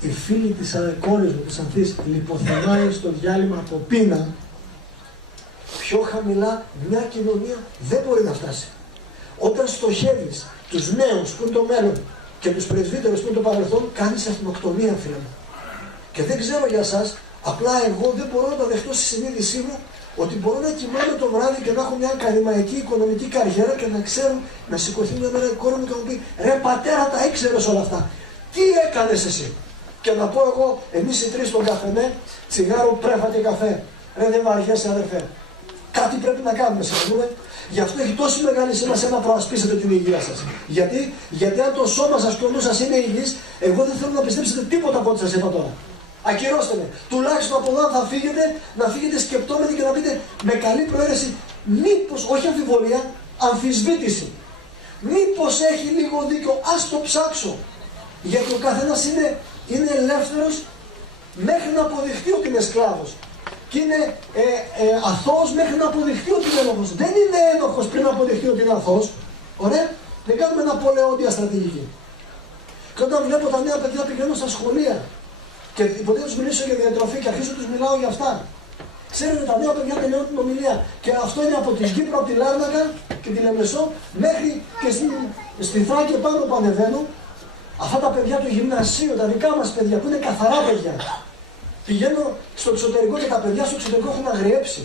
η φίλη της κόρης μου, της Ανθής, λιποθυμάει στο διάλειμμα από πείνα, πιο χαμηλά μια κοινωνία δεν μπορεί να φτάσει. Όταν στοχεύεις τους νέους που είναι το μέλλον και τους πρεσβύτερους που είναι το παρελθόν, κάνεις εθνοκτονία, φίλε μου. Και δεν ξέρω για εσάς, απλά εγώ δεν μπορώ να τα δεχτώ στη συνείδησή μου ότι μπορώ να κοιμάμαι το βράδυ και να έχω μια ακαδημαϊκή οικονομική καριέρα και να ξέρω να σηκωθεί μια μέρα η κόρη μου και να μου πει: ρε πατέρα, τα ήξερες όλα αυτά. Τι έκανες εσύ? Και να πω εγώ, εμείς οι τρεις στον καφενέ, τσιγάρο, πρέφα και καφέ. Ρε, δεν βαριέσαι, αδερφέ. Κάτι πρέπει να κάνουμε, συμφωνούμε. Γι' αυτό έχει τόση μεγάλη σημασία να προασπίσετε την υγεία σας. Γιατί αν το σώμα σας και ο νους σας είναι υγιής, εγώ δεν θέλω να πιστέψετε τίποτα από ό,τι σας είπα τώρα. Ακυρώστε με. Τουλάχιστον από εδώ θα φύγετε, να φύγετε σκεπτόμενοι και να πείτε με καλή προαίρεση, μήπως, όχι αμφιβολία, αμφισβήτηση. Μήπως έχει λίγο δίκιο, ας το ψάξω. Γιατί ο καθένας είναι ελεύθερος μέχρι να αποδειχτεί ότι είναι σκλάβος. Και είναι αθώος μέχρι να αποδειχτεί ότι είναι ένοχος. Δεν είναι ένοχος πριν να αποδειχτεί ότι είναι αθώος. Ωραία. Δεν κάνουμε ναπολεόντια στρατηγική. Και όταν βλέπω τα νέα παιδιά πηγαίνουν στα σχολεία και ποτέ τους μιλήσω για διατροφή και αρχίζω τους μιλάω για αυτά. Ξέρετε, τα νέα παιδιά τελειώνουν την ομιλία. Και αυτό είναι από την Κύπρο, από τη Λάρνακα και τη Λεμεσό μέχρι και στη Θράκη πάνω που ανεβαίνουν. Αυτά τα παιδιά του γυμνασίου, τα δικά μας παιδιά που είναι καθαρά παιδιά. Πηγαίνω στο εξωτερικό και τα παιδιά στο εξωτερικό έχουν αγριέψει.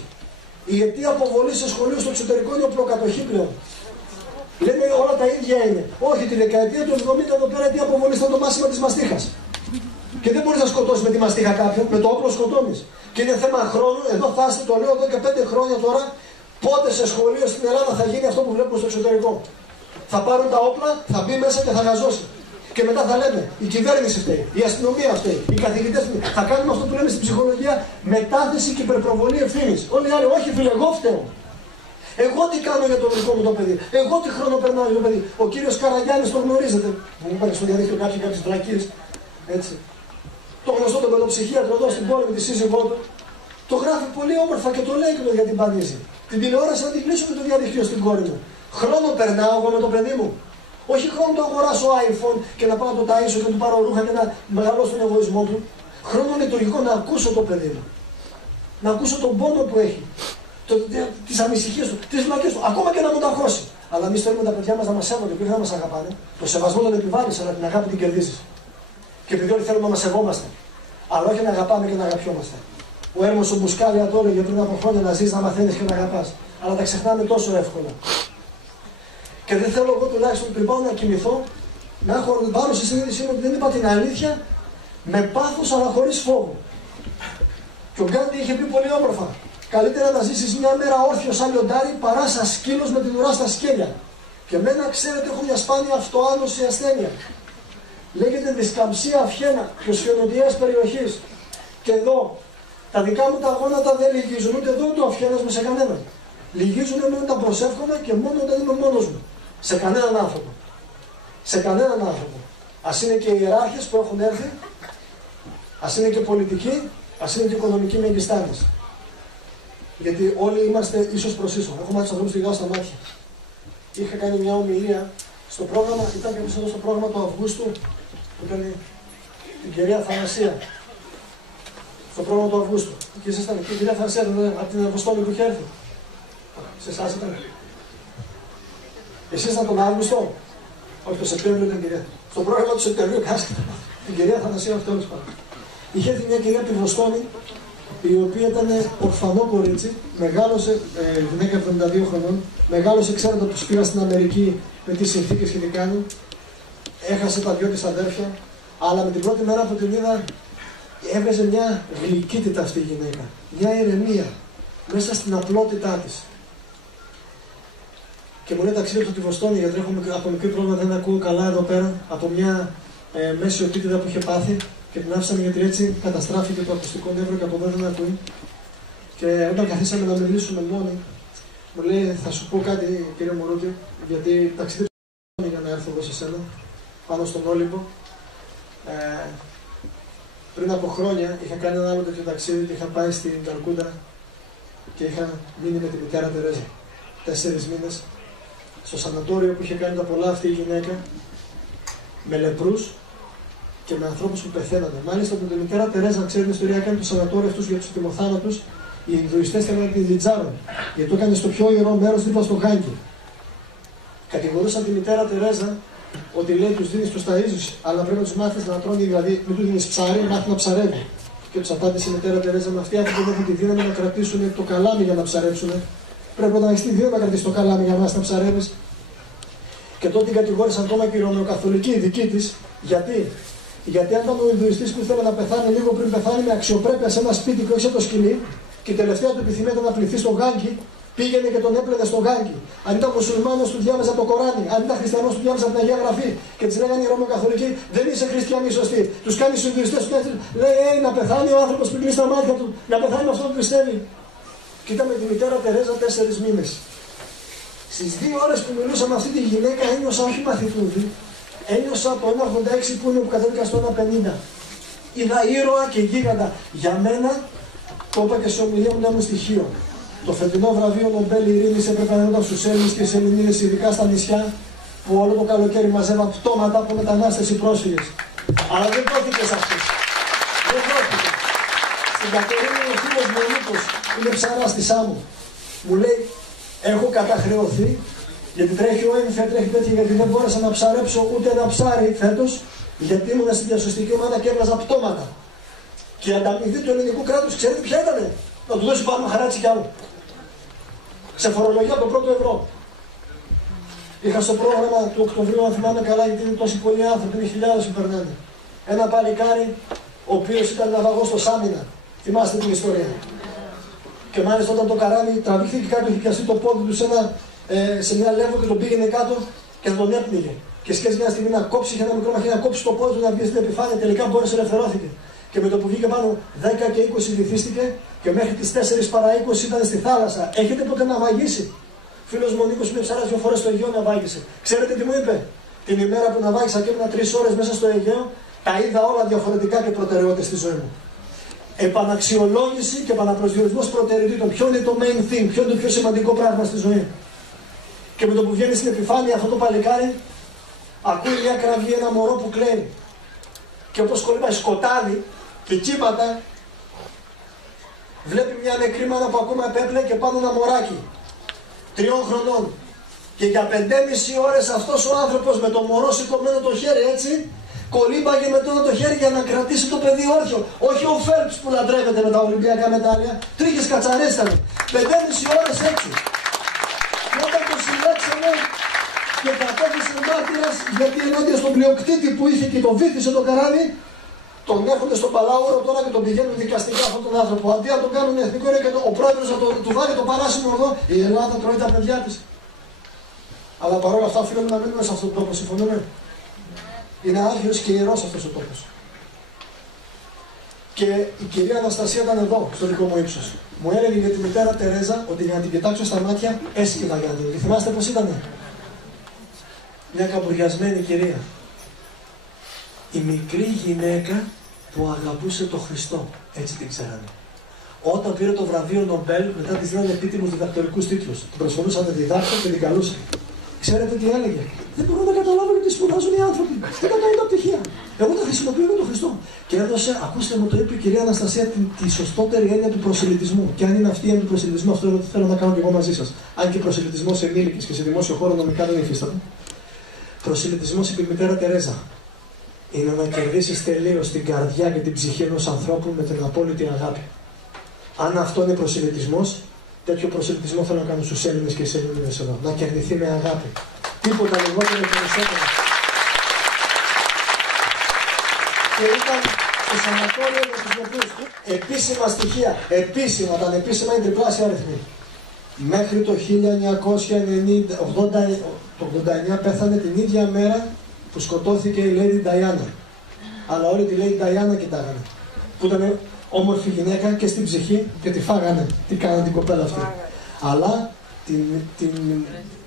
Η αιτία αποβολή σε σχολείο στο εξωτερικό είναι οπλοκατοχή πλέον. Λένε όλα τα ίδια είναι. Όχι, τη δεκαετία του 70 εδώ πέρα η αιτία αποβολή ήταν το μάσημα της μαστίχας. Και δεν μπορείς να σκοτώσεις με τη μαστίχα κάποιον, με το όπλο σκοτώνεις. Και είναι θέμα χρόνου, εδώ θα είστε, το λέω εδώ και 5 χρόνια τώρα, πότε σε σχολείο στην Ελλάδα θα γίνει αυτό που βλέπουμε στο εξωτερικό. Θα πάρουν τα όπλα, θα μπει μέσα και θα γαζώσει. Και μετά θα λέμε, η κυβέρνηση φταίει, η αστυνομία φταίει, οι καθηγητές φταίει. Θα κάνουμε αυτό που λέμε στην ψυχολογία μετάθεση και υπερπροβολή ευθύνης. Όλοι οι άλλοι, όχι φίλε, εγώ φταίω. Εγώ τι κάνω για το δικό μου το παιδί. Εγώ τι χρόνο περνάω για το παιδί. Ο κύριος Καραγιάννης τον γνωρίζετε. Μου είπατε στο διαδίκτυο κάποιες βλακίες. Έτσι. Το γνωστό τον παιδοψυχίατρο εδώ στην πόλη με τη σύζυγό του. Το γράφει πολύ όμορφα και το λέει και το γιατί πανίζει. Την τηλεόραση να την κλείσω και το διαδικτύο στην κόρη μου. Χρόνο περνάω εγώ με το παιδί μου. Όχι χρόνο το αγοράσω iPhone και να πάω να το ταΐσω και να του πάρω ρούχα και να μεγαλώσω τον εγωισμό του. Χρόνο λειτουργικό να ακούσω το παιδί μου. Να ακούσω τον πόνο που έχει. Τις ανησυχίες του, τις βλακές του. Ακόμα και να μου τα χώσει. Αλλά εμείς θέλουμε τα παιδιά μας να μας σέβονται και όχι να μας αγαπάνε. Το σεβασμό τον επιβάλλεις, αλλά την αγάπη την κερδίζεις. Και επειδή όλοι θέλουμε να μας σεβόμαστε. Αλλά όχι να αγαπάμε και να αγαπιόμαστε. Ο Έρμος ο Μπουσκάλια τώρα για πριν από χρόνια να ζεις, να μαθαίνεις και να αγαπάς. Αλλά τα ξεχνάμε τόσο εύκολα. Και δεν θέλω εγώ τουλάχιστον πριν πάω να κοιμηθώ να έχω πάνω στη συνείδησή μου ότι δεν είπα την αλήθεια με πάθος αλλά χωρίς φόβο. Και ο Γκάντι είχε πει πολύ όμορφα. Καλύτερα να ζήσεις μια μέρα όρθιο σαν λιοντάρι παρά σαν σκύλος με την ουρά στα σκέλια. Και εμένα, ξέρετε, έχω μια σπάνια αυτοάνωση ασθένεια. Λέγεται δισκαμψία αυχένα προσφαινωτιαίας περιοχής. Και εδώ τα δικά μου τα γόνατα δεν λυγίζουν, ούτε εδώ το αυχένας μου σε κανέναν. Λυγίζουν μόνο όταν προσεύχομαι και μόνο όταν είμαι μόνος μου. Σε κανέναν άνθρωπο. Σε κανέναν άνθρωπο. Ας είναι και οι ιεράρχες που έχουν έρθει, ας είναι και πολιτικοί, ας είναι και οικονομικοί μεγιστάνες. Γιατί όλοι είμαστε ίσως προς ίσο. Έχω μάθει τους ανθρώπους λιγάω στα μάτια. Είχα κάνει μια ομιλία στο πρόγραμμα, ήταν κάποιος εδώ στο πρόγραμμα του Αυγούστου, που ήταν την κυρία Θανασία. Στο πρόγραμμα του Αυγούστου. Και εσείς ήταν και η κυρία Θανασία, από την Αποστόλη που είχε έρθει. Σε εσάς ήταν. Εσείς ήταν τον Αύγουστο. Όχι, το Σεπτέμβριο ήταν κυρία. Στο πρόγραμμα του Σεπτεμβρίου κάστηκε την κυρία Θανασία, αυτό τέλος πάντων. Είχε έρθει μια κυρία από τη Βοστόνη, η οποία ήταν ορφανό κορίτσι, μεγάλωσε, γυναίκα 72 χρονών, μεγάλωσε, ξέρετε, τους πήγα στην Αμερική με τις συνθήκες και τι κάνει. Έχασε τα δυο της αδέρφια, αλλά με την πρώτη μέρα που την είδα, έβγαζε μια γλυκύτητα αυτή η γυναίκα. Μια ηρεμία μέσα στην απλότητά της. Και μου λέει ταξίδεψα τη Βοστόνη, γιατί έχω από μικρή πρόβλημα, δεν ακούω καλά εδώ πέρα, από μια μέση οτίτιδα που είχε πάθει και την άφησαν γιατί έτσι καταστράφηκε το ακουστικό νεύρο και από εδώ δεν ακούει. Και όταν καθίσαμε να μιλήσουμε μόνοι, μου λέει θα σου πω κάτι κύριε Μουρούκη, γιατί ταξίδεψα για να έρθω εδώ σε σένα, πάνω στον Όλυμπο. Πριν από χρόνια είχα κάνει ένα άλλο τέτοιο ταξίδι και είχα πάει στην Καλκούτα και είχα μείνει με τη μητέρα Τερέζα 4 μήνες στο σανατόριο που είχε κάνει τα πολλά αυτή η γυναίκα, με λεπρούς και με ανθρώπους που πεθαίνανε. Μάλιστα με τη μητέρα Τερέζα, ξέρετε την ιστορία, έκανε το σανατόριο αυτούς για τους τιμοθάνατους. Οι Ινδουιστές έκαναν την Λιτζάρο, γιατί το έκανε στο πιο ιερό μέρος δίπλα στο Γάγκη. Κατηγορούσαν τη μητέρα Τερέζα ότι λέει τους δίνεις, τους ταΐζεις, αλλά πρέπει να τους μάθεις να τρώνε, δηλαδή μην του δίνεις ψάρι, μάθει να ψαρεύει. Και τους απάντησε η μητέρα Τερέζα με αυτοί που δεν έχουν τη δύναμη να κρατήσουν το καλάμι για να ψαρέψουν. Πρέπει να έχεις τη δύναμη να κρατήσεις το καλάμι για να μάθεις να ψαρεύεις. Και τότε την κατηγόρησαν ακόμα και οι Ρωμαιοκαθολικοί, οι δικοί της. Γιατί αν ήταν ο Ινδουιστής που ήθελε να πεθάνει λίγο πριν πεθάνει με αξιοπρέπεια σε ένα σπίτι και όχι σε το σκυλί, και η τελευταία του επιθυμία ήταν να πληθεί στο Γάγκη, πήγαινε και τον έπλαινε στο Γάγκη. Αν ήταν μουσουλμάνος, του διάβαζε από το Κοράνι. Αν ήταν χριστιανός, του διάβαζε από την Αγία Γραφή. Και της λέγανε οι Ρωμαιοκαθολικοί, δεν είσαι χριστιανοί σωστοί. Τους κάνει οι Ινδουιστές, λέει να πεθάνει ο άνθρωπος που κλείσει τα μάτια του, να πεθάνει με αυτό που πιστεύει. Και ήταν με τη μητέρα Τερέζα 4 μήνες. Στις 2 ώρες που μιλούσα με αυτή τη γυναίκα ένιωσα όχι μαθητούδη, ένιωσα από 1,86 που είναι που κατέβηκα στο 1,50. Είδα ήρωα και γίγαντα. Για μένα, το είπα και σε ομιλία μου να είμαι στοιχείο. Το φετινό βραβείο Νομπέλ Ειρήνης έπρεπε να ήταν στους Έλληνες και στις Ελληνίδες, ειδικά στα νησιά, που όλο το καλοκαίρι μαζεύαν πτώματα από μετανάστες ή πρόσφυγες. Αλλά δεν δόθηκε σε αυτούς. Δεν δόθηκε. Στην Κατερίνη ο φίλος μου Νίκος, είναι ψαράς στη Σάμου, μου λέει, έχω καταχρεωθεί, γιατί τρέχει ο έμφυα, τρέχει τέτοια, γιατί δεν μπόρεσα να ψαρέψω ούτε ένα ψάρι φέτος, γιατί ήμουν στη διασωστική ομάδα και έβγαζα πτώματα. Και η ανταμοιβή του ελληνικού κράτους, ξέρετε ποια ήτανε? Να του δώσει πάνω χαράτσι κι άλλο. Σε φορολογία από το πρώτο ευρώ. Είχα στο πρόγραμμα του Οκτωβρίου, αν θυμάμαι καλά, γιατί είναι τόσοι πολλοί άνθρωποι, είναι χιλιάδες που περνάνε. Ένα παλικάρι, ο οποίος ήταν ναυαγός στο Σάμινα. Θυμάστε την ιστορία. Και μάλιστα όταν το καράβι τραβήχθηκε και κάποιο είχε πιαστεί το πόδι του σε μια λεύω και τον πήγαινε κάτω και θα τον έπνιγε. Και σκέφτηκε μια στιγμή να κόψει, είχε ένα μικρό μαχαίρι να κόψει το πόδι του να βγει στην επιφάνεια. Τελικά μπόρεσε να ελευθερώθηκε. Και με το που βγήκε πάνω 10 και 20 βυθίστηκε και μέχρι τις 4 παρά 20 ήταν στη θάλασσα. Έχετε ποτέ ναυαγήσει? Φίλος μου ο Νίκος είναι ψαράς 2 φορές στο Αιγαίο ναυάγησε. Ξέρετε τι μου είπε? Την ημέρα που ναυάγησα και έμεινα 3 ώρες μέσα στο Αιγαίο, τα είδα όλα διαφορετικά και προτεραιότητες στη ζωή μου. Επαναξιολόγηση και επαναπροσδιορισμός προτεραιοτήτων. Ποιο είναι το main thing, ποιο είναι το πιο σημαντικό πράγμα στη ζωή. Και με το που βγαίνει στην επιφάνεια αυτό το παλικάρι, ακούει μια κραυγή, ένα μωρό που κλαίει. Και όπως κολύμπαει σκοτάδι και κύματα, βλέπει μια νεκρή μάνα που ακόμα επέπλε και πάνω ένα μωράκι 3 χρονών. Και για 5,5 ώρες αυτός ο άνθρωπος με το μωρό σηκωμένο το χέρι έτσι, κολύμπαγε με το χέρι για να κρατήσει το παιδί όρθιο. Όχι ο Φέλπς που λατρεύεται με τα Ολυμπιακά μετάλλια, τρίχες κατσαρές ήταν. 5,5 ώρες έτσι. Και όταν το συλλέξανε και κατέβησε μάρτυρας, γιατί ενάντια στον πλειοκτήτη που είχε και τον βύθισε το καράβι, τον έρχονται στον Παλάουρο τώρα και τον πηγαίνουν δικαστικά αυτόν τον άνθρωπο. Αντί να τον κάνουν εθνικό, είναι και ο πρόεδρος να του βάλει το παράσημο εδώ, η Ελλάδα τρώει τα παιδιά της. Αλλά παρόλα αυτά οφείλουμε να μείνουμε σε αυτόν τον τόπο, συμφωνούμε? Είναι άγιος και ιερός αυτός ο τόπος. Και η κυρία Αναστασία ήταν εδώ, στο δικό μου ύψος. Μου έλεγε για τη μητέρα Τερέζα ότι για να την κοιτάξω στα μάτια έσκυνα για να την δει. Θυμάστε πώς ήτανε? Μια καμπουριασμένη κυρία. Η μικρή γυναίκα που αγαπούσε τον Χριστό. Έτσι την ξέρανε. Όταν πήρε το βραβείο Νομπέλ, μετά της δίνανε επίτιμους διδακτορικούς τίτλους. Την προσφωνούσαν διδάκτορ και την καλούσαν. Ξέρετε τι έλεγε? Δεν μπορώ να καταλάβω γιατί σπουδάζουν οι άνθρωποι. Δεν τα κάνει τα πτυχία. Εγώ τα χρησιμοποιώ για τον Χριστό. Και έδωσε, ακούστε μου, το είπε η κυρία Αναστασία, τη σωστότερη έννοια του προσελητισμού. Και αν είναι αυτή η έννοια του προσελητισμού, αυτό θέλω να κάνω και εγώ μαζί σας. Αν και προσελητισμό σε ενήλικες και σε δημόσιο χώρο νομικά δεν υφίσταται. Προσιλητισμός επί μητέρα Τερέζα είναι να κερδίσεις τελείως την καρδιά και την ψυχή ενός ανθρώπου με την απόλυτη αγάπη. Αν αυτό είναι προσιλητισμός, τέτοιο προσιλητισμό θέλω να κάνω στους Έλληνες και στις Ελληνίδες εδώ. Να κερδιθεί με αγάπη. Τίποτα λιγότερο και περισσότερο. Και ήταν στο σανατόριο με τους νεκρούς του επίσημα στοιχεία. Επίσημα, τα ανεπίσημα είναι τριπλάσια αριθμοί. Μέχρι το 1989 πέθανε την ίδια μέρα που σκοτώθηκε η Lady Diana. Αλλά όλοι τη Lady Diana κοιτάγανε. Που ήταν όμορφη γυναίκα και στην ψυχή και τη φάγανε. Τι κάνανε την κοπέλα αυτή. Αλλά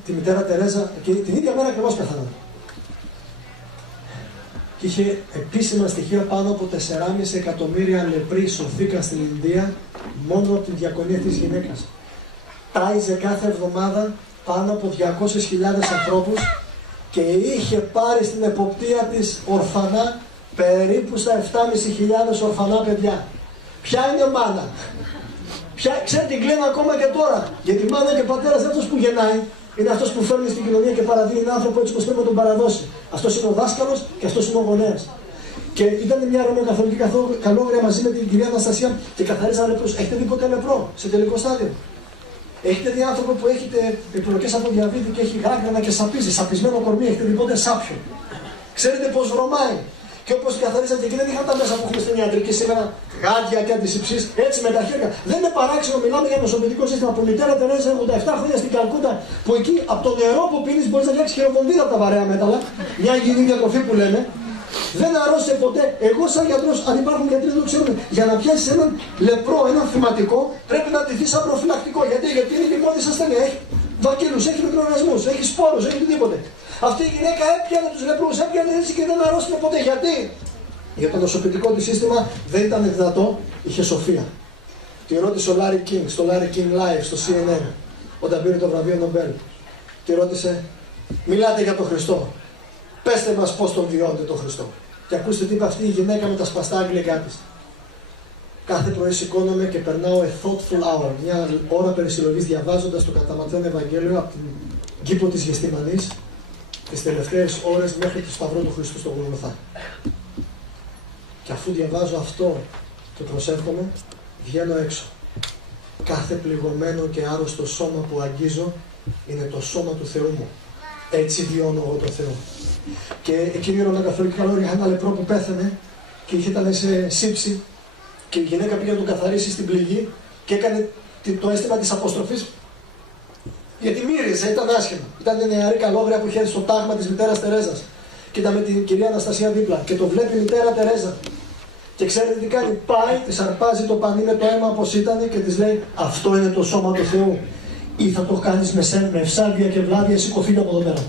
τη μητέρα Τερέζα την ίδια μέρα ακριβώς πέθανε. Και είχε επίσημα στοιχεία πάνω από 4,5 εκατομμύρια λεπροί σωθήκαν στην Ινδία μόνο από την διακονία της γυναίκας. Τάιζε κάθε εβδομάδα πάνω από 200.000 ανθρώπους και είχε πάρει στην εποπτεία της ορφανά περίπου στα 7.500 ορφανά παιδιά. Ποια είναι μάνα? Ξέρετε, την κλείνω ακόμα και τώρα. Γιατί μάνα και πατέρας δεν είναι αυτός που γεννάει. Είναι αυτός που φέρνει στην κοινωνία και παραδίδει έναν άνθρωπο έτσι όπως πρέπει να τον παραδώσει. Αυτός είναι ο δάσκαλος και αυτός είναι ο γονέας. Και ήταν μια ρωμαιοκαθολική καλόγρια μαζί με την κυρία Αναστασία και καθαρίζαν λεπρούς. Έχετε δει ποτέ λεπρό σε τελικό στάδιο? Έχετε δει άνθρωπο που έχετε επιπλοκές από διαβήτη και έχει γράγρανα και σαπίζει, σαπισμένο κορμί? Έχετε δει ποτέ σάπιο? Ξέρετε πως βρωμάει? Και όπως καθαρίζαν και εκεί δεν είχαν τα μέσα που έχουμε στην ιατρική σήμερα, γάντια και αντισηψής, έτσι με τα χέρια. Δεν είναι παράξενο, μιλάμε για νοσοποιητικό σύστημα που η μητέρα Τερέζα 87 χρόνια στην Καλκούτα, που εκεί από το νερό που πίνεις μπορείς να φτιάξεις χειροβομβίδα από τα βαρέα μέταλλα, μια υγιεινή διατροφή που λέμε. Δεν αρρώστησε ποτέ. Εγώ, σαν γιατρός, αν υπάρχουν γιατροί δεν το ξέρουν, για να πιάσεις έναν λεπρό, έναν θυματικό, πρέπει να ντυθείς σαν προφυλακτικό. Γιατί είναι λιμώδης ασθένεια. Έχει βακίλους, έχει μικροοργανισμούς, έχει σπόρους, έχει οτιδήποτε. Αυτή η γυναίκα έπιανε τους λεπρούς, έπιανε έτσι και δεν αρρώστηκε ποτέ. Γιατί? Για το νοσοποιητικό της σύστημα δεν ήταν δυνατό, είχε σοφία. Τη ρώτησε ο Λάρι Κίνγκ στο Larry King Live, στο CNN, όταν πήρε το βραβείο Νομπέλ. Τη ρώτησε, μιλάτε για τον Χριστό. Πέστε μας πώς τον βιώνετε τον Χριστό. Και ακούστε τι είπε αυτή η γυναίκα με τα σπαστά αγγλικά της. Κάθε πρωί σηκώνομαι και περνάω a thoughtful hour, μια ώρα περισυλλογής διαβάζοντας το καταματιόν Ευαγγέλιο από την κήπο της Γεστημανής τις τελευταίες ώρες μέχρι το Σταυρό του Χριστού στο Γολγοθά. Και αφού διαβάζω αυτό και προσεύχομαι, βγαίνω έξω. Κάθε πληγωμένο και άρρωστο σώμα που αγγίζω είναι το σώμα του Θεού μου. Έτσι βιώνω εγώ τον Θεό. Και εκείνη η ρωμαιοκαθολική καλόγρια είχα ένα λεπρό που πέθανε και ήταν σε σύψη και η γυναίκα πήγε να τον καθαρίσει στην πληγή και έκανε το αίσθημα της αποστροφής. Γιατί μύριζε, ήταν άσχημα. Ήταν μια νεαρή καλόγρια που είχε στο τάγμα της μητέρας Τερέζας. Και ήταν με την κυρία Αναστασία δίπλα. Και το βλέπει η μητέρα Τερέζα. Και ξέρετε τι κάνει? Πάει, της αρπάζει το πανί με το αίμα όπως ήταν και της λέει, αυτό είναι το σώμα του Θεού. Ή θα το κάνεις με ευσάβεια και βλάβεια, σηκωθεί από εδώ πέρα.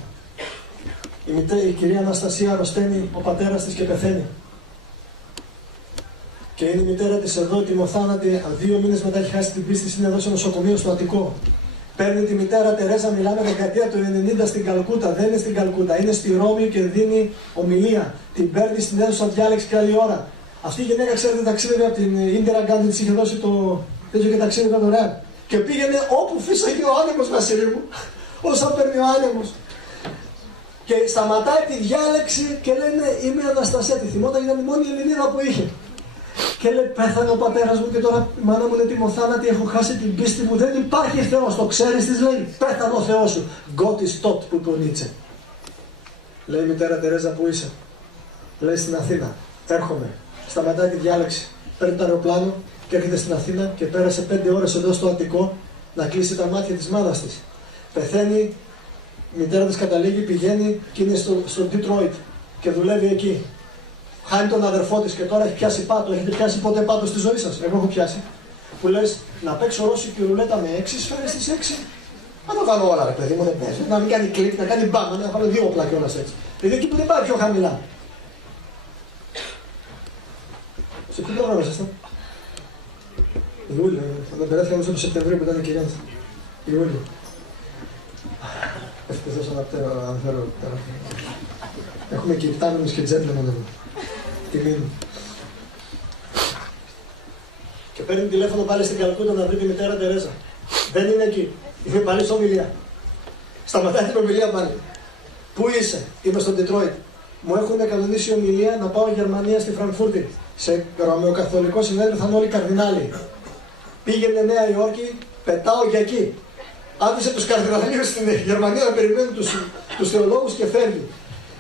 Η κυρία Αναστασία αρρωσταίνει, ο πατέρας της και πεθαίνει. Και είναι η μητέρα της εδώ, τιμοθάνατη, 2 μήνες μετά έχει χάσει την πίστη, είναι εδώ σε νοσοκομείο στο Αττικό. Παίρνει τη μητέρα Τερέζα, μιλάμε δεκαετία του 90 στην Καλκούτα. Δεν είναι στην Καλκούτα, είναι στη Ρώμη και δίνει ομιλία. Την παίρνει στην αίθουσα διάλεξη καλή ώρα. Αυτή η γυναίκα, ξέρετε, ταξίδευε από την Ίντερα Γκάντι, της είχε δώσει το τέτοιο και ταξίδευε δωρεάν. Και πήγαινε όπου φύσαγε ο άνεμος, Βασίλη μου, όσα παίρνει ο άνεμος. Και σταματάει τη διάλεξη και λένε, είμαι η Αναστασία. Τη θυμόταν, ήταν η μόνη Ελληνίδα που είχε. Και λέει, πέθανε ο πατέρας μου και τώρα η μάνα μου είναι τιμοθάνατη, έχω χάσει την πίστη μου, δεν υπάρχει Θεός, το ξέρεις? Της λέει, πέθανε ο Θεός σου. God is tot, που είπε ο Νίτσε. Λέει η μητέρα Τερέζα, που είσαι? Λέει, στην Αθήνα. Έρχομαι. Σταματάει τη διάλεξη. Παίρνει το αεροπλάνο και έρχεται στην Αθήνα και πέρασε 5 ώρες εδώ στο Αττικό να κλείσει τα μάτια της μάνας της. Πεθαίνει, η μητέρα της καταλήγει, πηγαίνει και είναι στο Detroit και δουλεύει εκεί. Χάνει τον αδερφό της και τώρα έχει πιάσει πάτο. Έχετε πιάσει ποτέ πάτο στη ζωή σας? Εγώ έχω πιάσει. Που λες, να παίξω ρώσικη ρουλέτα με 6 σφαίρες στις 6. Να το κάνω όλα, ρε παιδί μου, δεν παίζει. Να μην κάνει κλικ, να κάνει μπαμ, να βάλω 2 όπλα κιόλας έτσι. Δηλαδή εκεί που δεν πάει πιο χαμηλά. Σε ποιο πρόγραμμα ήσασταν? Ιούλιο. Θα τον περάσει νομίζω το Σεπτεμβρίου που ήταν η κυρία. Ιούλιο. Ευτυχώς αναφέρω τώρα. Έχουμε και υπτάμενους και τζέντλεμεν εδώ. Τιμή μου. Και παίρνει τηλέφωνο πάλι στην Καλκούτα να βρει τη μητέρα Τερέζα. Δεν είναι εκεί. Είναι πάλι στο ομιλία. Σταματάει την ομιλία πάλι. Πού είσαι? Είμαι στο Ντετρόιτ. Μου έχουν κανονίσει ομιλία να πάω Γερμανία στη Φραγκφούρτη. Σε ρωμαιοκαθολικό συνέδριο θα είναι όλοι καρδινάλοι. Πήγαινε Νέα Υόρκη, πετάω για εκεί. Άφησε τους καρδιναλίους στην Γερμανία να περιμένουν τους θεολόγους και φεύγει.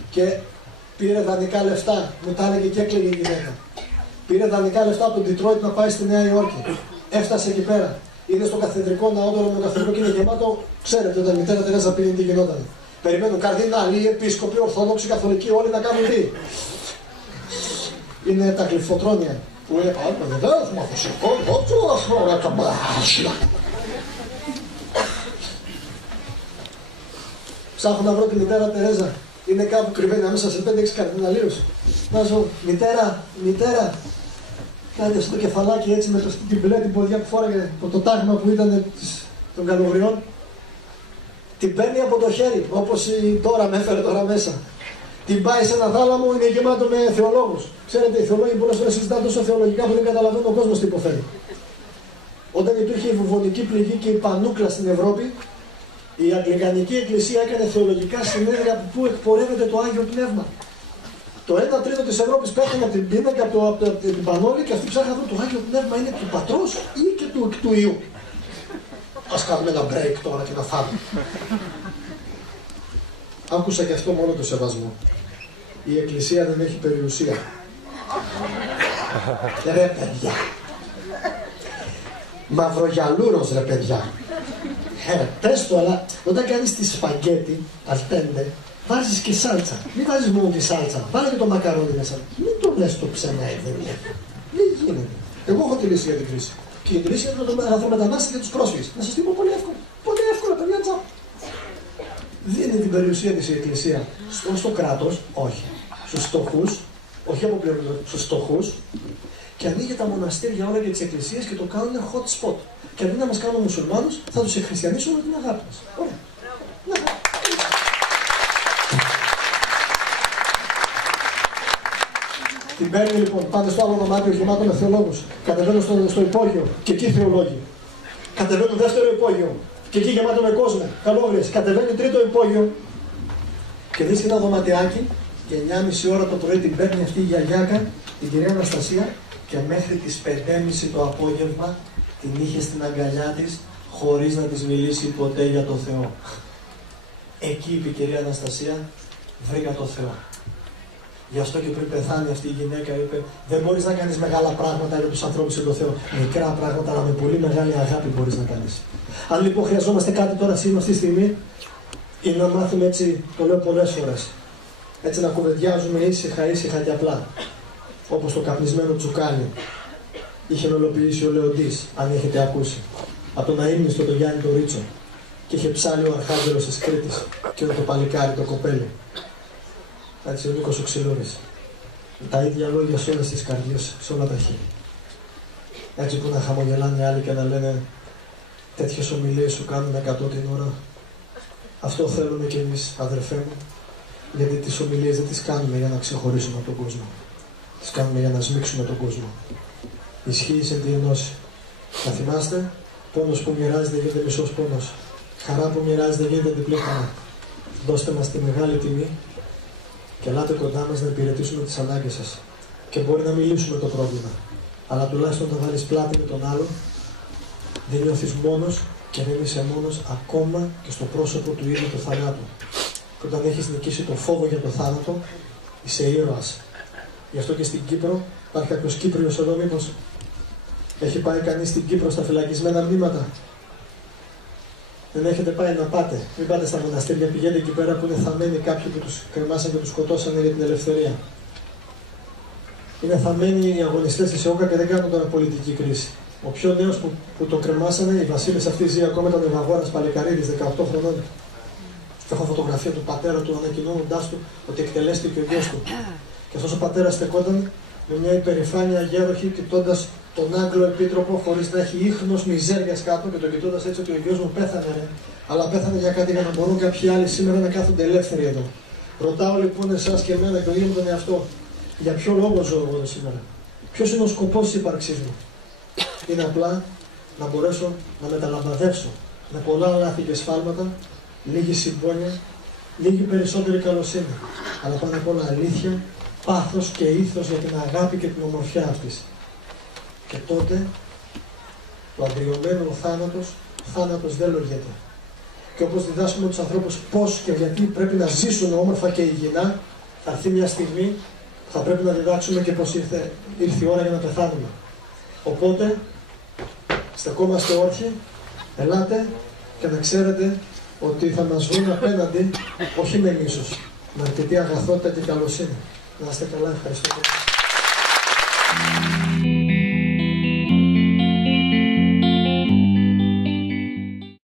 Και πήρε δανεικά λεφτά, μου τα έλεγε και έκλαιγε η γυναίκα. Πήρε δανεικά λεφτά από τον Ντετρόιτ να πάει στη Νέα Υόρκη. Έφτασε εκεί πέρα. Είναι στο καθεδρικό ναό, το ρωμαιοκαθολικό και είναι γεμάτο. Ξέρετε, όταν η μητέρα Τερέζα πήγε τι γινόταν. Περιμένουν καρδινάλοι, επίσκοποι, ορθόδοξοι, καθολικοί, όλοι να κάνουν τι. Είναι τα γλυφοτρόνια που είναι βεβαίως μαθησικό, ψάχνω να βρω τη μητέρα Τερέζα. Είναι κάπου κρυμμένη ανάμεσα σε 5-6 καρδιναλίους. Βάζω, μητέρα, κάτι στο κεφαλάκι έτσι με την μπλε την ποδιά που φόραγε, το τάγμα που ήταν των καλογριών. Την παίρνει από το χέρι, όπως τώρα με έφερε τώρα μέσα. Την πάει σε ένα θάλαμο, είναι γεμάτο με θεολόγους. Ξέρετε, οι θεολόγοι πολλές φορές συζητάνε τόσο θεολογικά που δεν καταλαβαίνουν ο κόσμος τι υποφέρει. Όταν υπήρχε η βουβονική πληγή και η πανούκλα στην Ευρώπη, η Αγγλικανική Εκκλησία έκανε θεολογικά συνέδρια από πού εκπορεύεται το Άγιο Πνεύμα. Το 1/3 της Ευρώπης πέθανε από την πείνα και από την πανόλη και αυτοί ψάχνουν το Άγιο Πνεύμα είναι του Πατρός ή και του Υιού. Ας κάνουμε ένα break τώρα και να φάμε. Άκουσα και αυτό μόνο το σεβασμό. Η Εκκλησία δεν έχει περιουσία. Ρε παιδιά. Μαυρογιαλούρος ρε παιδιά. Πες το, αλλά όταν κάνεις τη σπαγκέτι, αλτέντε, βάζεις και σάλτσα. Μην βάζεις μόνο τη σάλτσα. Βάλε και το μακαρόνι μέσα. Μην το λες το ψέμα, δεν είναι. Μην γίνεται. Εγώ έχω τη λύση για την κρίση. Και η κρίση είναι το λαθρομετανάστε και τους πρόσφυγες. Να σας το πω πολύ εύκολα. Πολύ εύκολα, παιδιά, τσάπ. Δίνει την περιουσία της η Εκκλησία στο κράτος, όχι. Στους φτωχούς, όχι από πλέον, στους φτωχούς. Και ανοίγει τα μοναστήρια όλα και τις εκκλησίες και το κάνουν hot spot. Και αντί να μας κάνουν μουσουλμάνους, θα τους εκχριστιανίσουν με την αγάπη μας. Ωραία. Την παίρνει λοιπόν, πάνε στο άλλο δωμάτιο γεμάτο με θεολόγους. Κατεβαίνουν στο υπόγειο και εκεί θεολόγοι. Κατεβαίνουν δεύτερο υπόγειο και εκεί γεμάτο με κόσμο. Καλόγριες. Κατεβαίνει τρίτο υπόγειο και βρίσκει ένα δωματιάκι και 9:30 ώρα το πρωί την παίρνει αυτή η γιαγιάκα, την κυρία Αναστασία, και μέχρι τις 5:30 το απόγευμα την είχε στην αγκαλιά της χωρίς να της μιλήσει ποτέ για το Θεό. Εκεί είπε η κυρία Αναστασία, βρήκα το Θεό. Γι' αυτό και πριν πεθάνει αυτή η γυναίκα είπε, δεν μπορείς να κάνεις μεγάλα πράγματα για τους ανθρώπους και το Θεό. Μικρά πράγματα, αλλά με πολύ μεγάλη αγάπη μπορείς να κάνεις. Αν λοιπόν χρειαζόμαστε κάτι τώρα σήμερα αυτή τη στιγμή, είναι να μάθουμε έτσι, το λέω πολλές φορές, έτσι να κουβεντιάζουμε ήσυχα και απλά. Όπως το καπνισμένο τσουκάνι είχε μελοποιήσει ο Λεοντής, αν έχετε ακούσει. Από τον αείμνηστο το Γιάννη το Ρίτσο. Και είχε ψάλει ο Αρχάγγελος της Κρήτης και το παλικάρι το κοπέλι. Έτσι ο Νίκος ο Ξυλούρης. Τα ίδια λόγια σε όλες τις καρδιές, σε όλα τα χείλη. Έτσι που να χαμογελάνε οι άλλοι και να λένε τέτοιες ομιλίες σου κάνουν 100 την ώρα. Αυτό θέλουμε κι εμείς, αδερφέ μου, γιατί τις ομιλίες δεν τις κάνουμε για να ξεχωρίσουμε από τον κόσμο. Τις κάνουμε για να σμίξουμε τον κόσμο. Ισχύει σε τη ενώση. Να θυμάστε, πόνος που μοιράζεται γίνεται μισός πόνος. Χαρά που μοιράζεται γίνεται διπλή χαρά. Δώστε μας τη μεγάλη τιμή και ελάτε κοντά μας να υπηρετήσουμε τις ανάγκες σας. Και μπορεί να μιλήσουμε το πρόβλημα. Αλλά τουλάχιστον όταν βάλεις πλάτη με τον άλλον, δεν νιώθεις μόνος και δεν είσαι μόνος ακόμα και στο πρόσωπο του ίδιου του θανάτου. Και όταν έχεις νικήσει το φόβο για το θάνατο, είσαι ήρωας. Γι' αυτό και στην Κύπρο υπάρχει κάποιος Κύπριος εδώ, μήπως έχει πάει κανείς στην Κύπρο στα φυλακισμένα μνήματα? Δεν έχετε πάει να πάτε. Μην πάτε στα μοναστήρια, πηγαίνετε εκεί πέρα που είναι θαμμένοι κάποιοι που τους κρεμάσαν και τους σκοτώσανε για την ελευθερία. Είναι θαμμένοι οι αγωνιστές της ΕΟΚΑ και δεν κάνουν τώρα πολιτική κρίση. Ο πιο νέος που τον κρεμάσανε, η Βασίλισσα αυτή ζει ακόμα, ήταν ο Ευαγόρας Παλικαρίδης, 18 χρονών. Και έχω φωτογραφία του πατέρα του ανακοινώνοντάς του ότι εκτελέστηκε ο γιος του. Και αυτός ο πατέρας στεκόταν με μια υπερηφάνεια γέροχη, κοιτώντας τον Άγγλο επίτροπο χωρίς να έχει ίχνος μιζέριας κάτω και τον κοιτώντας έτσι ότι ο γιος μου πέθανε, ρε. Αλλά πέθανε για κάτι για να μπορούν κάποιοι άλλοι σήμερα να κάθονται ελεύθεροι εδώ. Ρωτάω λοιπόν εσάς και εμένα και τον ίδιο τον εαυτό, για ποιο λόγο ζω εγώ εδώ σήμερα? Ποιος είναι ο σκοπός της ύπαρξής μου? Είναι απλά να μπορέσω να μεταλαμπαδεύσω με πολλά λάθη και σφάλματα, λίγη συμπόνια λίγη περισσότερη καλοσύνη, αλλά πάνω απ' όλα αλήθεια, πάθος και ήθος για την αγάπη και την ομορφιά αυτής. Και τότε, το αντριωμένο ο θάνατος δεν λογιέται. Και όπως διδάσκουμε τους ανθρώπους πώς και γιατί πρέπει να ζήσουν όμορφα και υγιεινά, θα έρθει μια στιγμή που θα πρέπει να διδάξουμε και πώς ήρθε η ώρα για να πεθάνουμε. Οπότε, στεκόμαστε όρθιοι, ελάτε και να ξέρετε ότι θα μας βρουν απέναντι, όχι με μίσος, με αρκετή αγαθότητα και καλοσύνη. Να είστε καλά, ευχαριστώ πολύ.